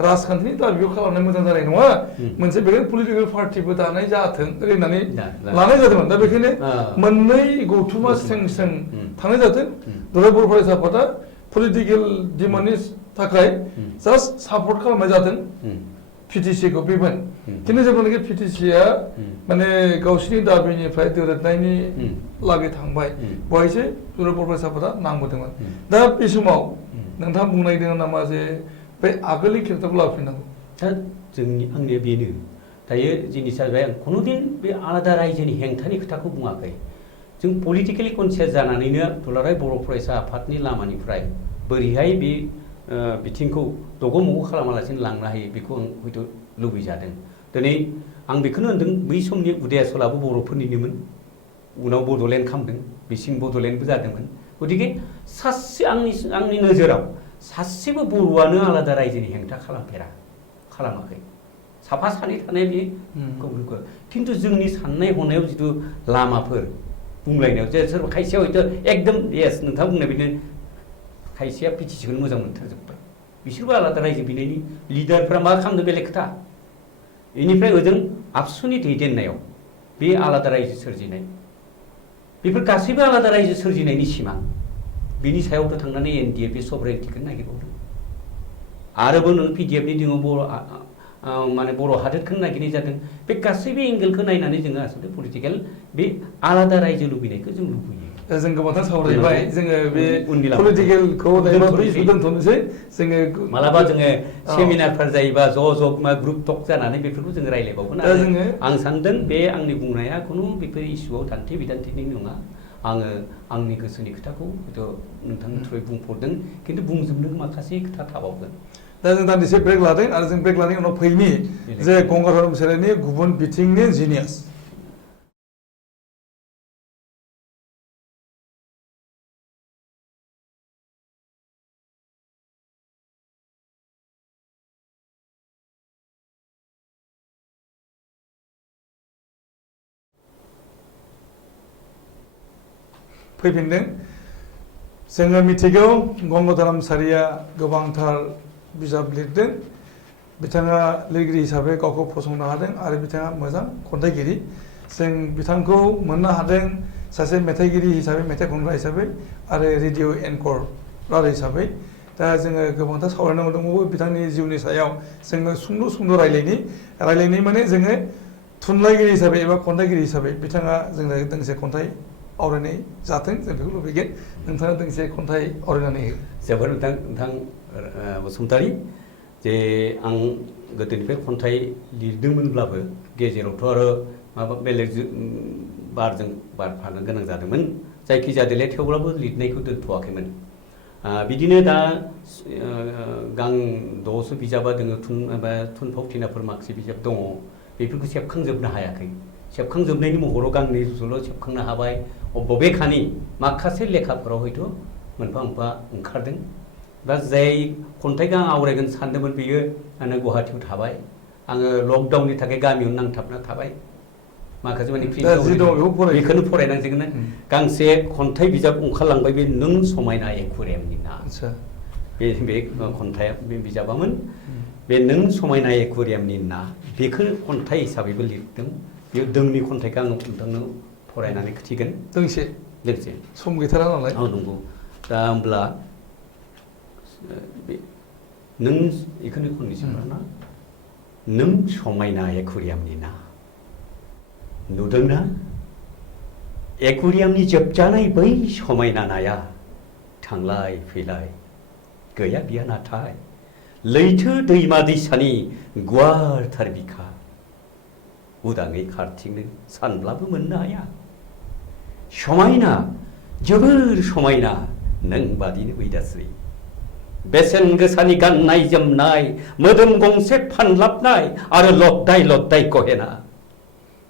राजखान्थिनि दाबिखौ खालामनाय मोजां जानाय नङा मोनसे बेलेग पलिटिकेल पार्टिबो दानाय जाथों ओरैनानै लानाय जादोंमोन दा बेखायनो मोननै गौथुमा स्रें थांनाय जाथों दुलाराय बर' फरायसा आफादा पलिटिकेल डिमान्डनि थाखाय जास्ट सापर्ट खालामनाय जादों पिटिसिखौ बेमोन खिन्थु जेब्लानाखि पिटिसिया माने गावसिनि दाबिनिफ्राय दोरोदनायनि लागै थांबाय बेवहायसो दुलाराय बर' फरायसा आफादा नांबोदोंमोन दा बे समाव नोंथाङा बुंनायदों नामा जे बे आगोलनि केरेक्टारखौ लाफिननांगौ दा आंनिया बेनो दायो जिनिसा जाबाय आं खुनुदिन बे आलादा रायजोनि हेंथानि खोथाखौ बुङाखै जों पलिटिकेलि कनसियास जानानैनो दुलाराय बर' फरायसा आफादनि लामानिफ्राय बोरैहाय बे बिथिंखौ दग'मग' खालामालासिनो लांनो हायो बेखौ आं हयथ' लुबैजादों दिनै आं बेखौनो होनदों बै समनि उदयासलाबो बर'फोरनिनोमोन उनाव बड'लेण्ड खालामदों बिसिं बड'लेण्डबो जादोंमोन गतिके सासे आंनि नोजोराव सासेबो बर'आनो आलादा रायजोनि हेंथा खालामाखै साफा सानै थानाय बे खिन्थु जोंनि साननाय हनायाव जिथु लामाफोर बुंलायनायाव जे सोरबा खायसेया हयथ' एकदम येस नोंथाङा बुंनाय बिदिनो खायसेया पिटिसिखौनो मोजां मोनथारजोब्बाय बिसोरबो आलादा रायजो बिनायनि लिडारफ्रा मा खालामदों बेलेग खोथा बेनिफ्राय ओजों आबसुनि दैदेननायाव बे आलादा रायजो सोरजिनाय बेफोर गासैबो आलादा रायजो सोरजिनायनि सिमां बिनि सायावथ' थांनानै एनडिएफबि सभरेन्टिखौ नागिरबावदों आरोबाव नों पिडिएफनि दङ माने बर' हादोरखौ नागिरनाय जादों बे गासैबो एंगेलखौ नायनानै जोङो आसलथे पलिटिकेल बे आलादा रायजो लुबैनायखौ जों लुबैयो। जों गोबांथार सावरायबाय जोङो बे उननि लामाखौ पलिटिकेलखौ दोनथ'नोसै जोङो मालाबा जोङो सेमिनारफोर जायोबा ज' ग्रुप टक जानानै बेफोरखौ जोङो रायज्लायबावगोन आरो आं सानदों बे आंनि बुंनाया खुनु बेफोर इस्युआव दान्थे बिदान्थेनि नङा। आङो आंनि गोसोनि खोथाखौ हयथ' नोंथांनिफ्राय बुंफोरदों खिन्थु बुंजोबनो माखासे खोथा थाबावगोन। दा जों दान्दिसे ब्रेक लादों आरो जों ब्रेक लानायनि उनाव फैनि जे गंगाधर बसुमतारीनि गुबुन बिथिंनि जिनियास। फैफिनदों जोङो मिथिगौ गंगाधर बसुमतारीया गोबांथार बिजाब लिरदों। बिथाङा लिरगिरि हिसाबै गावखौ फसंनो हादों आरो बिथाङा मोजां खन्थाइगिरि। जों बिथांखौ मोननो हादों सासे मेथाइगिरि हिसाबै मेथाइ खनग्रा हिसाबै आरो रेडिअ एंकर हिसाबै। दा जोङो गोबांथार सावरायनांगौ दंबावो बिथांनि जिउनि सायाव जोङो सुंद' रायलायनाय माने जोङो थुनलाइगिरि हिसाबै एबा खन्थाइगिरि हिसाबै बिथाङा जोंनो दोंसे खन्थाइ आवरायनाय जाथों जों बेखौ लुबैगोन। नोंथाङा दोंसे खन्थाइ आवरायनानै हो। जोबोर नोंथां बसुमतारी जे आं गोदोनिफ्राय खन्थाइ लिरदोंमोनब्लाबो गेजेरावथ' आरो माबा बेलेग बारजों बारफानो गोनां जादोंमोन। जायखिजाया थेवब्लाबो लिरनायखौ दोनथ'वाखैमोन। बिदिनो दा गां द'सो बिजाबा दोङो थुनफावथिनाफोर माखासे बिजाब दङ बेफोरखौ सेबखांजोबनो हायाखै। सेबखांजोबनायनि महराव गांनैसोल' सेबखांनो हाबाय। बबेखानि माखासे लेखाफोराव हयथ' मोनफा मोनफा ओंखारदों। दा जाय खन्थाइखौ आं आवरायगोन सानदोंमोन बेयो आंना गुवाहाटियाव थाबाय। आङो लकडाउननि थाखाय गामियावनो नांथाबना थाबाय। माखासे माने बेखौनो फरायनांसिगोन। गांसे खन्थाइ बिजाब ओंखारलांबाय बे नों समायना एकुरियामनि ना। बे खन्थाइ बे बिजाबामोन बे नों समायना एकुरियामनि ना बेखौ खन्थाइ हिसाबैबो लिरदों। बे दोंनि खन्थाइखौ आं नोंथांनो फरायनानै खिथिगोन। दोंसे सम गैथारा नालाय। औ नंगौ। दा होमब्ला नों बेखौनो खननोसै ना नों समायना एकुरियामनि ना नुदोंना एकुरियामनि जोबजानाय बै समायना नाया थांलाय फैलाय गैया बिया नाथाय लैथो दैमा दैसानि गुवारथार बिखा उदाङै खारथिंनो सानब्लाबो मोननो हाया। समायना जोबोर समायना नों बादिनो बैदास्रि बेसेन गोसानि गाननाय जोमनाय मोदोम गंसे फानलाबनाय आरो लद्दाय गहेना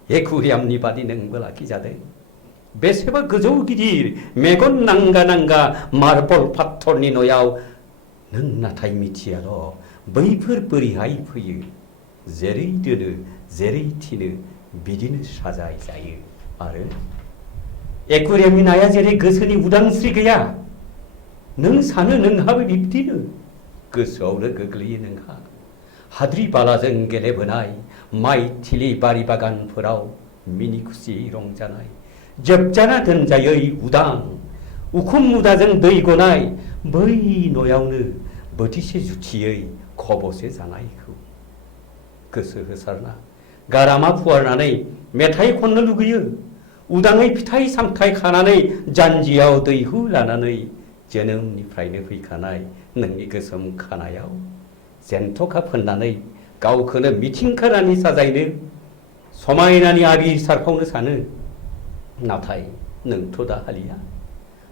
एकुरियामनि बादि नोंबो लाखिजादों। बेसेबा गोजौ गिदिर मेगन नांगा मार्बल पात्थरनि न'याव नों नाथाय मिथियाल' बैफोर बोरैहाय फैयो जेरै दोनो जेरै थिनो बिदिनो साजाय जायो। आरो एकुरियामनि नाया जेरै गोसोनि उदांस्रि गैया नों सानो नोंहाबो बिब्दिनो गोसोआवनो गोग्लैयो नोंहा हाद्रि बालाजों गेलेबोनाय माइ थिलि बारि बागानफोराव मिनि खुसि रंजानाय जोबजाना दोनजायै उदां उखुम मुदाजों दै गनाय बै न'यावनो बोथिसे जुथियै खबसे जानायखौ गोसो होसारना गारामा फुवारनानै मेथाइ खननो लुगैयो। उदाङै फिथाइ सामथाइ खानानै जानजियाव दैहु लानानै जोनोमनिफ्रायनो फैखानाय नोंनि गोसोम खानायाव जेन्थ'खा फोननानै गावखौनो मिथिंखारानि साजायनो समायनानि आबिर सारफावनो सानो। नाथाय नोंथ' दा हालिया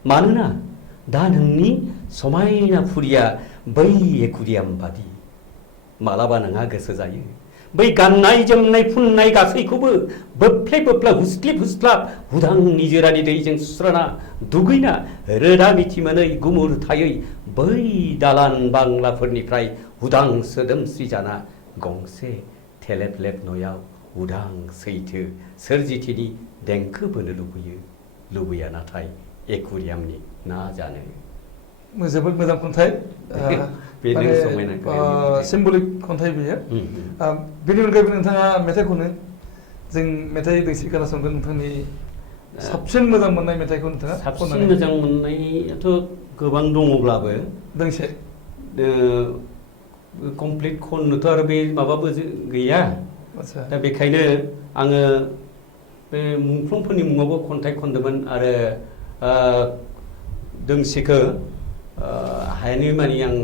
मानोना दा नोंनि समायना फुरिया बै एकुरियाम बादि मालाबा नोंहा गोसो जायो बै गाननाय जोमनाय फुननाय गासैखौबो बोफ्ले हुस्लाब उदां निजोरानि दैजों सुस्राना दुगैना रोदा मिथि मोनै गुमुर थायै बै दालान बांलाफोरनिफ्राय उदां सोदोमस्रि जाना गंसे थेलेबलेब न'याव उदां सैथो सोरजिथिनि देंखो बोनो लुबैया नाथाय एकुरियामनि ना जानो। जोबोद मोजां खन्थाइ सिम्बलिक खन्थाइ बेयो। बेनि अनगायैबो नोंथाङा मेथाइ खनो जों मेथाइ दोंसे खोनासंगोन नोंथांनि साबसिन मोजां मोननाय मेथाइखौ नोंथाङा साबसिन मोजां मोननायाथ' गोबां दङब्लाबो दोंसे कमप्लिट खननोथ' आरो बे माबाबो गैया आदसा दा बेखायनो आङो बे मुंख्लंफोरनि मुङावबो खन्थाइ खनदोंमोन आरो दोंसेखौ हानायमानि आं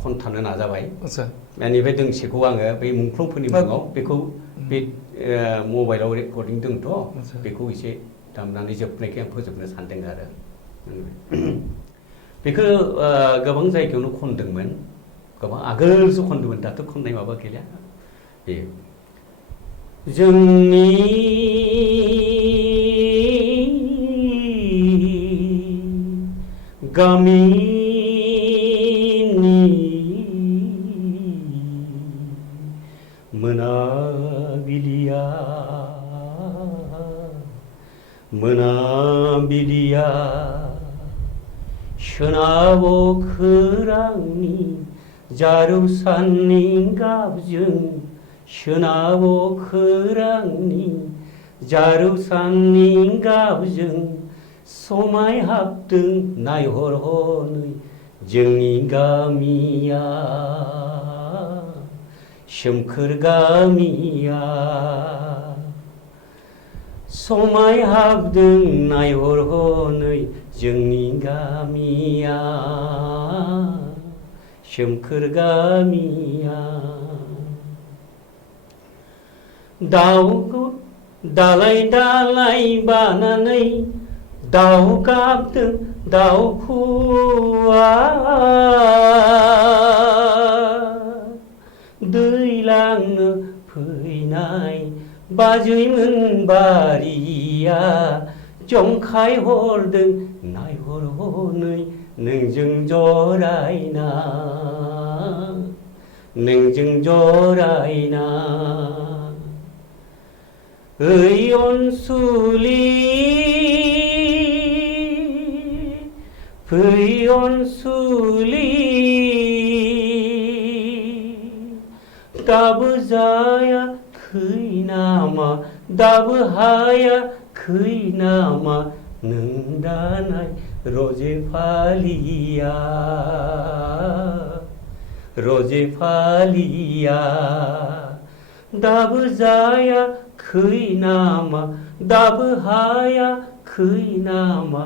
खनथानो नाजाबाय आदसा बेनिफ्राय दोंसेखौ आङो बे मुंख्लंफोरनि मुङाव बेखौ बे मबाइलाव रेकर्डिं दंथ' बेखौ एसे दामनानै जोबनायखौ आं फोजोबनो सानदों आरो बेखौ गोबां जायगायावनो खनदोंमोन गोबां आगोलसो खनदोंमोन दाथ' खननाय माबा गैला बे जोंनि गामिनि मोनाबिलिया मोनाबिलिया सोनाब अख्रांनि जारौ साननि गाबजों सोनाब अख्रांनि जारौ साननि गाबजों समाय हाबदों नायहर हनै जोंनि गामिया सोमखोर गामिया समाय हाबदों नायहर हनै जोंनि गामिया सोमखोर गामिया दाउखौ दालाय दालाय बानानै दाउ गाबदों दाउखौआ दैलांनो फैनाय बाजैमोन बारिया जंखाय हरदों नायहर हनै नोंजों जरायना नोंजों जरायना ओइ अनसुलि फै अनसुलि दाबो जायाखै नामा दाबो हायाखै नामा नों दानाय रजे फालिया रजे फालिया दाबो जायाखै नामा दाबो हायाखै नामा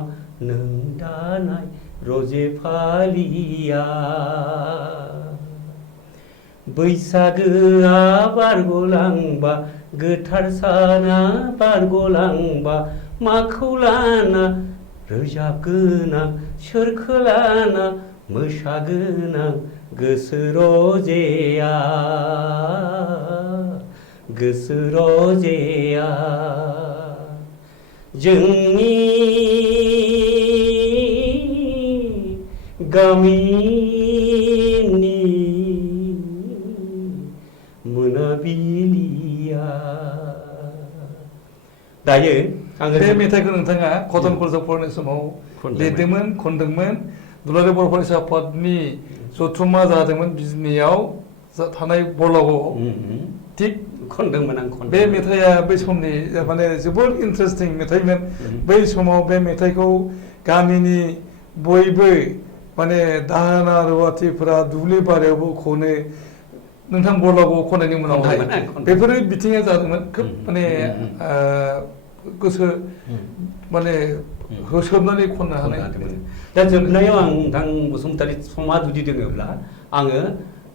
नों दानाय रजे फालिया बैसागोआ बारग'लांबा गोथार साना बारग'लांबा माखौ लाना रोजाबगोन आं सोरखौ लाना मोसागोन आं गोसो रजेया गोसो रजेया जोंनि गामिनि मोनाबिलिया दायो आङो बे मेथाइखौ नोंथाङा कटन कलेजाव फरायनाय समाव लिरदोंमोन खनदोंमोन दुलाराय बर' फरायसा आफादनि जथुम्मा जादोंमोन बिजनियाव थानाय बरलागावआव थिग खनदोंमोन आं बे मेथाइआ बै समनि माने जोबोद इन्टारेस्टिं मेथाइमोन बै समाव बे मेथाइखौ गामिनि बयबो माने दाहोना रुवाथिफोरा दुब्लि बारियावबो खनो नोंथां बरलागावआव खननायनि उनावहाय बेफोरो बिथिङा जादोंमोन खोब माने गोसो माने होसोबनानै खननो हानाय दा जोबनायाव आं नोंथां बसुमतारी समा जुदि दोङोब्ला आङो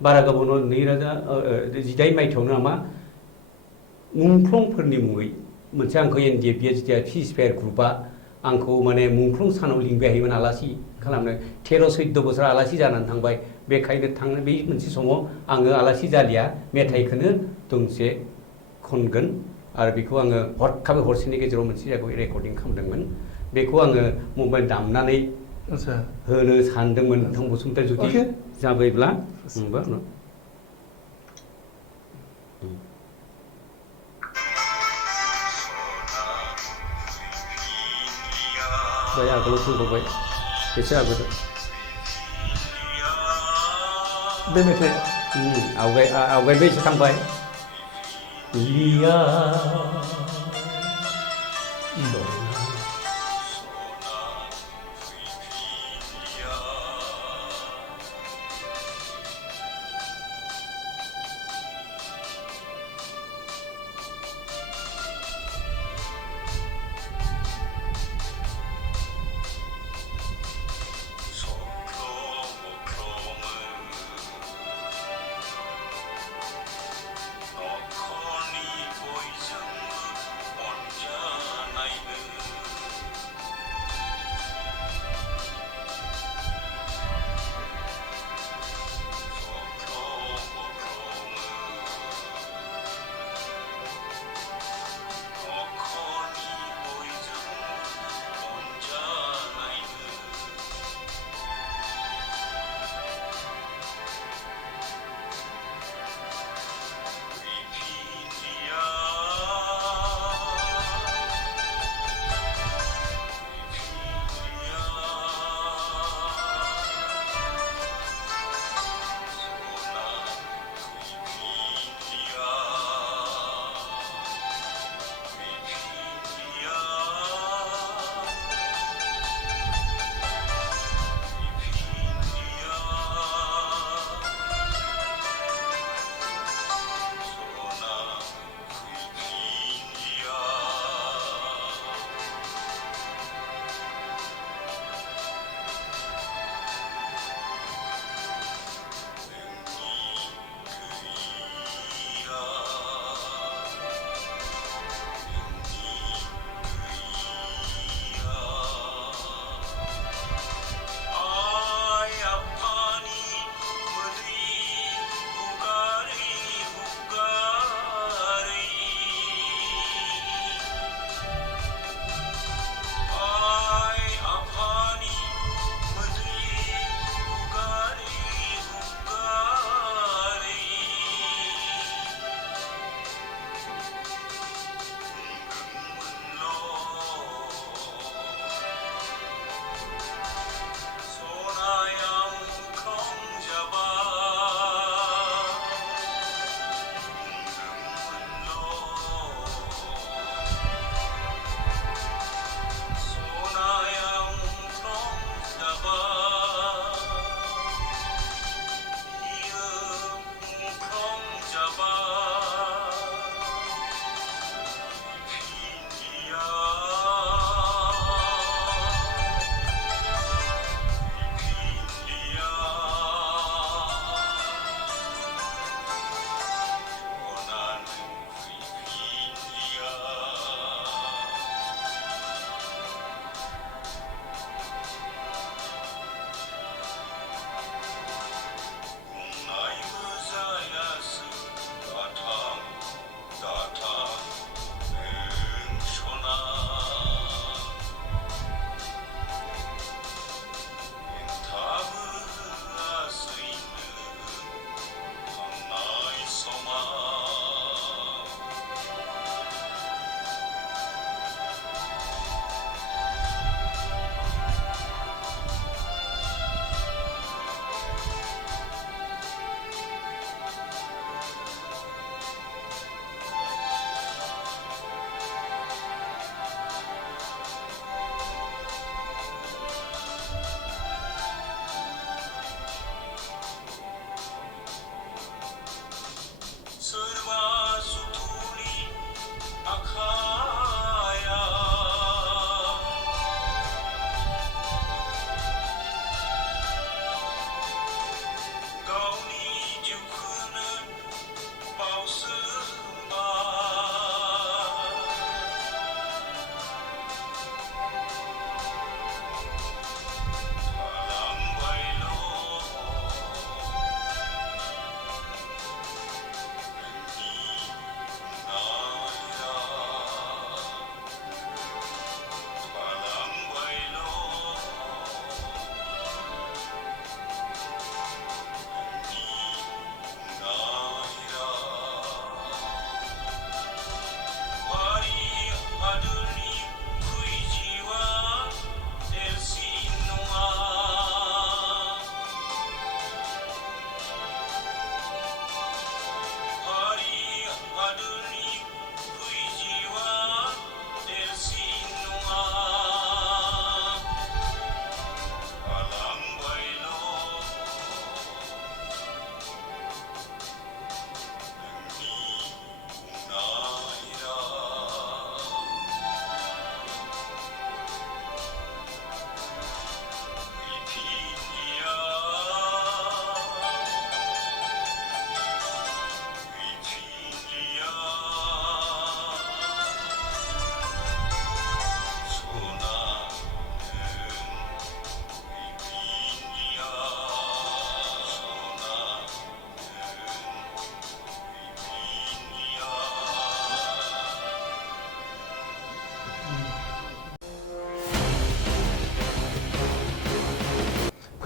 बारा गोबाव 2018 मायथाइयावनो नामा मुंख्लंफोरनि मुङै मोनसे आंखौ NDFB जिथिया फिसफेयार ग्रुपआ आंखौ माने मुंख्लं सानाव लिंबायहायोमोन आलासि खालामनो 13-14 बोसोर आलासि जानानै थांबाय बेखायनो थांनो बे मोनसे समाव आङो आलासि जालिया मेथाइखौनो दोंसे खनगोन आरो बेखौ आङो हरखाबै हरसेनि गेजेराव मोनसे जायगायाव रेकर्डिं खालामदोंमोन बेखौ आङो मबाइल दामनानै होनो सानदोंमोन नोंथां बसुमतारी जुदि जाबायब्ला आगोलाव फैबावबाय एसे आगोल बे मेथाइ आवगायबायसो थांबाय लिया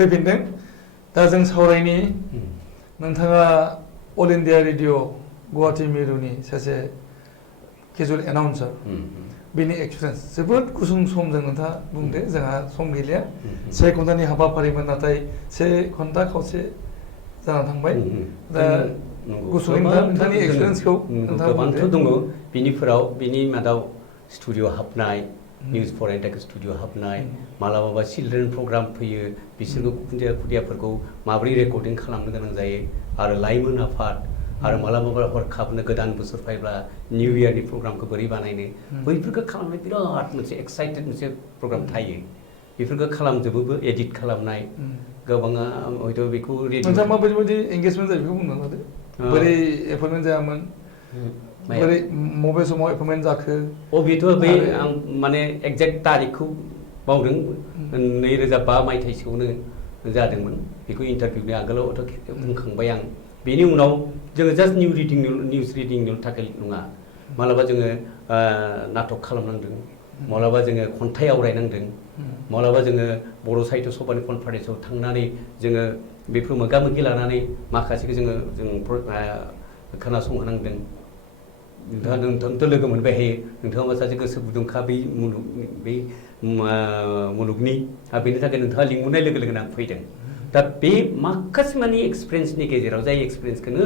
फैफिनदों दा जों सावरायनि नोंथाङा अल इन्डिया रेडिअ गुवाहाटी मिरुनि सासे केजुवेल एनाउन्सार बेनि एक्सपिरियेन्स जोबोद गुसुं समजों नोंथाङा बुंदो जोंहा सम गैलिया 1 घन्टानि हाबाफारिमोन नाथाय 1 घन्टा खावसे जाना थांबाय दा गुसुङै नोंथांनि एक्सपिरियेन्सखौ गोबांथ' दङ बिनि मादाव स्टुडिअ हाबनाय निउज फरायनो थाखाय स्टुडिअ हाबनाय मालाबा चिलड्रेन प्रग्राम फैयो बिसोरखौ खुदियाफोरखौ माबोरै रेकर्डिं खालामनो गोनां जायो आरो लाइमोन आफाद आरो मालाबा हरखाबनो गोदान बोसोर फैब्ला निउ इयारनि प्रग्रामखौ बोरै बानायनो बैफोरखौ खालामनाय बिराद मोनसे एक्साइटेड मोनसे प्रग्राम थायो बेफोरखौ खालामजोबोबो एडिट खालामनाय गोबाङा हयथ' बेखौ नोंथाङा माबायदि एंगेजमेन्ट जायो बेखौ बुंनो लादो बोरै एपइन्टमेन्ट जायामोन बोरै मबे समाव एपइन्टमेन्ट जाखो बेथ' बै आं माने एक्जेक्ट तारिखखौ बावदों 2005 मायथाइसोआवनो जादोंमोन बेखौ इन्टारभिउनि आगोलावथ' बुंखांबाय आं बेनि उनाव जोङो जास्ट निउज रिडिंनि थाखाय नङा मालाबा जोङो नाटक खालामनांदों मालाबा जोङो खन्थाइ आवरायनांदों मालाबा जोङो बर' साहित्य सभानि कनफारेन्सआव थांनानै जोङो बेफोर मोगा मोगि लानानै माखासेखौ जों खोनासंहोनांदों नोंथांथ' लोगो मोनबाय थायो नोंथाङा सासे गोसो गुदुंखा बै मुलुगनि बेनि थाखाय नोंथाङा लिंहरनाय लोगो लोगोनो आं फैदों दा बे माखासे माने एक्सपिरियेन्सनि गेजेराव जाय एक्सपिरियेन्सखौनो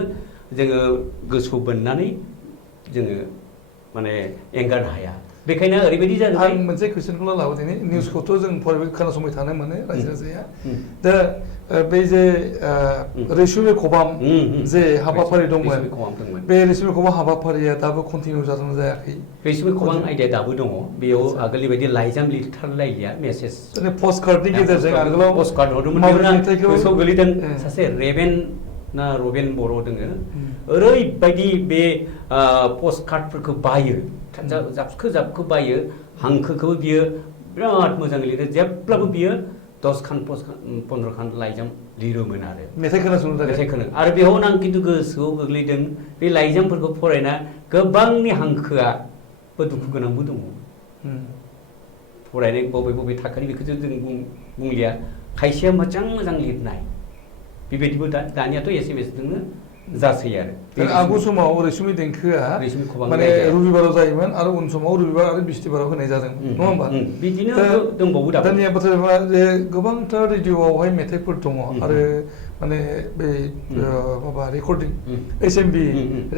जोङो गोसोआव बोननानै जोङो माने एंगारनो हाया बेखायनो ओरैबायदि जादों आं मोनसे कुइसनखौल' लाबोदिनि निउसखौथ' जों फरायबाय खोनासंबाय थानो मोनो रायजो राजाया दा बै जे रैसुमै खबाम जे हाबाफारि दंमोन बे रैसुमै खबाम हाबाफारिया दाबो कन्टिनिउ जादोंना जायाखै रैसुमै खबाम आयदाया दाबो दङ बेयाव आगोलनि बायदि लाइजाम लिरथारलायलिया मेसेज पस्ट कार्डनि गेजेरजों आगोलाव पस्ट कार्ड हरदोंमोन गोसोआव गोलैदों सासे रेबेन ना रबेन बर' दोङो ओरैबायदि बे पस्ट कार्डफोरखौ बायो जाबखो बायो हांखोखौ बियो बिराद मोजां लिरो जेब्लाबो बियो 10 खान 15 खान लाइजाम लिरोमोन आरो मेथाइ खोनासंनो मेथाइ खोनो आरो बेयावनो आं खिन्थु गोसोआव गोग्लैदों बे लाइजामफोरखौ फरायना गोबांनि हांखोआबो दुखु गोनांबो दङ फरायनाय बबे थाखोनि बेखौ जों बुंलिया खायसेया मोजां लिरनाय बेबायदिबो दानियाथ' SMS जोंनो जासै आरो आगु समाव रैसुमै देंखोआ माने रबिबाराव जायोमोन आरो उन समाव रबिबार आरो बिस्थिबाराव होनाय जादोंमोन नङा होमबा बिदिनो दंबावो दानिया बाथ्राया जे गोबांथार रेडिअ'आवहाय मेथाइफोर दङ आरो माने बे माबा रेकर्डिं HMV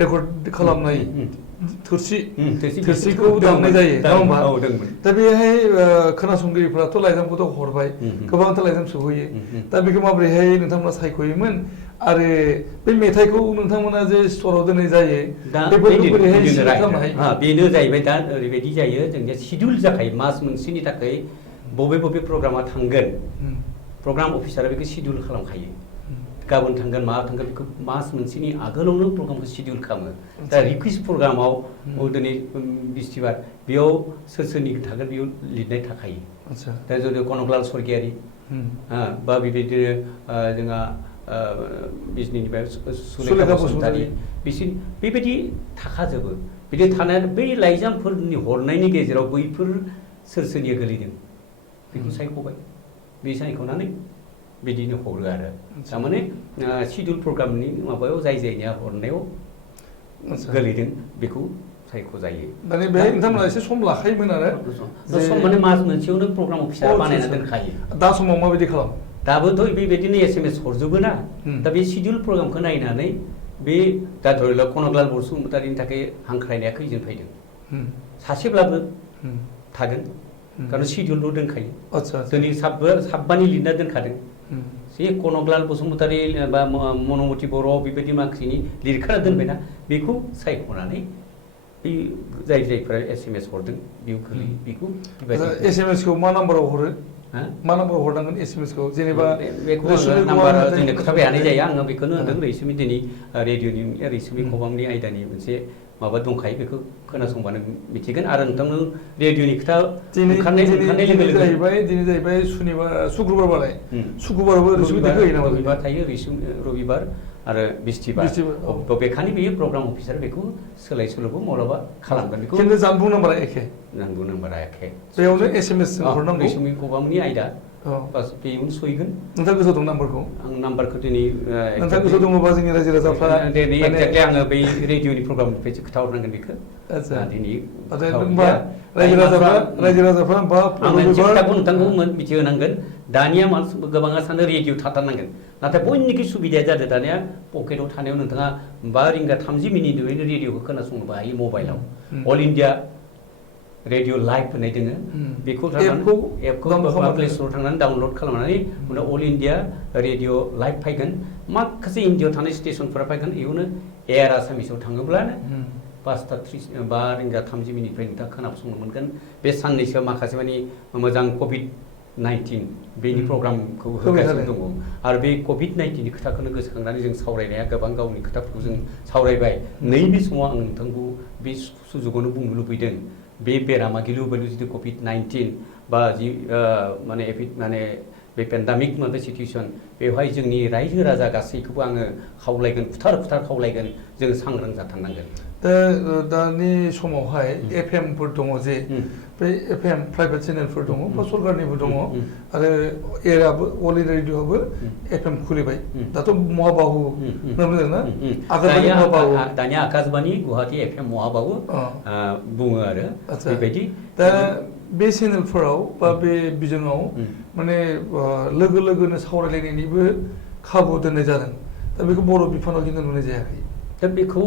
रेकर्ड खालामनाय थोरसिखौ दामनाय जायो नङा होमबा दा बेहाय खोनासंगिरिफ्राथ' लाइजामखौथ' हरबाय गोबांथार लाइजाम सौहैयो दा बेखौ माबोरैहाय नोंथांमोना सायख'योमोन आरो बे मेथाइखौ नोंथांमोना जे स्ट'राव दोननाय जायो बेनो जाहैबाय दा ओरैबायदि जायो जोंनिया शिडिउल जाखायो मास मोनसेनि थाखाय बबे प्रग्रामा थांगोन प्रग्राम अफिसारा बेखौ शिडिउल खालामखायो गाबोन थांगोन मा थांगोन बेखौ मास मोनसेनि आगोलावनो प्रग्रामखौ शिडिउल खालामो दा रिकुइस्ट प्रग्रामाव दिनै बिस्थिबार बेयाव सोरनि थागोन बेयाव लिरनाय थाखायो दा जुदि कनकलाल स्वर्गियारि बा बेबायदिनो जोंहा बिजनिनिफ्राय सुलेखा बसुमतारी बिसोर बेबायदि थाखाजोबो बिदि थानाय बै लाइजामफोरनि हरनायनि गेजेराव बैफोर सोरनिया गोलैदों बेखौ सायख'बाय बे सायख'नानै बिदिनो हरो आरो थारमाने शिडिउल प्रग्रामनि माबायाव जायनिया हरनायाव गोलैदों बेखौ सायख'जायो माने बेहाय नोंथांमोना एसे सम लाखायोमोन आरो सम माने मास मोनसेयावनो प्रग्राम अफिसारा बानायना दोनखायो दा समाव माबायदि खालामो दाबोथ' बेबायदिनो SMS हरजोबो ना दा बे शिडिउल प्रग्रामखौ नायनानै बे दा धरिल कनकलाल बसुमतारीनि थाखाय हांख्रायनाया खैजोन फैदों सासेब्लाबो थागोन कारण शिडिउलल' दोनखायो दिनै साबबानि लिरना दोनखादों बे कनकलाल बसुमतारी बा मनमति बर' बेबायदि माखासेनि लिरखाना दोनबायना बेखौ सायख'नानै बे जायफोरा SMS हरदों बेयाव गोलैयो बेखौ SMS खौ मा नाम्बाराव हरो मा नाम्बाराव हरनांगोन SMSखौ जेनेबा बेखौ नाम्बारा जोंनो खोथाबाय थानाय जाया आङो बेखौनो होनदों रैसुमै दिनै रेडिअ'नि रैसुमै खबामनि आयदानि मोनसे माबा दंखायो बेखौ खोनासंबानो मिथिगोन आरो नोंथांनो रेडिअ'नि खोथा ओंखारनाय लोगो लोगो दिनै जाहैबाय शुक्रबार बाराय शुक्रबारावबो रैसुमै देंखो होयो नामा रबिबार थायो रबिबार आरो बिस्थिबार बेखानि बेयो प्रग्राम अफिसार बेखौ सोलाय सोल'बो माब्लाबा खालामगोन बेखौ जानबुं नाम्बारा एखे जानबुं नाम्बारा एखे बेयावनो SMS हरनांगौ रैसुमै खबामनि आयदा औ बास बेयावनो सहैगोन नोंथां गोसोआव दं नाम्बारखौ आं नाम्बारखौ दिनै नोंथां गोसोआव दङबा जोंनि रायजो राजाफ्रा दिनै एक्जेक्टलि आङो बै रेडिअनि प्रग्रामनिफ्रायसो खोन्थाहरनांगोन बेखौ आदसा दिनै होमबा रायजो राजाफ्रा बा आं मोनसे खोथाखौ नोंथांखौ मिथिहोनांगोन दानिया गोबाङा सानो रेडिअ थाथारनांगोन नाथाय बयनिख्रुइ सुबिदाया जादों दानिया पकेटाव थानायाव नोंथाङा 5 रिंगा 30 मिनिटनिफ्रायनो रेडिअखौ खोनासंनोबो हायो मबाइलाव अल इन्डिया रेडिअ लाइभ होननाय दोङो बेखौ एपखौ प्ले स्ट'राव थांनानै डाउनलड खालामनानै उनाव अल इन्डिया रेडिअ लाइभ फैगोन माखासे इन्डियाआव थानाय स्टेसनफोरा फैगोन इयावनो एयार आसामिसाव थाङोब्लानो 5 रिंगा 30 मिनिटनिफ्राय नोंथाङा खोनासंनो मोनगोन बे साननैसोआव माखासे माने मोजां कभिड-19 बेनि प्रग्रामखौ होगासिनो दङ आरो बे कभिड-19नि खोथाखौनो गोसोखांनानै जों सावरायनाया गोबां गावनि खोथाफोरखौ जों सावरायबाय नैबे समाव आं नोंथांखौ बे सुजुगावनो बुंनो लुबैदों बे बेरामा गिलु बालु जिथु कभिड-19 बा जि माने बे पेन्डामिक मोनसे सिटुएसन बेवहाय जोंनि रायजो राजा गासैखौबो आङो खावलायगोन खुथार खावलायगोन जोङो सांग्रां जाथारनांगोन दा दानि समावहाय एफएमफोर दङ जे बे एफएम प्राइभेट चेनेलफोर दङ बा सरकारनिबो दङ आरो एयाराबो अल इन्डिया रेडिअ'आबो एफएम खुलिबाय दाथ' महाबाहु ना आकाशबाणी महाबाहु दानिया आकाशबाणी गुवाहाटी एफएम महाबाहु बुङो आरो बेबायदि दा बे चेनेलफोराव बा बे बिजोङाव माने लोगो लोगोनो सावरायलायनायनिबो खाबु दोननाय जादों दा बेखौ बर' बिफानाव खिन्थु नुनाय जायाखै दा बेखौ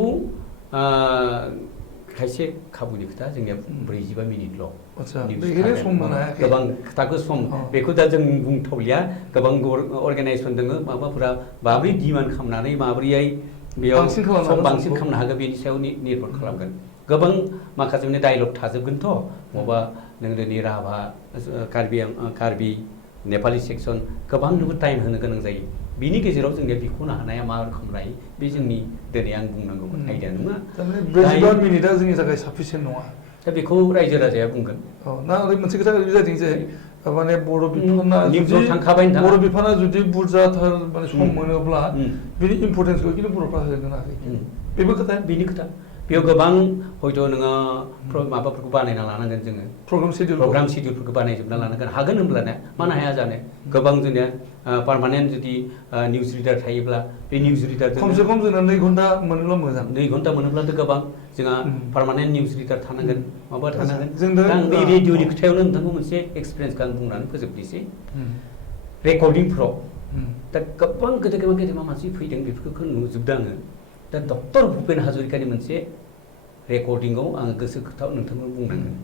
खायसे खाबुनि खोथा जोंनिया 45 मिनिटल' गोबां खोथाखौ सम बेखौ दा जों बुंथावलिया गोबां अर्गानाइजेसन दङ माबाफोरा माबोरै डिमान्ड खालामनानै माबोरैहाय बेयाव सम बांसिन खालामनो हागोन बेनि सायाव निर्भर खालामगोन गोबां माखासे माने डायलग थाजोबगोनथ' बबा नों दिनै राभा कार्बि नेपालि सेक्सन गोबांनोबो टाइम होनो गोनां जायो बिनि गेजेराव जोंनिया बिख'नो हानाया मा रोखोम रायो बे जोंनि दिनै आं बुंनांगौ आइडिया नङा 45 मिनिटआ जोंनि थाखाय साफिसियेन्ट नङा दा बेखौ रायजो राजाया बुंगोन ना ओरै मोनसे खोथा ओरैबायदि जादों जे माने बर' बिफाना जुदि बुरजाथार माने सम मोनोब्ला बिनि इम्परटेन्सखौ खिन्थु बर'फ्रा होनो हायाखै बेबो खोथा बेनि खोथा बेयाव गोबां हयथ' नोङो माबाफोरखौ बानायना लानांगोन जोङो प्रग्राम सिडिउलफोरखौ बानायजोबना लानांगोन हागोन होनब्लाना मानो हाया जानो गोबां जोंनिया पार्मानेन्ट जुदि निउस रिडार थायोब्ला बे निउस रिडार खमसे खम जोंना 2 घन्टा मोनोब्ला मोजां 2 घन्टा मोनोब्लाथ' गोबां जोंहा पार्मानेन्ट निउस रिडार थानांगोन माबा थानांगोन आं बे रेडिअनि खोथायावनो नोंथांखौ मोनसे एक्सपिरियेन्सखौ आं बुंनानै फोजोबनोसै रेकर्डिंफ्राव दा गोबां गेदेमा मानसि फैदों बेफोरखौ नुजोबदों आङो दा डक्टर भुपेन हाजरिकानि मोनसे रेकर्डिंआव आङो गोसो खोथा नोंथांनो बुंनांगोन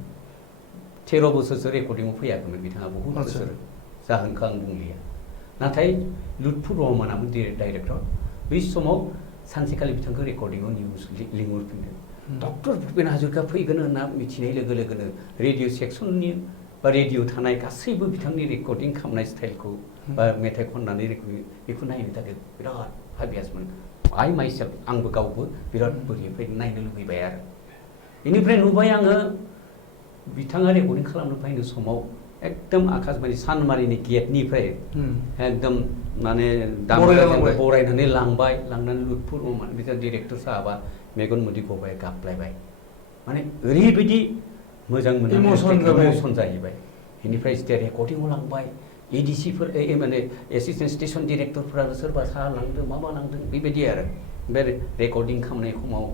13 बोसोरसो रेकर्डिंआव फैयाखैमोन बिथाङा बहुद बोसोर जाहोनखौ आं बुंलिया नाथाय लुत्फुर रहमानाबो डाइरेक्टर बै समाव सानसेखालि बिथांखौ रेकर्डिंआव लिंहरफिनदों डक्टर भुपेन हाजरिका फैगोन होनना मिथिनाय लोगो लोगोनो रेडिअ सेक्सननि बा रेडिअ थानाय गासैबो बिथांनि रेकर्डिं खालामनाय स्टाइलखौ बा मेथाइ खननानै बेखौ नायनो थाखाय बिराद हाबियासमोन आइ माइसेल्फ आंबो गावबो बिराद बोरैनिफ्राय नायनो लुबैबाय आरो बेनिफ्राय नुबाय आङो बिथाङा रेकर्डिं खालामनो फैनाय समाव एकदम आकाशबाणी सानमारिनि गेटनिफ्राय एकदम माने बरायनानै लांनानै लुत्फुर रहमान बिथां डिरेक्टर साहाबा मेगन मोदै गबाय गाबलायबाय माने ओरैबायदि मोजां मोनो इमोसन जाहैबाय बेनिफ्राय जेथिया रेकर्डिंआव लांबाय एडिसिफोर माने एसिस्टेन्ट स्टेसन डिरेक्टरफोराबो सोरबा साहा लांदों माबा लांदों बेबायदि आरो बे रेकर्डिं खालामनाय समाव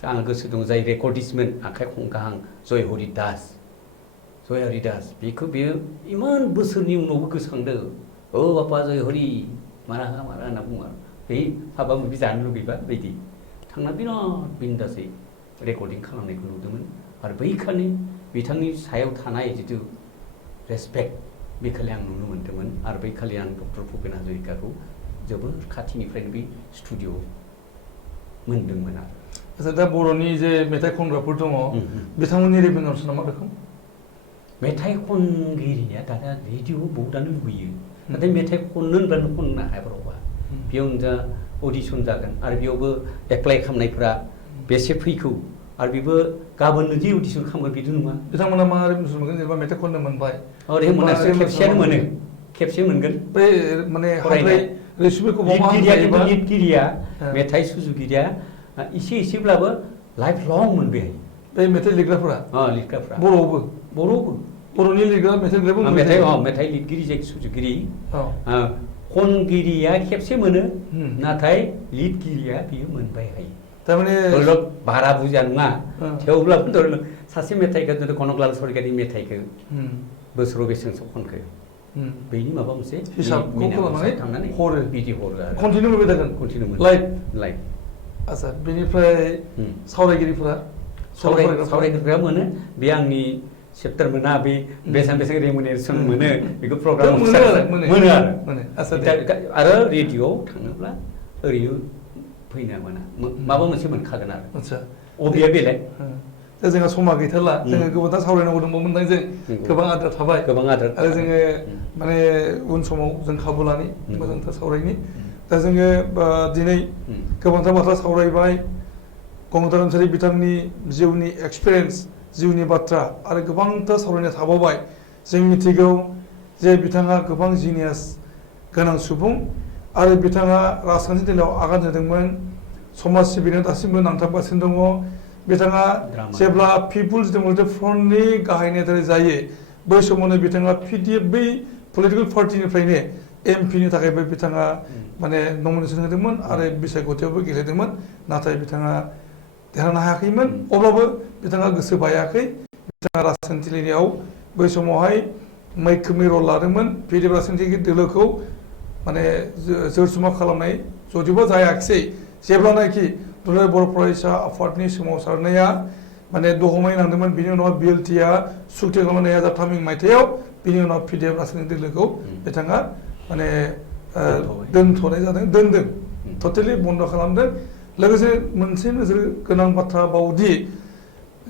आंहा गोसो दं जाय रेकर्डिस्टमोन आखाइ खंगाहां जय हरि दास बेयो इमान बोसोरनि उनावबो गोसोखांदों औ बापा जय हरि मारा होनना बुङो बै माबा माबि जानो लुगैबा बायदि थांना बिराद बिन्दासै रेकर्डिं खालामनायखौ नुदोंमोन आरो बैखालि बिथांनि सायाव थानाय जिथु रेसपेक्ट बेखालि आं नुनो मोन्दोंमोन आरो बैखालि आं डक्टर भुपेन हाजरिकाखौ जोबोर खाथिनिफ्रायनो बे स्टुडिअ'आव मोन्दोंमोन आरो आচ্ছা दा बर'नि जे मेथाइ खनग्राफोर दङ बिथांमोननि रेभेनिउसना मा रोखोम मेथाइ खनगिरिया दाना रेडिअ बहुतानो लुबैयो नाथाय मेथाइ खननो होनब्लानो खननो हाया रावबा बेयावनो दा अडिसन जागोन आरो बेयावबो एप्लाइ खालामनायफ्रा बेसे फैखौ आरो बेबो गाबोननो जे अडिसन खालामगोन बिदि नङा बिथांमोना मा रेभेनिउस मोनगोन जेनेबा मेथाइ खननो मोनबाय खेबसेयानो मोनो खेबसे मोनगोन बै माने लिरगिरिया मेथाइ सुजुगिरिया एसेब्लाबो लाइफ लं मोनबाय बै मेथाइ लिरग्राफोरा लिरग्राफ्रा बर'आवबो बर'नि लिरग्रा मेथाइ लिरग्राबो मोनबाय मेथाइ थायो। मेथाइ लिरगिरि जाय सुजुगिरि औ खनगिरिया खेबसे मोनो उम। नाथाय लिरगिरिया बियो मोनबाय थायो थारमाने धरिलक भारा बुरजा नङा ओं। थेवब्लाबो धरिलक सासे मेथाइखौ जुदि कनकलाल सरगियारि मेथाइखौ उम, बोसोराव बेसेबांसो खनखो उम। बेनि माबा मोनसे हिसाबखौ मिनाव खालामनानै थांनानै हरो। बिदि हरो आरो कन्टिनिउ मोनबाय थागोन कन्टिनिउ मोनो लाइभ लाइभ आदसा बेनिफ्राय उम। सावरायगिरिफोरा सल' फरायग्राफोरा सावरायगिरिफ्रा मोनो बे आंनि सेप्टार मोना बे बेसेबां बेसेबां रेमुनेसन मोनो बेखौ प्रग्राम मोनो आरो मोनो मोनो आरो मोनो आदसा दे। आरो रेडिअ'आव थाङोब्ला ओरैनो फैनो मोना माबा मोनसे मोनखागोन आरो आदसा अबेया बेलेग दा जोंहा समा गैथारला जोङो गोबांथार सावरायनांगौ दंबावोमोन जों नंगौ। गोबां आद्रा थाबाय गोबां आद्रा आरो जोङो उम। माने उन समाव जों खाबु लानि उम। मोजांथार सावरायनि दा जोङो दिनै उम। गोबांथार बाथ्रा सावरायबाय गंगाधर नार्जारी बिथांनि जिउनि एक्सपिरियेन्स जिउनि बाथ्रा आरो गोबांथार सावरायनो थाबावबाय जों मिथिगौ जे बिथाङा गोबां जिनियास गोनां सुबुं आरो बिथाङा राजखान्थि बेलायाव आगान होदोंमोन समाज सिबिनायाव दासिमबो नांथाबगासिनो दङ बिथाङा द्रामा। जेब्ला पिपुल्स डेम'क्रेटिक फ्रन्टनि गाहाय नेतारि जायो बै समावनो बिथाङा पिडिएफ बै पलिटिकेल पार्टिनिफ्रायनो एमपिनि थाखायबो बिथाङा माने नमिनेसन होदोंमोन आरो बिसायख'थियावबो गेलेदोंमोन नाथाय बिथाङा देरहानो हायाखैमोन अब्लाबो बिथाङा गोसो बायाखै बिथाङा राजखान्थियाव बै समावहाय मैखोमै रल लादोंमन पिडिएफ राजखान्थि दोलोखौ माने जरजुमा खालामनाय जदिबा जायाखिसै जेब्लानाखि दुलाराय बर' फरायसा आफादनि सोमावसारनाया माने दहमै नांदोंमोन बिनि उनाव बिएलटिआ सुक्ति खालामनाय 2003 मायथाइयाव बिनि उनाव पिडिएफ राजखान्थि दोलोखौ बिथाङा माने दोनथ'नाय जादों दोनदों टटेलि बन्द खालामदों लोगोसे मोनसे नोजोर गोनां बाथ्रा बावदि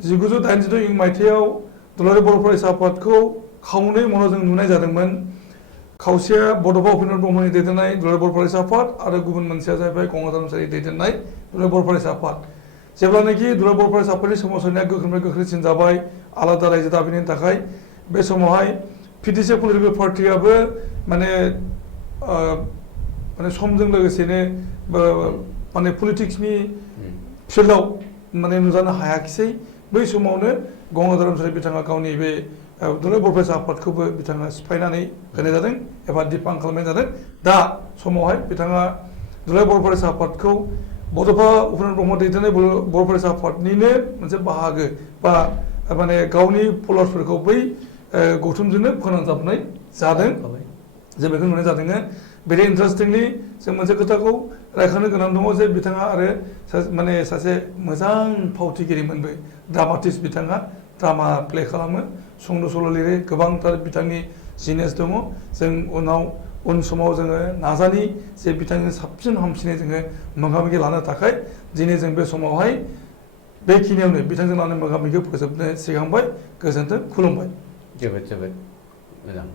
1986 मायथाइयाव दुलाराय बर' फरायसा आफादखौ खावनै महराव जों नुनाय जादोंमोन खावसेया बड'फा उपेन्द्र ब्रह्मनि दैदेननाय दुलाराय बर' फरायसा आफाद आरो गुबुन मोनसेया जाहैबाय गंगाधर नार्जारी दैदेननाय दुलाराय बर' फरायसा आफाद जेब्लानाखि दुलाराय बर' फरायसा आफादनि सोमावसारनाया गोख्रोंनिफ्राय गोख्रैसिन जाबाय आलादा रायजो दाबिनायनि थाखाय बे समावहाय पिटिसि पलिटिकेल पार्टियाबो माने माने समजों लोगोसेनो माने पलिटिक्सनि फिल्डआव माने नुजानो हायाखिसै बै समावनो गंगाधर नार्जारी बिथाङा गावनि बे दुलाराय बर' फरायसा आफादखौबो बिथाङा सिफायनानै होनाय जादों एबा दिफां खालामनाय जादों दा समावहाय बिथाङा दुलाराय बर' फरायसा आफादखौ बड'फा उपेन्द्र ब्रह्म दैदेननाय बर' फरायसा आफादनिनो मोनसे बाहागो बा माने गावनि फलोवार्सफोरखौ बै गौथुमजोंनो फोनांजाबनाय जादों जों बेखौ नुनाय जादों भेरि इन्टारेस्टिंलि जों मोनसे खोथाखौ रायखांनो गोनां दङ जे बिथाङा आरो माने सासे मोजां फावथिगिरिमोनबो ड्रामाटिस्ट बिथाङा ड्रामा प्ले खालामो सुंद' सल' लिरो गोबांथार बिथांनि जिनिस दङ जों उन समाव जोङो नाजानि जे बिथांनि साबसिन हामसिनै जोङो मोगा मोगि लानो थाखाय दिनै जों बे समावहाय बेखिनियावनो बिथांजों लानानै मोगा मोगिखौ फोजोबनो सिगांबाय गोजोन्थों खुलुमबाय जोबोद जोबोद मोजां